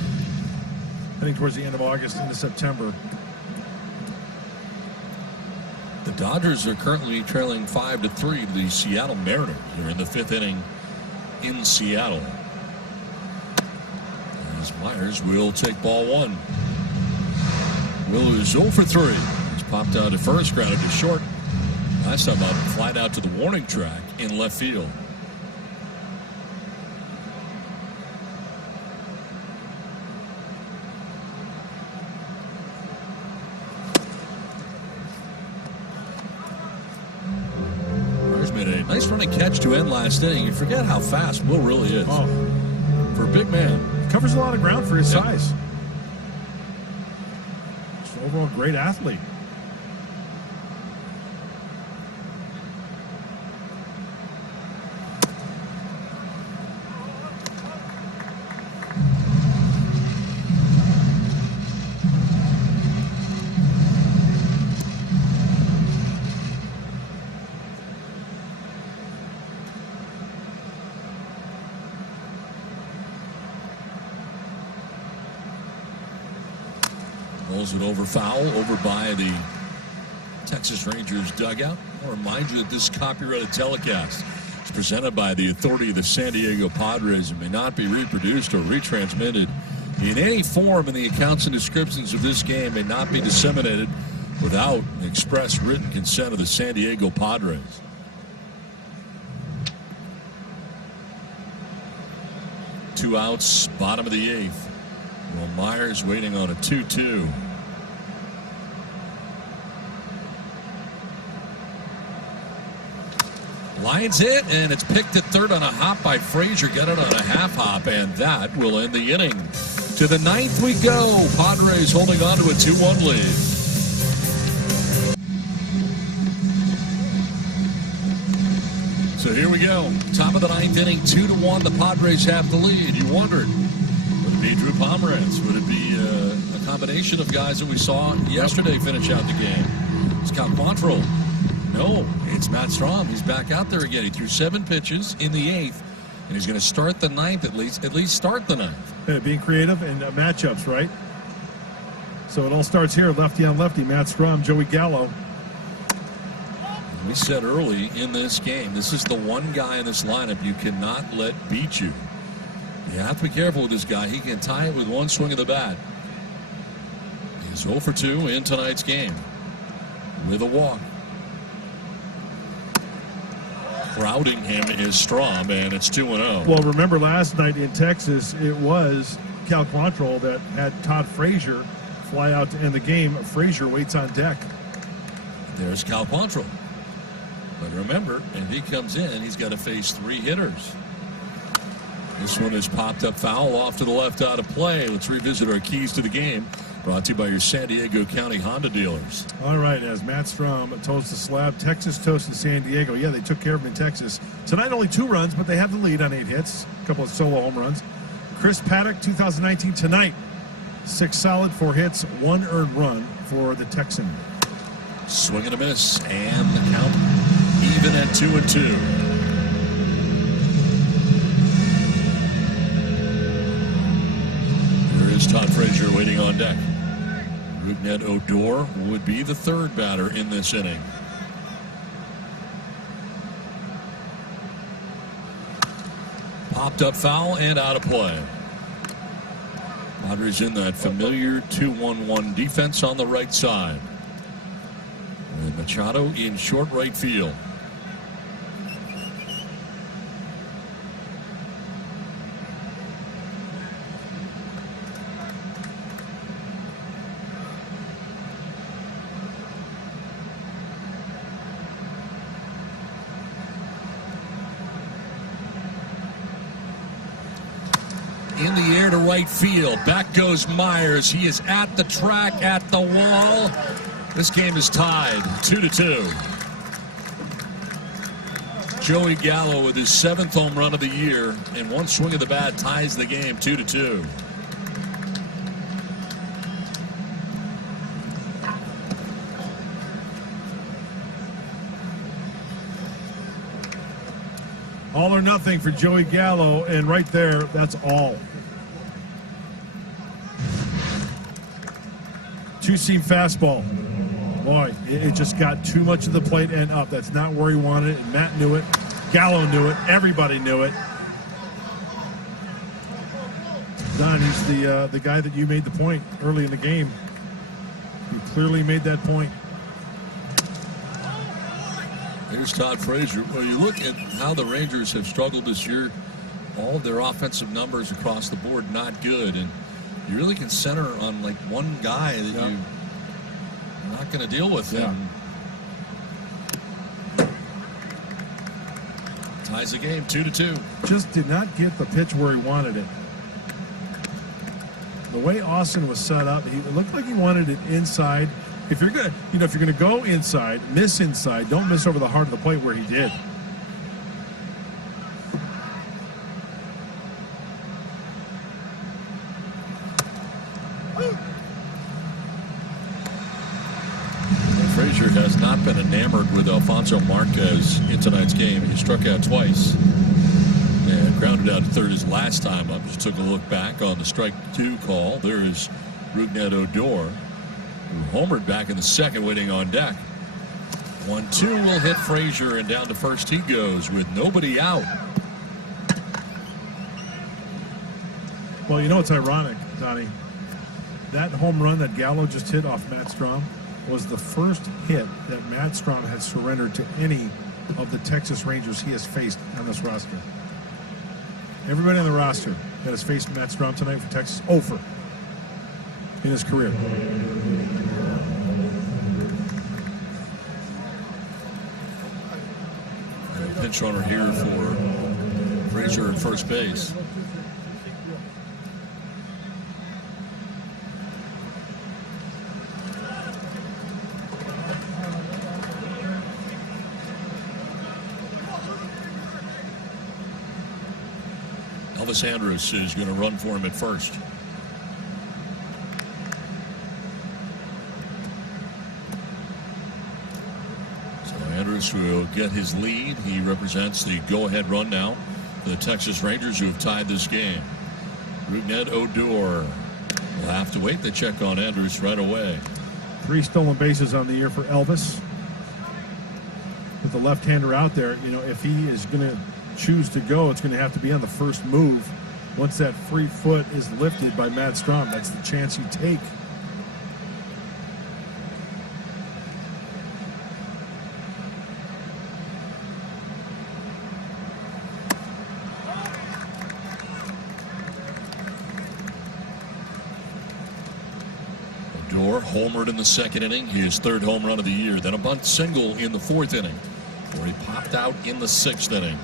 heading towards the end of August into September. The Dodgers are currently trailing 5-3 to the Seattle Mariners. They're in the 5th inning in Seattle. As Myers will take ball 1. Will is 0 for 3. He's popped out to first, grounded to short. Last time up, flied out to the warning track in left field. Myers made a nice running catch to end last inning. You forget how fast Will really is. Oh, For a big man. covers a lot of ground for his size. Just an overall great athlete. Rolls it over foul, over by the Texas Rangers dugout. I'll remind you that this copyrighted telecast is presented by the authority of the San Diego Padres and may not be reproduced or retransmitted in any form, and the accounts and descriptions of this game may not be disseminated without the express written consent of the San Diego Padres. Two outs, bottom of the 8th. Well, Myers waiting on a 2-2. Lines hit, and it's picked at third on a hop by Frazier. Got it on a half hop, and that will end the inning. To the 9th we go. Padres holding on to a 2-1 lead. So here we go. Top of the 9th inning, 2-1. The Padres have the lead. You wondered, would it be Drew Pomeranz? Would it be a combination of guys that we saw yesterday finish out the game? It's Cal Quantrill. No, it's Matt Strahm. He's back out there again. He threw 7 pitches in the 8th, and he's going to start the 9th at least start the 9th. Yeah, being creative and matchups, right? So it all starts here, lefty on lefty. Matt Strahm, Joey Gallo. We said early in this game, this is the one guy in this lineup you cannot let beat you. You have to be careful with this guy. He can tie it with one swing of the bat. He's 0 for 2 in tonight's game with a walk. Crowding him is Strahm, and it's 2-0. Well, remember last night in Texas, it was Cal Quantrill that had Todd Frazier fly out to end the game. Frazier waits on deck. There's Cal Quantrill. But remember, if he comes in, he's got to face 3 hitters. This one is popped up foul off to the left out of play. Let's revisit our keys to the game. Brought to you by your San Diego County Honda dealers. All right, as Matt Strahm toes the slab, Texas toasted San Diego. Yeah, they took care of him in Texas. Tonight only 2 runs, but they have the lead on 8 hits. A couple of solo home runs. Chris Paddock, 2019 tonight. 6 solid, 4 hits, 1 earned run for the Texan. Swing and a miss, and the count even at 2-2. There is Todd Frazier waiting on deck. Rougned Odor would be the 3rd batter in this inning. Popped up foul and out of play. Padres in that familiar 2-1-1 defense on the right side. And Machado in short right field. In the air to right field. Back goes Myers. He is at the track, at the wall. This game is tied 2-2. Joey Gallo with his 7th home run of the year, and one swing of the bat ties the game 2-2. All or nothing for Joey Gallo, and right there, that's all. Two-seam fastball. Boy, it just got too much of the plate and up. That's not where he wanted it, and Matt knew it. Gallo knew it. Everybody knew it. Don, he's the guy that you made the point early in the game. You clearly made that point. Here's Todd Frazier. Well, you look at how the Rangers have struggled this year. All of their offensive numbers across the board not good, and you really can center on like one guy that you're not going to deal with him. Ties the game 2-2. Just did not get the pitch where he wanted it. The way Austin was set up, it looked like he wanted it inside. If you're gonna, if you're gonna go inside, miss inside. Don't miss over the heart of the plate where he did. Frazier has not been enamored with Alfonso Marquez in tonight's game. He struck out twice and grounded out to third his last time up. Just took a look back on the strike 2 call. There is Rougned Odor, who homered back in the second, waiting on deck. 1-2 will hit Frazier, and down to first he goes with nobody out. Well, you know what's ironic, Donnie? That home run that Gallo just hit off Matt Strom was the first hit that Matt Strom has surrendered to any of the Texas Rangers he has faced on this roster. Everybody on the roster that has faced Matt Strom tonight for Texas, 0 in his career. Pinch runner here for Frazier at first base. Elvis Andrus is going to run for him at first. Andrus will get his lead. He represents the go-ahead run now for the Texas Rangers, who have tied this game. Rougned Odor will have to wait to check on Andrus right away. 3 stolen bases on the year for Elvis. With the left-hander out there, if he is going to choose to go, it's going to have to be on the first move. Once that free foot is lifted by Matt Strom, that's the chance you take. Odor homered in the second inning, his 3rd home run of the year. Then a bunt single in the 4th inning, where he popped out in the 6th inning.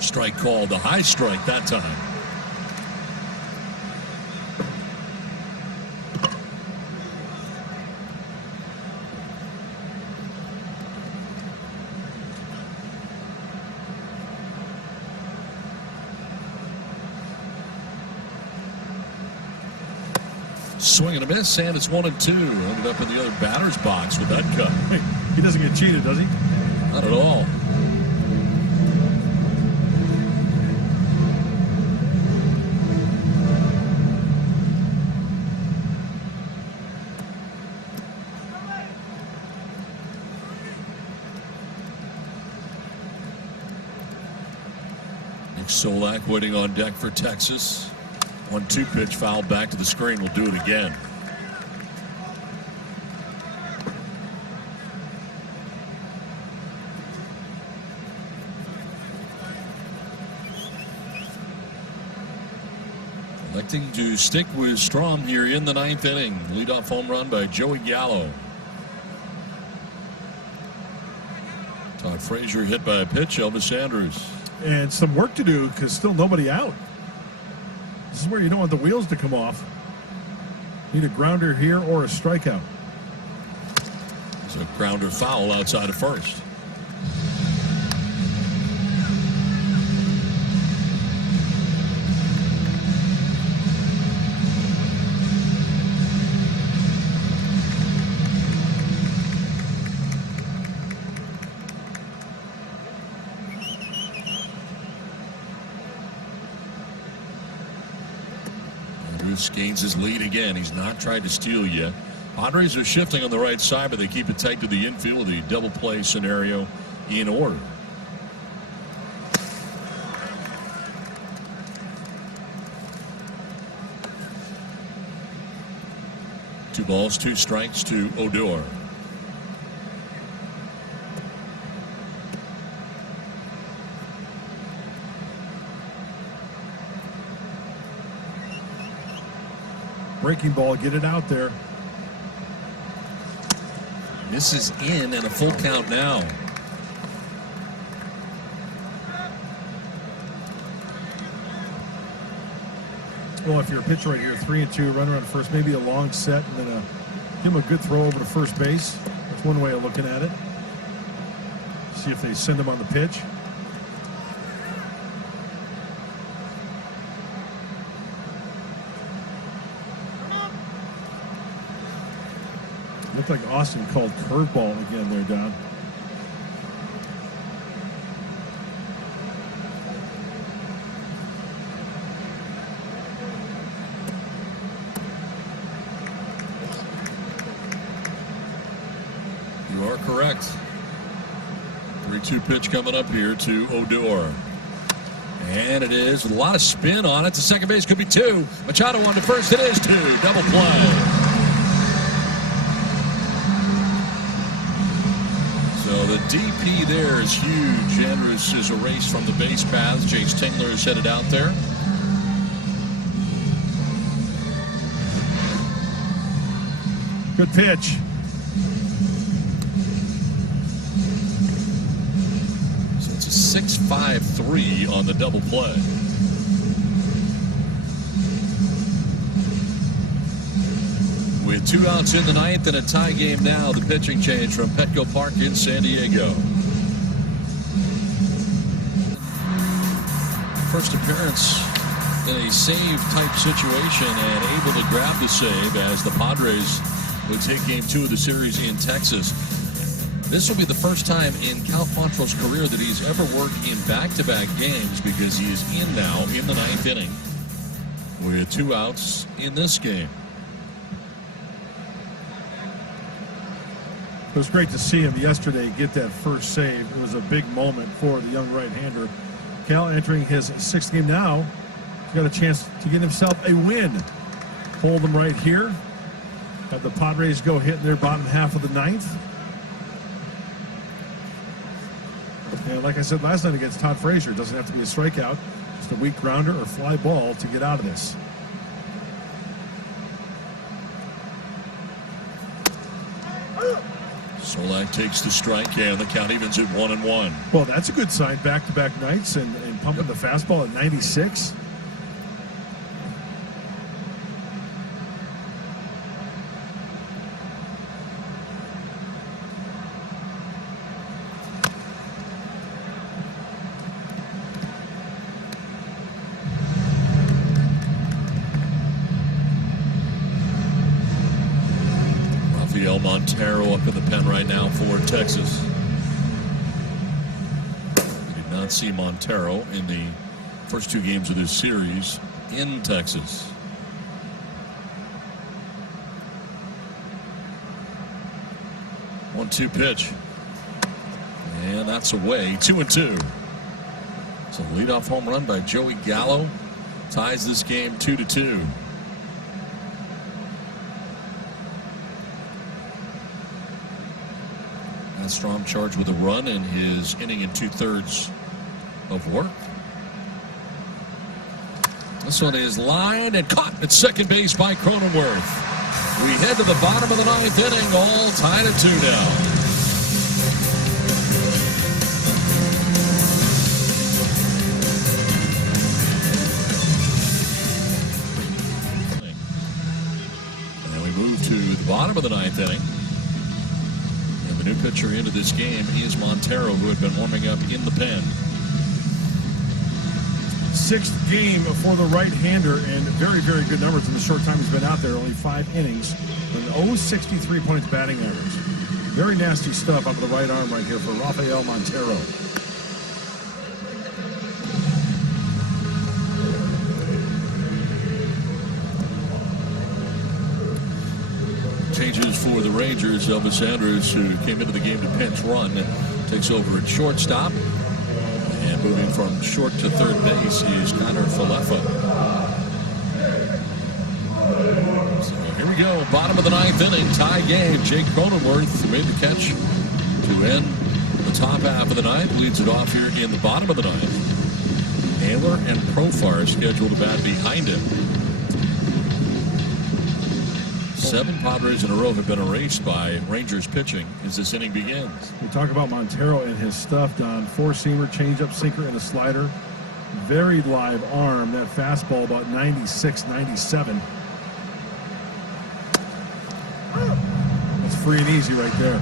Strike called, the high strike that time. Swing and a miss, and it's 1-2. Ended up in the other batter's box with that cut. Hey, he doesn't get cheated, does he? Not at all. Solak waiting on deck for Texas. 1-2 pitch fouled back to the screen. We'll do it again. Electing to stick with Strom here in the 9th inning. Leadoff home run by Joey Gallo. Todd Frazier hit by a pitch. Elvis Andrus. and some work to do because still nobody out. This is where you don't want the wheels to come off. Need a grounder here or a strikeout. It's a grounder foul outside of first. Gains his lead again. He's not tried to steal yet. Padres are shifting on the right side, but they keep it tight to the infield. The double play scenario in order. Two balls, two strikes to Odor. Breaking ball, get it out there. Misses in and a full count now. Well, if you're a pitcher right here, 3-2, run around first, maybe a long set, and then give him a good throw over to first base. That's one way of looking at it. See if they send him on the pitch. Looked like Austin called curveball again there, Don. You are correct. 3-2 pitch coming up here to Odor. And it is with a lot of spin on it. To second base, could be two. Machado on to first. It is two. Double play. So the DP there is huge. Andrus is erased from the base paths. Jace Tingler is headed out there. Good pitch. So it's a 6-5-3 on the double play. With 2 outs in the ninth and a tie game now, the pitching change from Petco Park in San Diego. First appearance in a save-type situation and able to grab the save as the Padres would take game 2 of the series in Texas. This will be the first time in Cal Quantrill's career that he's ever worked in back-to-back games because he is in now in the 9th inning with 2 outs in this game. It was great to see him yesterday get that first save. It was a big moment for the young right-hander. Cal entering his 6th game now. He's got a chance to get himself a win. Hold them right here. Have the Padres go hit in their bottom half of the 9th. And like I said last night against Todd Frazier, it doesn't have to be a strikeout. Just a weak grounder or fly ball to get out of this. Solak takes the strike, and the count evens at 1-1. Well, that's a good sign. Back-to-back nights and pumping the fastball at 96. Montero up in the pen right now for Texas. We did not see Montero in the first 2 games of this series in Texas. One-two pitch. And that's away. 2-2. So leadoff home run by Joey Gallo ties this game 2-2. Strom charged with a run in his inning and 2/3 of work. This one is lined and caught at second base by Cronenworth. We head to the bottom of the 9th inning, all tied at 2 now. move to the bottom of the ninth inning. And the new pitcher into this game is Montero, who had been warming up in the pen. Sixth game for the right-hander, and very, very good numbers in the short time he's been out there. Only 5 innings, with an 0.63 points batting average. Very nasty stuff out of the right arm right here for Rafael Montero. Changes for the Rangers. Elvis Andrus, who came into the game to pinch run, takes over at shortstop. And moving from short to third base is Connor Falefa. So here we go, bottom of the ninth inning, tie game. Jake Cronenworth made the catch to end the top half of the ninth. Leads it off here in the bottom of the ninth. Naylor and Profar scheduled to bat behind him. 7 Padres in a row have been erased by Rangers pitching as this inning begins. We talk about Montero and his stuff, Don. 4-seamer, changeup, sinker, and a slider. Very live arm. That fastball about 96, 97. It's free and easy right there.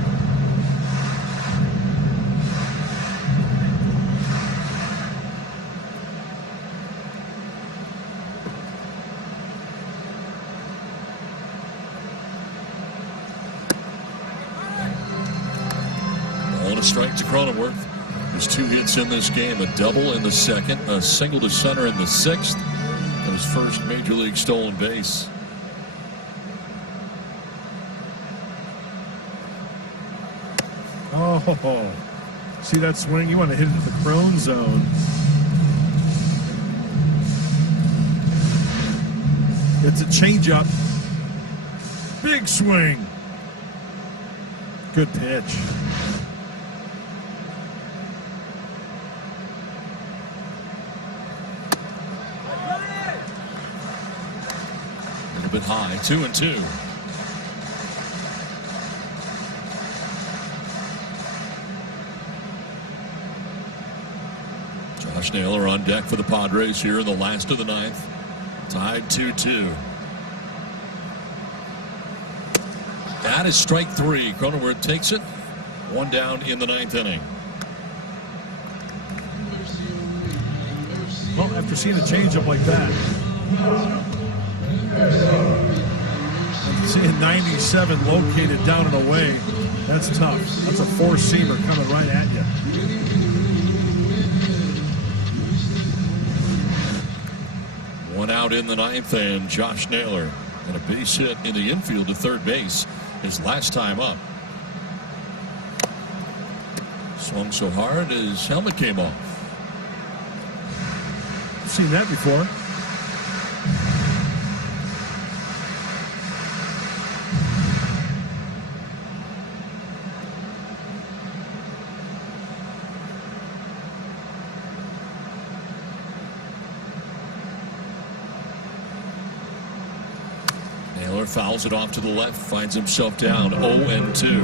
A strike to Cronenworth. His 2 hits in this game, a double in the second, a single to center in the 6th, and his first major league stolen base. Oh, see that swing? You want to hit it into the Crone zone. It's a changeup. Big swing. Good pitch. A bit high, 2-2. Josh Naylor on deck for the Padres here in the last of the ninth. Tied 2-2. That is strike 3. Cronenworth takes it. 1 down in the ninth inning. Well, after seeing a changeup like that, and seeing 97 located down and away, that's tough. That's a 4-seamer coming right at you. One out in the ninth, and Josh Naylor and a base hit in the infield to third base his last time up. Swung so hard his helmet came off. I've seen that before. Naylor fouls it off to the left, finds himself down 0-2.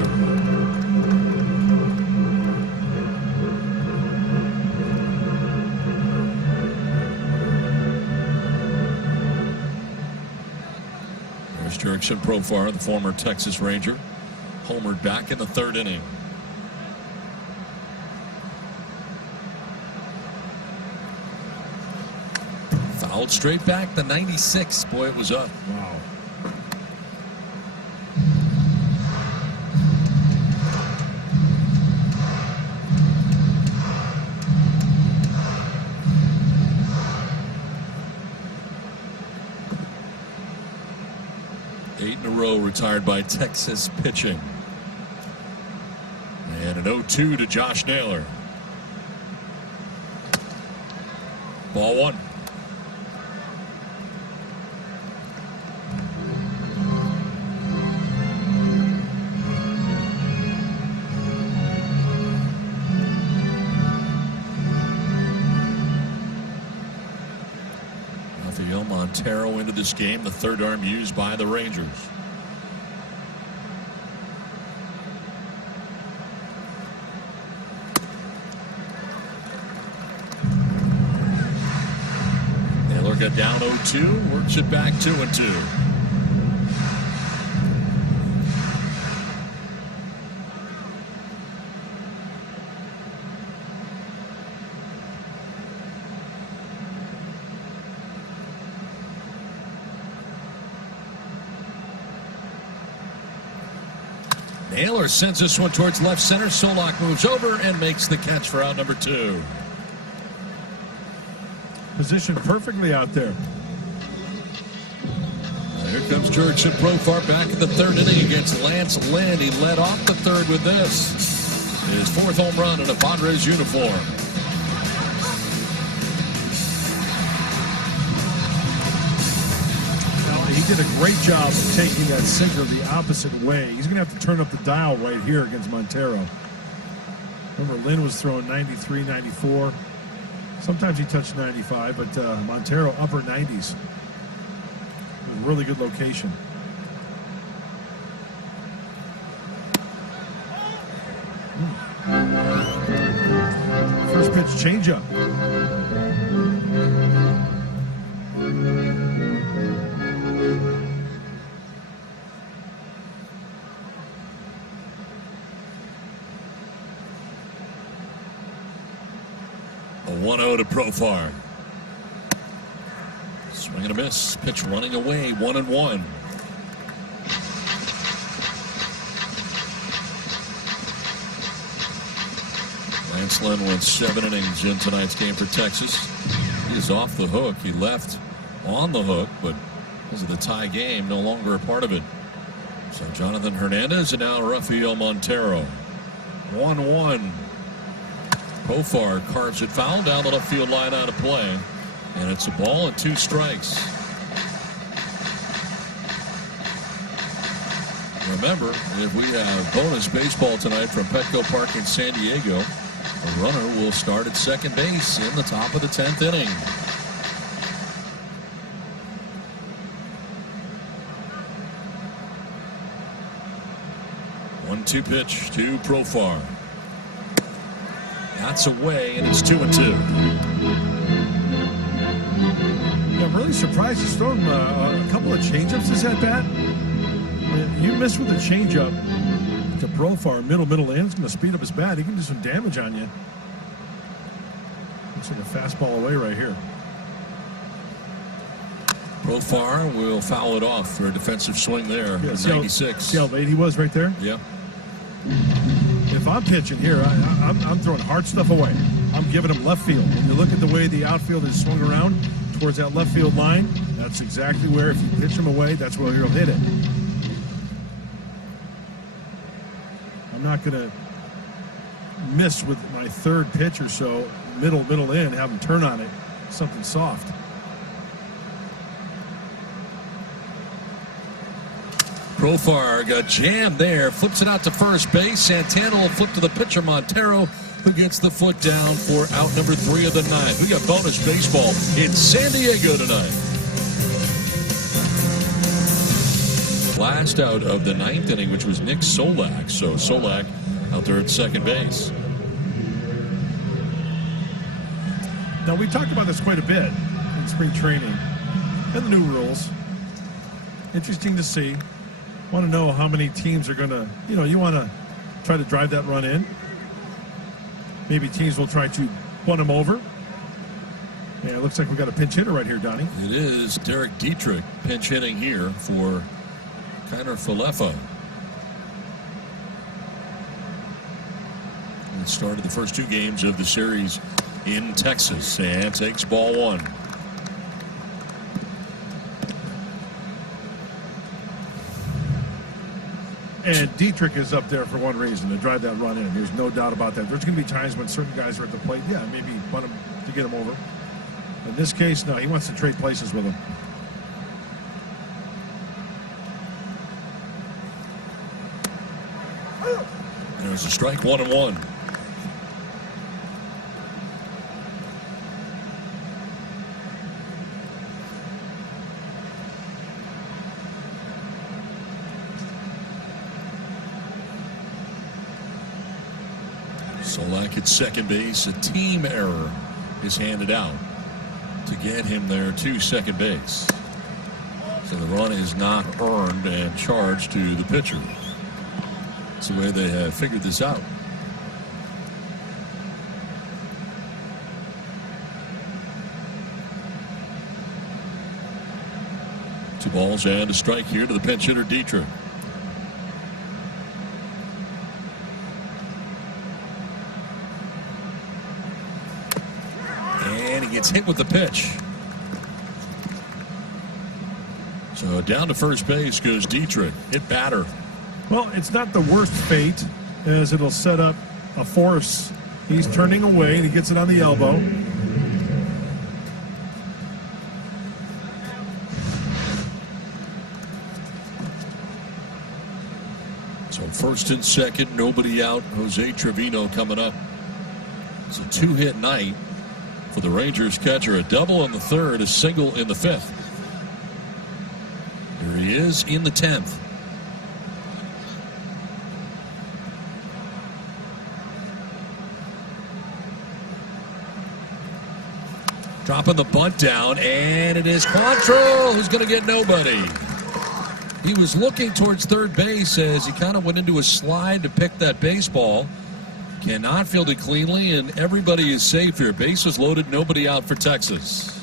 There's Jurickson Profar, the former Texas Ranger, homered back in the 3rd inning. Fouled straight back, the 96. Boy, it was up. Wow. Retired by Texas pitching. And an 0-2 to Josh Naylor. Ball 1. Rafael Montero into this game, the 3rd arm used by the Rangers. Got down 0-2, works it back 2-2. Naylor sends this one towards left center. Solak moves over and makes the catch for out number 2. Positioned perfectly out there. Here comes Jurickson Profar back in the 3rd inning against Lance Lynn. He led off the 3rd with this. His 4th home run in a Padres uniform. He did a great job of taking that sinker the opposite way. He's going to have to turn up the dial right here against Montero. Remember, Lynn was throwing 93, 94. Sometimes he touched 95, but Montero upper 90s. A really good location. First pitch changeup. A 1-0 to Profar. Swing and a miss. Pitch running away. 1-1. Lance Lynn went 7 innings in tonight's game for Texas. He is off the hook. He left on the hook, but because of the tie game, no longer a part of it. So Jonathan Hernandez and now Rafael Montero. 1-1. Profar carves it foul down the left field line out of play. And it's a ball and 2 strikes. Remember, if we have bonus baseball tonight from Petco Park in San Diego, a runner will start at second base in the top of the 10th inning. One-two pitch to Profar. That's away, and it's 2-2. Yeah, I'm really surprised he's thrown a couple of changeups this at bat. You miss with a changeup to Profar, middle in. It's going to speed up his bat. He can do some damage on you. Looks like a fastball away right here. Profar will foul it off for a defensive swing there. Yeah, 96. See how late he was right there? Yeah. If I'm pitching here, I'm throwing hard stuff away. I'm giving him left field. When you look at the way the outfield is swung around towards that left field line, that's exactly where, if you pitch him away, that's where he'll hit it. I'm not going to miss with my 3rd pitch or so, middle in, have him turn on it, something soft. Profar got jammed there, flips it out to first base. Santana will flip to the pitcher, Montero, who gets the foot down for out number 3 of the night. We got bonus baseball in San Diego tonight. Last out of the 9th inning, which was Nick Solak. So Solak out there at second base. Now, we talked about this quite a bit in spring training and the new rules. Interesting to see. Want to know how many teams are going to, you want to try to drive that run in. Maybe teams will try to bunt him over. Yeah, it looks like we got a pinch hitter right here, Donnie. It is Derek Dietrich pinch hitting here for Kiner Falefa. And started the first 2 games of the series in Texas and takes ball 1. And Dietrich is up there for one reason, to drive that run in. There's no doubt about that. There's going to be times when certain guys are at the plate. Yeah, maybe bunt him to get him over. In this case, no, he wants to trade places with him. There's a strike, 1-1. Solak at second base. A team error is handed out to get him there to second base. So the run is not earned and charged to the pitcher. That's the way they have figured this out. Two balls and a strike here to the pinch hitter, Dietrich. gets hit with the pitch. So down to first base goes Dietrich. Hit batter. Well, it's not the worst fate, as it'll set up a force. He's turning away, and he gets it on the elbow. So first and second, nobody out. Jose Trevino coming up. It's a two-hit night for the Rangers catcher. A double in the third, a single in the fifth. Here he is in the 10th. Dropping the bunt down, and it is Quantrill who's going to get nobody. He was looking towards third base as he kind of went into a slide to pick that baseball. Cannot field it cleanly, and everybody is safe here. Bases loaded, nobody out for Texas.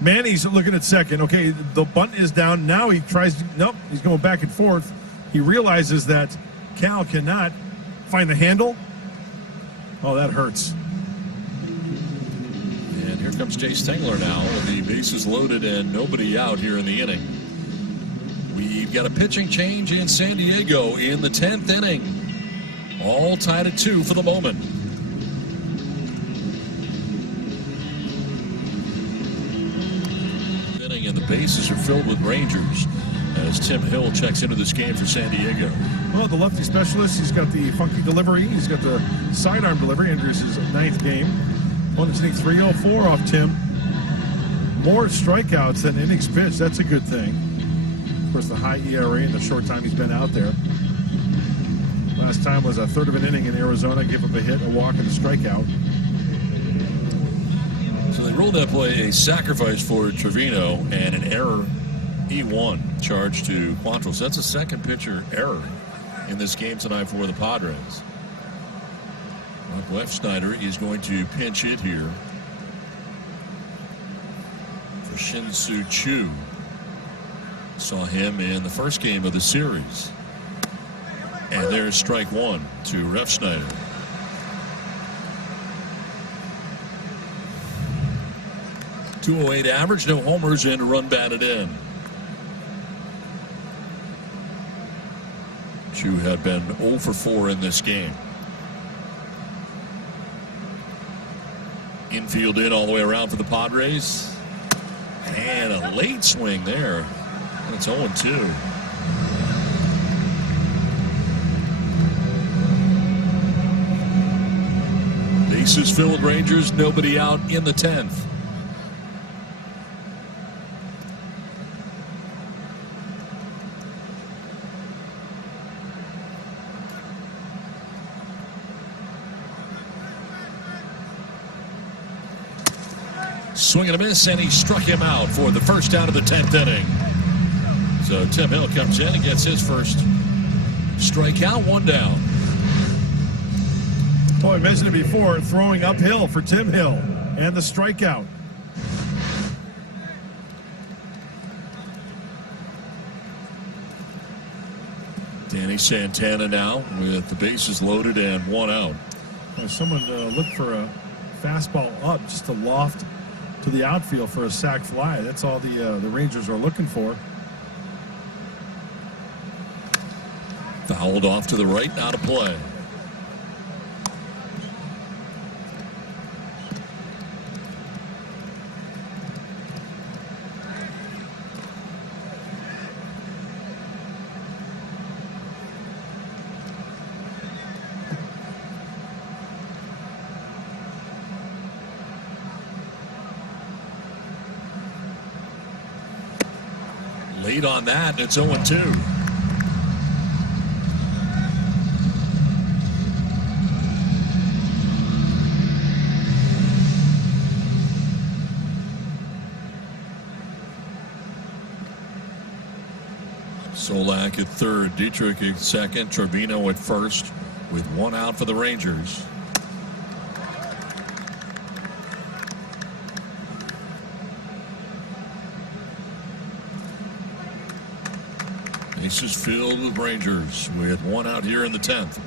Manny's looking at second. Okay, the bunt is down. Now he tries to, nope, he's going back and forth. He realizes that Cal cannot find the handle. Oh, that hurts. And here comes Jay Stengler now with the bases loaded and nobody out here in the inning. We've got a pitching change in San Diego in the 10th inning. All tied at 2 for the moment. And the bases are filled with Rangers as Tim Hill checks into this game for San Diego. Well, the lefty specialist, he's got the funky delivery. He's got the sidearm delivery. Enters his 9th game. Opponent's hitting .304 off Tim. More strikeouts than innings pitched. That's a good thing. Of course, the high ERA in the short time he's been out there. Last time was a third of an inning in Arizona. Gave up a hit, a walk, and a strikeout. So they ruled that play a sacrifice for Trevino and an error E1 charge to Quantrill. So that's a second pitcher error in this game tonight for the Padres. Mark Refsnyder is going to pinch hit here for Shin-Soo Choo. Saw him in the first game of the series. And there's strike one to Refsnyder. .208 average, no homers, and a run batted in. Choo had been 0 for 4 in this game. Infield in all the way around for the Padres. And a late swing there. And it's 0-2. Bases filled, Rangers, nobody out in the 10th. Swing and a miss, and he struck him out for the first out of the 10th inning. So Tim Hill comes in and gets his first strikeout, 1 down. Oh, I mentioned it before, throwing uphill for Tim Hill and the strikeout. Danny Santana now with the bases loaded and 1 out. Someone looked for a fastball up, just a loft to the outfield for a sac fly. That's all the Rangers are looking for. Fouled off to the right, out of play. Lead on that, it's 0-2. Solak at third, Dietrich at second, Trevino at first, with 1 out for the Rangers. Bases filled with Rangers with 1 out here in the 10th.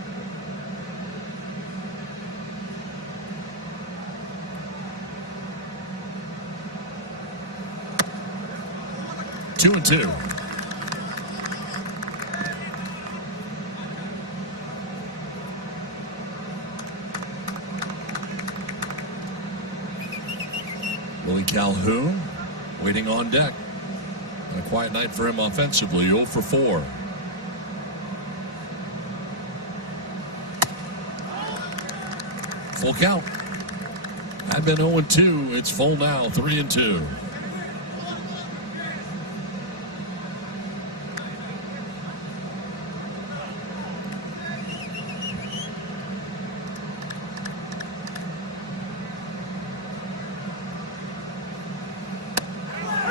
2-2. Willie Calhoun waiting on deck. And a quiet night for him offensively, 0 for 4. Full count. Had been 0-2. It's full now, 3-2.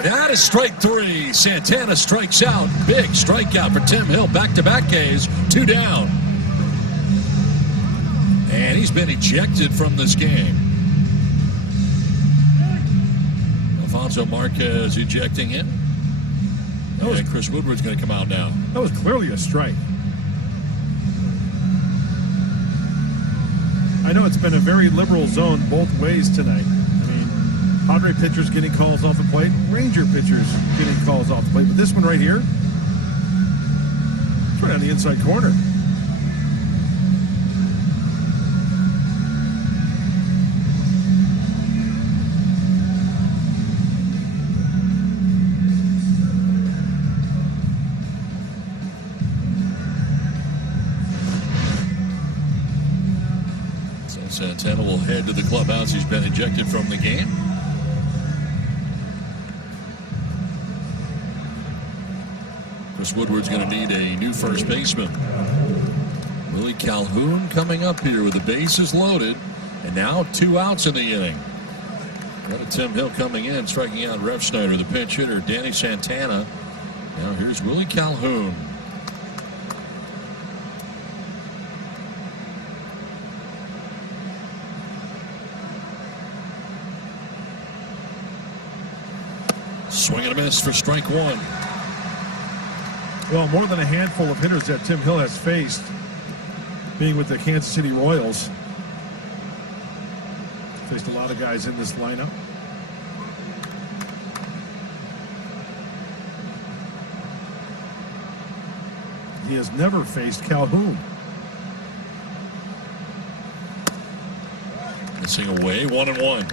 That is strike 3. Santana strikes out. Big strikeout for Tim Hill. Back-to-back Ks. 2 down. And he's been ejected from this game. Alfonso Marquez ejecting him. And Chris Woodward's going to come out now. That was clearly a strike. I know it's been a very liberal zone both ways tonight. Padre pitchers getting calls off the plate, Ranger pitchers getting calls off the plate. But this one right here, it's right on the inside corner. So Santana will head to the clubhouse. He's been ejected from the game. Chris Woodward's going to need a new first baseman. Willie Calhoun coming up here with the bases loaded, and now 2 outs in the inning. Got Tim Hill coming in, striking out Rev Schneider, the pinch hitter, Danny Santana. Now here's Willie Calhoun. Swing and a miss for strike 1. Well, more than a handful of hitters that Tim Hill has faced, being with the Kansas City Royals. Faced a lot of guys in this lineup. He has never faced Calhoun. Missing away, 1-1.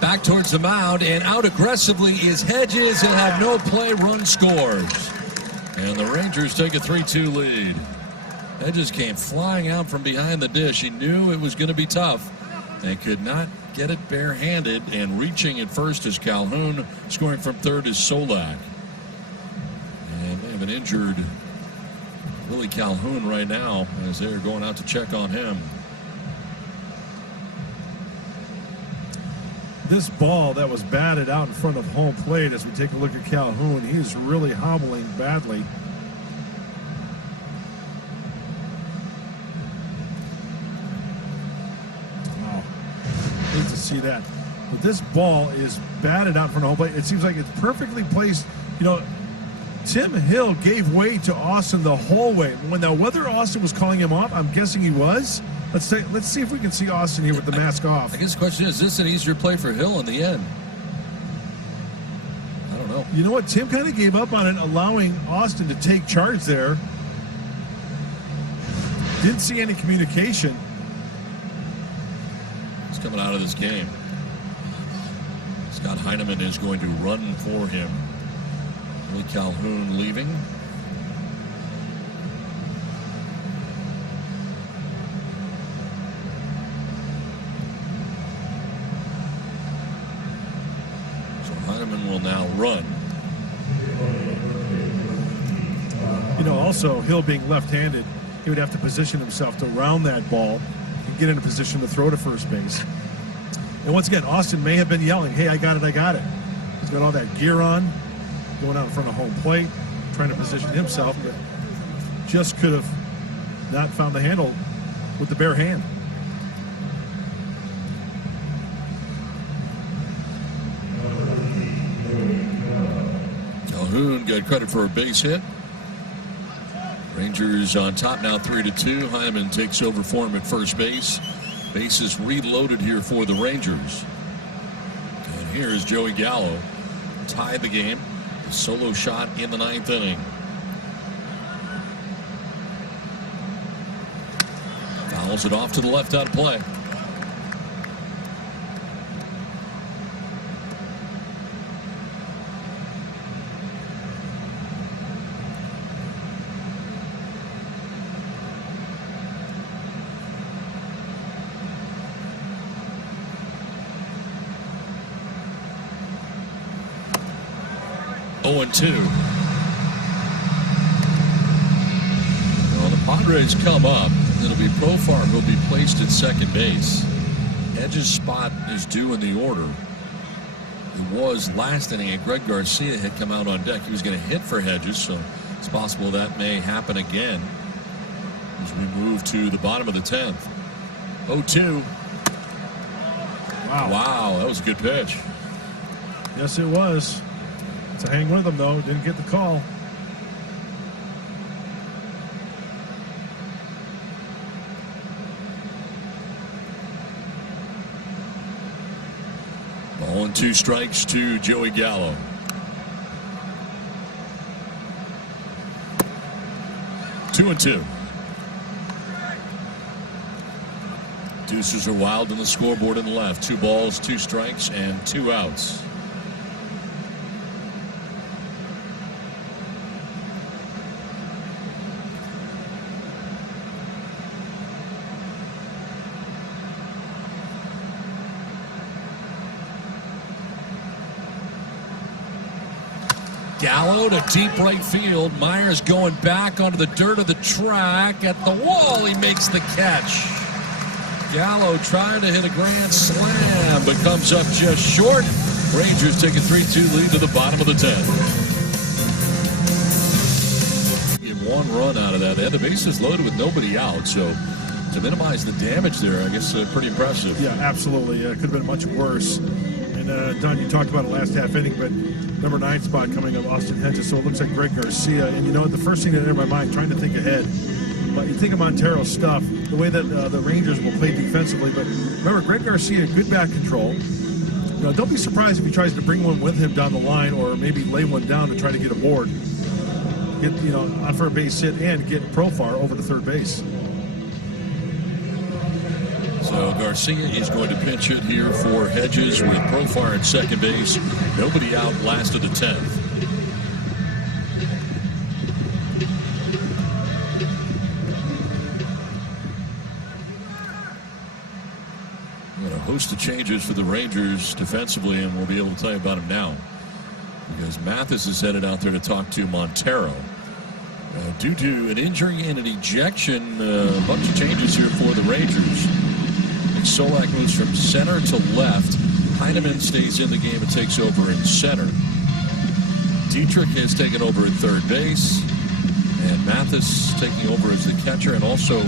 Back towards the mound, and out aggressively is Hedges. He'll have no play, run scores. And the Rangers take a 3-2 lead. Hedges came flying out from behind the dish. He knew it was going to be tough and could not get it barehanded. And reaching at first is Calhoun. Scoring from third is Solak. And they have an injured Willie Calhoun right now as they're going out to check on him. This ball that was batted out in front of home plate, as we take a look at Calhoun, he's really hobbling badly. Wow. Hate to see that. But this ball is batted out in front of home plate. It seems like it's perfectly placed. You know, Tim Hill gave way to Austin the whole way. Whether Austin was calling him off, I'm guessing he was. Let's see if we can see Austin here with the mask off. I guess the question is this an easier play for Hill in the end? I don't know. You know what? Tim kind of gave up on it, allowing Austin to take charge there. Didn't see any communication. He's coming out of this game. Scott Heineman is going to run for him. Willie Calhoun leaving. Will now run. You know, also, Hill being left-handed, he would have to position himself to round that ball and get in a position to throw to first base. And once again, Austin may have been yelling, hey, I got it, I got it. He's got all that gear on, going out in front of home plate, trying to position himself, but just could have not found the handle with the bare hand. Grisham got credit for a base hit. Rangers on top now 3-2. Heineman takes over for him at first base. Bases reloaded here for the Rangers. And here's Joey Gallo. Tied the game. A solo shot in the 9th inning. Fouls it off to the left out of play. Oh, and 2. Well, the Padres come up. It'll be Profar who'll be placed at second base. Hedges' spot is due in the order. It was last inning, and Greg Garcia had come out on deck. He was going to hit for Hedges, so it's possible that may happen again as we move to the bottom of the 10th. 0-2. Wow, that was a good pitch. Yes, it was. To hang with him, though. Didn't get the call. Ball and 2 strikes to Joey Gallo. Two and 2. Deuces are wild on the scoreboard in the left. 2 balls, 2 strikes, and 2 outs. Gallo to deep right field. Myers going back onto the dirt of the track. At the wall, he makes the catch. Gallo trying to hit a grand slam, but comes up just short. Rangers take a 3-2 lead to the bottom of the 10th. Get 1 run out of that. They had the bases loaded with nobody out, so to minimize the damage there, I guess pretty impressive. Yeah, absolutely. It could have been much worse. And Don, you talked about it last half inning, but number 9 spot coming up, Austin Hedges. So it looks like Greg Garcia. And you know, the first thing that entered my mind, trying to think ahead. But you think of Montero's stuff, the way that the Rangers will play defensively. But remember, Greg Garcia, good bat control. You know, don't be surprised if he tries to bring one with him down the line, or maybe lay one down to try to get a board, get on for a base hit, and get Profar over to third base. So Garcia is going to pinch it here for Hedges with Profar at second base. Nobody out last of the 10th. Got a host of changes for the Rangers defensively, and we'll be able to tell you about them now. Because Mathis is headed out there to talk to Montero. Due to an injury and an ejection, a bunch of changes here for the Rangers. Solak moves from center to left. Heineman stays in the game and takes over in center. Dietrich has taken over at third base. And Mathis taking over as the catcher, and also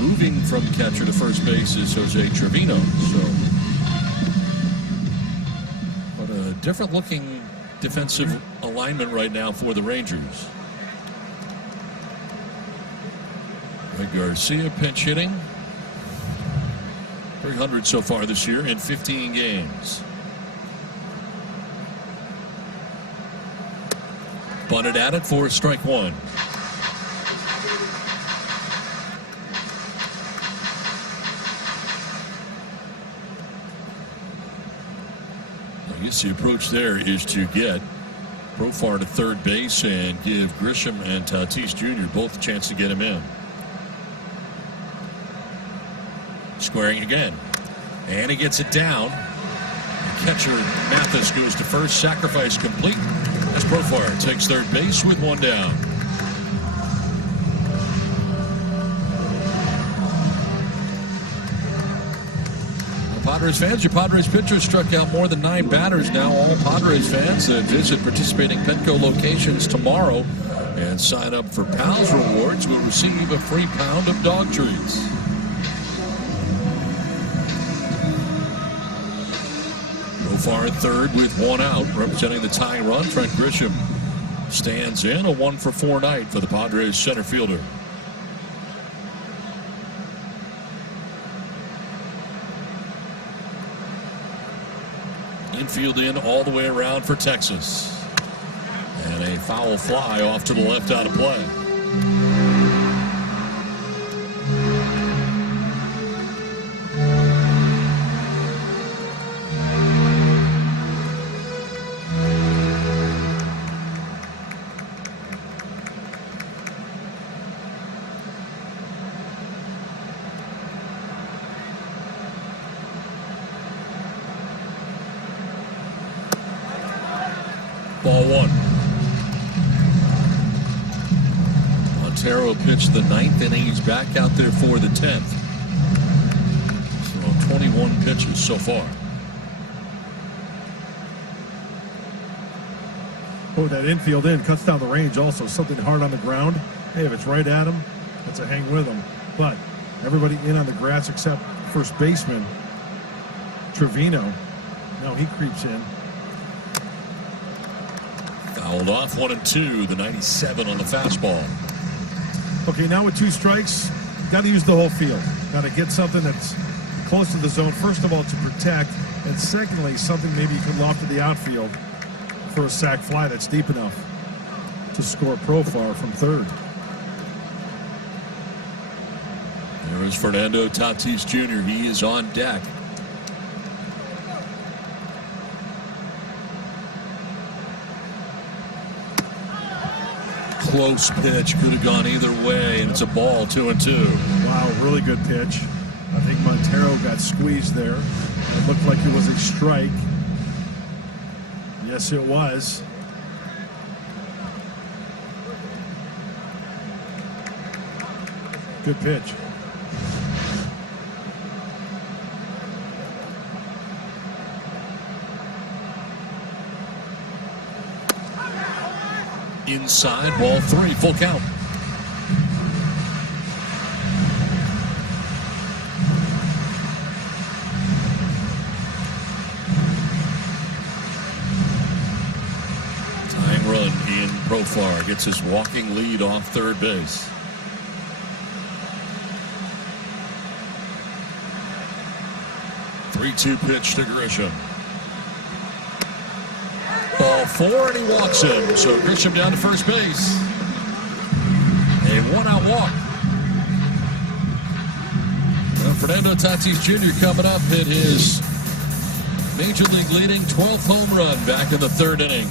moving from catcher to first base is Jose Trevino. So, what a different looking defensive alignment right now for the Rangers. Garcia pinch hitting. 300 so far this year in 15 games. Bunted at it for strike 1. I guess the approach there is to get Profar to third base and give Grisham and Tatis Jr. both a chance to get him in. Squaring again, and he gets it down. Catcher Mathis goes to first. Sacrifice complete as Profar takes third base with 1 down. Padres fans, your Padres pitchers struck out more than 9 batters now. All Padres fans that visit participating Petco locations tomorrow and sign up for Pals Rewards will receive a free pound of dog treats. Profar at third with 1 out, representing the tying run. Trent Grisham stands in. A 1-for-4 night for the Padres center fielder. Infield in all the way around for Texas. And a foul fly off to the left out of play. Ball one. Montero pitched the 9th inning. He's back out there for the 10th. So 21 pitches so far. Oh, that infield in cuts down the range also. Something hard on the ground. Hey, if it's right at him, that's a hang with him. But everybody in on the grass except first baseman Trevino. Now he creeps in. Fouled off 1-2. The 97 on the fastball. Okay, now with 2 strikes, got to use the whole field. Got to get something that's close to the zone, first of all, to protect, and secondly, something maybe you could loft to the outfield for a sac fly that's deep enough to score Profar from third. There is Fernando Tatis Jr. He is on deck. Close pitch, could have gone either way, and it's a ball, 2-2. Wow, really good pitch. I think Montero got squeezed there. It looked like it was a strike. Yes, it was. Good pitch. Inside, ball 3, full count. Tying run in Profar. Gets his walking lead off third base. Three-two pitch to Grisham. Ball 4, and he walks him. So Grisham down to first base. A 1-out walk. Well, Fernando Tatis Jr. coming up hit his Major League leading 12th home run back in the 3rd inning.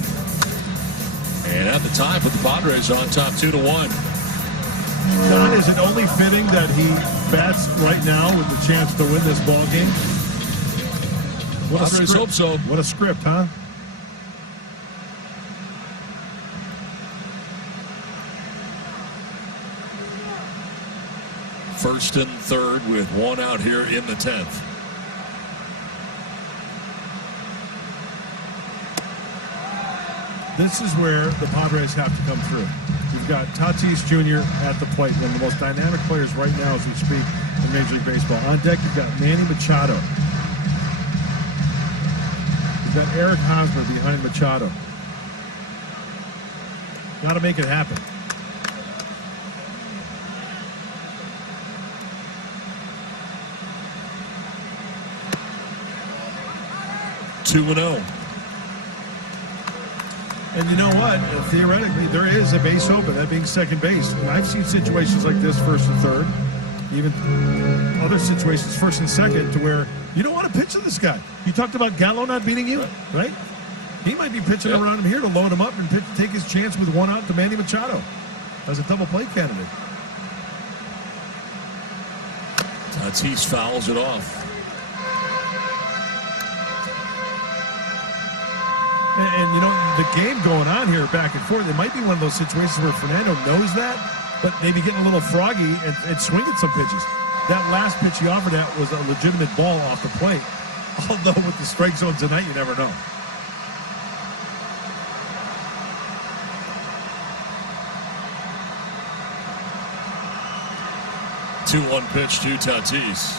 And at the time, put the Padres on top 2-1. Don, is it only fitting that he bats right now with the chance to win this ball game? Padres hope so. What a script, huh? First and third with 1 out here in the 10th. This is where the Padres have to come through. You've got Tatis Jr. at the plate, one of the most dynamic players right now as we speak in Major League Baseball. On deck, you've got Manny Machado. You've got Eric Hosmer behind Machado. Got to make it happen. Two and 0. And you know what? Theoretically, there is a base open, that being second base. And I've seen situations like this, first and third, even other situations, first and second, to where you don't want to pitch to this guy. You talked about Gallo not beating you, right? He might be pitching around him here to load him up and take his chance with 1 out to Manny Machado as a double play candidate. Tatis fouls it off. And, you know, the game going on here back and forth, it might be one of those situations where Fernando knows that, but maybe getting a little froggy and swinging some pitches. That last pitch he offered at was a legitimate ball off the plate. Although with the strike zone tonight, you never know. Two-one pitch to Tatis.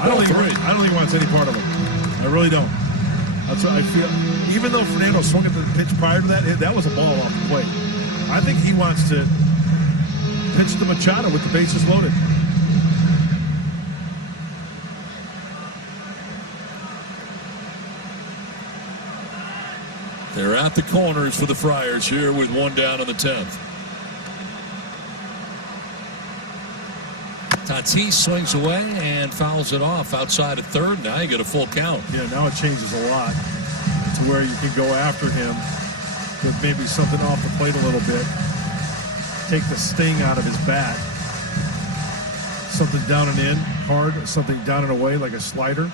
I don't think he wants any part of him. I really don't. That's what I feel. Even though Fernando swung at the pitch prior to that, that was a ball off the plate. I think he wants to pitch to Machado with the bases loaded. They're at the corners for the Friars here with one down in the 10th. Tatis swings away and fouls it off outside of third. Now you get a full count. Yeah, now it changes a lot to where you can go after him with maybe something off the plate a little bit. Take the sting out of his bat. Something down and in, hard, something down and away like a slider.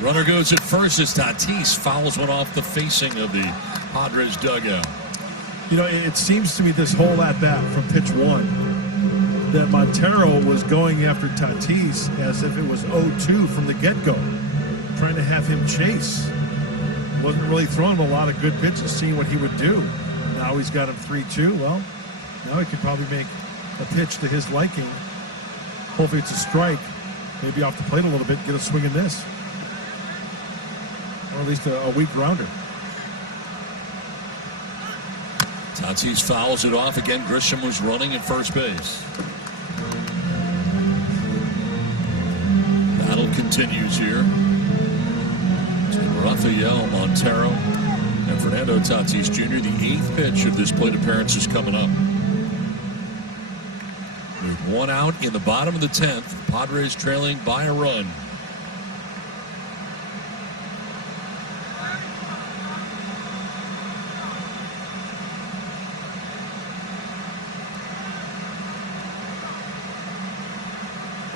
Runner goes at first as Tatis fouls one off the facing of the Padres dugout. You know, it seems to me this whole at-bat from pitch one that Montero was going after Tatis as if it was 0-2 from the get-go, trying to have him chase. Wasn't really throwing him a lot of good pitches, seeing what he would do. Now he's got him 3-2. Well, now he could probably make a pitch to his liking. Hopefully it's a strike. Maybe off the plate a little bit, get a swing in this. Or at least a weak rounder. Tatis fouls it off again. Grisham was running at first base. Battle continues here. Rafael Montero and Fernando Tatis Jr. The 8th pitch of this plate appearance is coming up. With one out in the bottom of the 10th, Padres trailing by a run.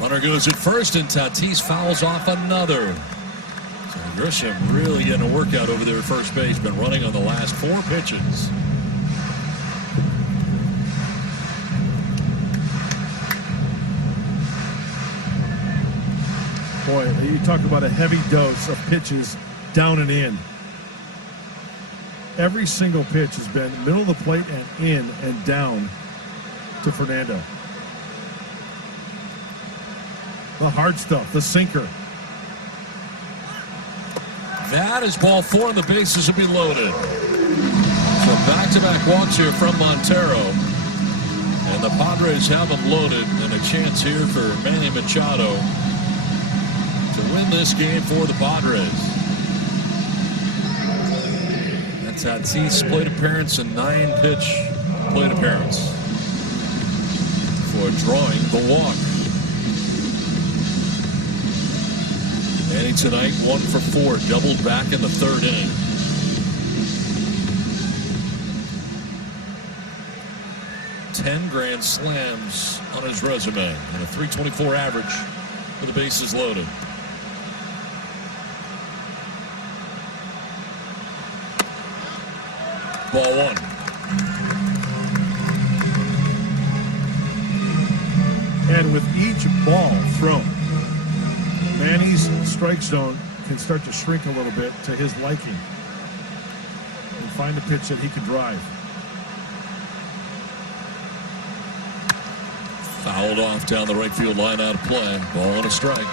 Runner goes at first, and Tatis fouls off another. So Grisham really getting a workout over there at first base. Been running on the last 4 pitches. Boy, you talk about a heavy dose of pitches down and in. Every single pitch has been middle of the plate and in and down to Fernando. The hard stuff, the sinker. That is ball 4, and the bases will be loaded. So back-to-back walks here from Montero. And the Padres have them loaded, and a chance here for Manny Machado to win this game for the Padres. That's Tatis' plate appearance and 9-pitch plate appearance for drawing the walk. Manny tonight 1 for 4, doubled back in the 3rd inning. Ten grand slams on his resume and a .324 average with the bases loaded. Ball 1. And with each ball thrown, Manny's strike zone can start to shrink a little bit to his liking and find a pitch that he can drive. Fouled off down the right field line, out of play. Ball and a strike.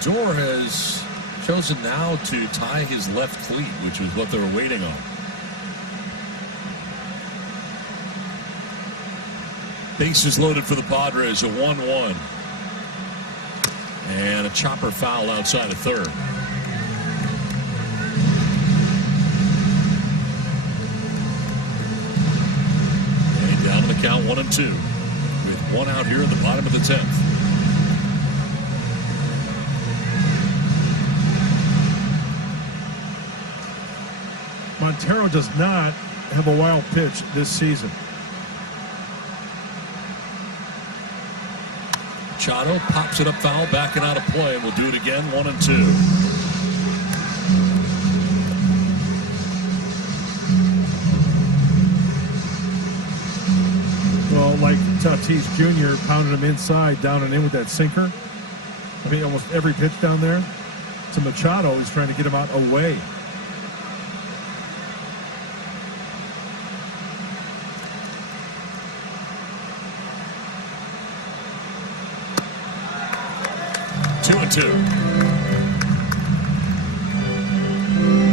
Odor has chosen now to tie his left cleat, which is what they were waiting on. Bases loaded for the Padres, a 1-1. And a chopper foul outside of third. And down to the count, 1-2. With one out here in the bottom of the 10th. Montero does not have a wild pitch this season. Machado pops it up foul, backing out of play, and we'll do it again, 1-2. Well, like Tatis Jr. pounded him inside, down and in with that sinker. I mean, almost every pitch down there. To Machado, he's trying to get him out away.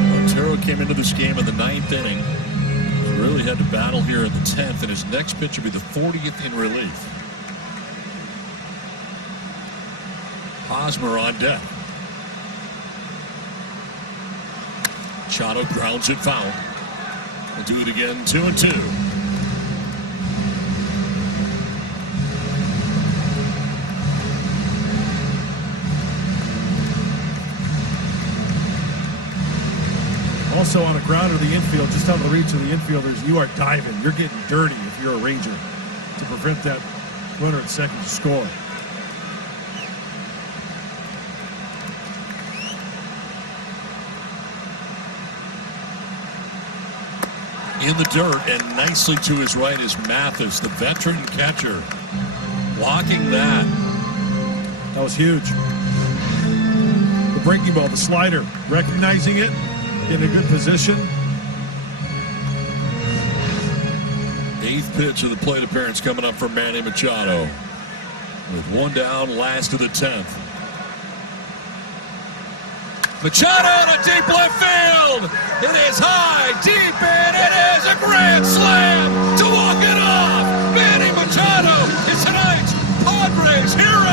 Montero came into this game in the 9th inning. He really had to battle here in the 10th, and his next pitch will be the 40th in relief. Hosmer on deck. Machado grounds it foul. We'll do it again, 2-2. Also on a grounder to the infield, just out of the reach of the infielders, you are diving. You're getting dirty if you're a Ranger to prevent that runner at second to score. In the dirt and nicely to his right is Mathis, the veteran catcher, blocking that. That was huge. The breaking ball, the slider, recognizing it. In a good position. 8th pitch of the plate appearance coming up from Manny Machado. With one down, last of the 10th. Machado to deep left field. It is high, deep, and it is a grand slam to walk it off. Manny Machado is tonight's Padres hero.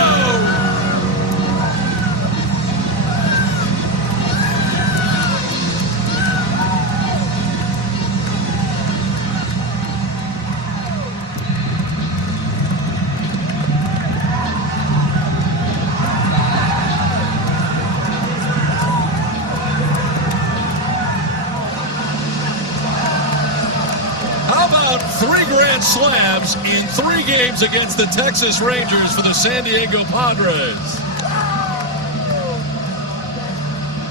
Grand slams in 3 games against the Texas Rangers for the San Diego Padres.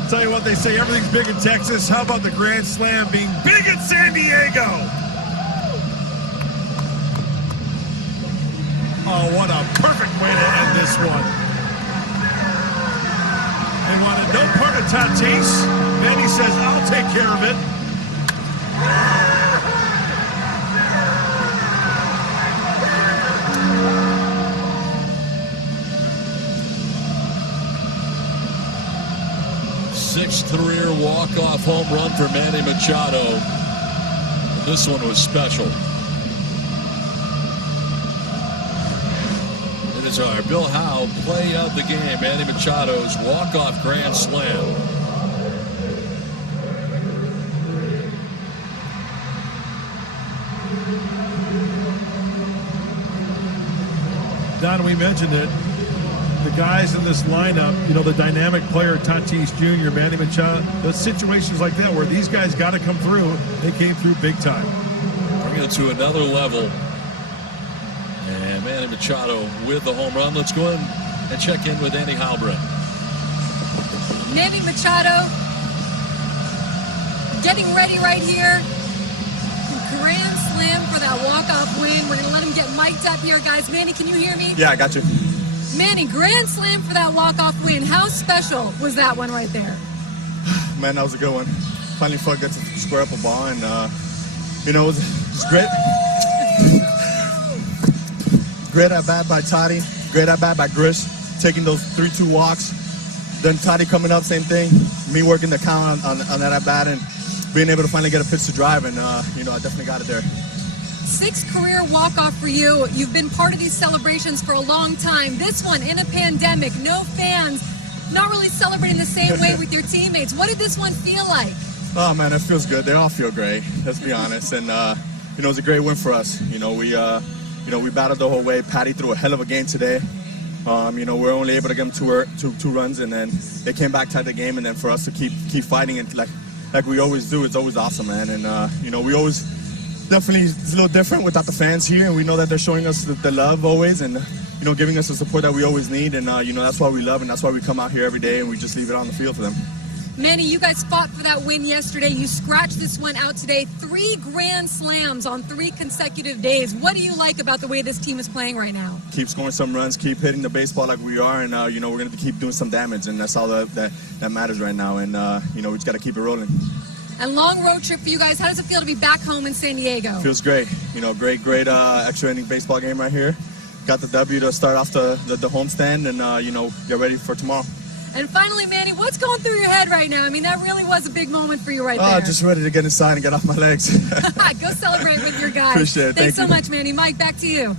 Tell you what, they say everything's big in Texas. How about the Grand Slam being big in San Diego? Oh, what a perfect way to end this one. They wanted no part of Tatis. Manny says, I'll take care of it. Sixth career walk-off home run for Manny Machado. This one was special. It is our Bill Howe play of the game. Manny Machado's walk-off grand slam. Don, we mentioned it. The guys in this lineup, you know, the dynamic player, Tatis Jr., Manny Machado, the situations like that where these guys got to come through, they came through big time. Bringing it to another level. And Manny Machado with the home run. Let's go ahead and check in with Andy Halbrecht. Manny Machado getting ready right here. Grand slam for that walk-off win. We're going to let him get mic'd up here, guys. Manny, can you hear me? Yeah, I got you. Manny, grand slam for that walk-off win. How special was that one right there? Man, that was a good one. Finally got to square up a ball, and, you know, it was great. Great at-bat by Toddy. Great at-bat by Grish, taking those 3-2 walks. Then Toddy coming up, same thing. Me working the count on that at-bat and being able to finally get a pitch to drive, and, you know, I definitely got it there. 6th career walk-off for you. You've been part of these celebrations for a long time. This one in a pandemic, no fans, not really celebrating the same way with your teammates. What did this one feel like? Oh, man, it feels good. They all feel great, let's be honest. And, you know, it was a great win for us. You know, we battled the whole way. Patty threw a hell of a game today. You know, we're only able to get them two runs, and then they came back, tied the game, and then for us to keep fighting it like we always do, it's always awesome, man. And, you know, we always... Definitely, it's a little different without the fans here, and we know that they're showing us the love always, and giving us the support that we always need, and that's why we love, and that's why we come out here every day and we just leave it on the field for them. Manny, you guys fought for that win yesterday. You scratched this one out today. 3 grand slams on 3 consecutive days. What do you like about the way this team is playing right now? Keep scoring some runs, keep hitting the baseball like we are, and we're going to keep doing some damage, and that's all that matters right now. And we just got to keep it rolling. And long road trip for you guys. How does it feel to be back home in San Diego? Feels great. Great extra inning baseball game right here. Got the W to start off the homestand, and get ready for tomorrow. And finally, Manny, what's going through your head right now? I mean, that really was a big moment for you right there. Just ready to get inside and get off my legs. Go celebrate with your guys. Appreciate it. Thanks Thank so you. much, Manny. Mike, back to you.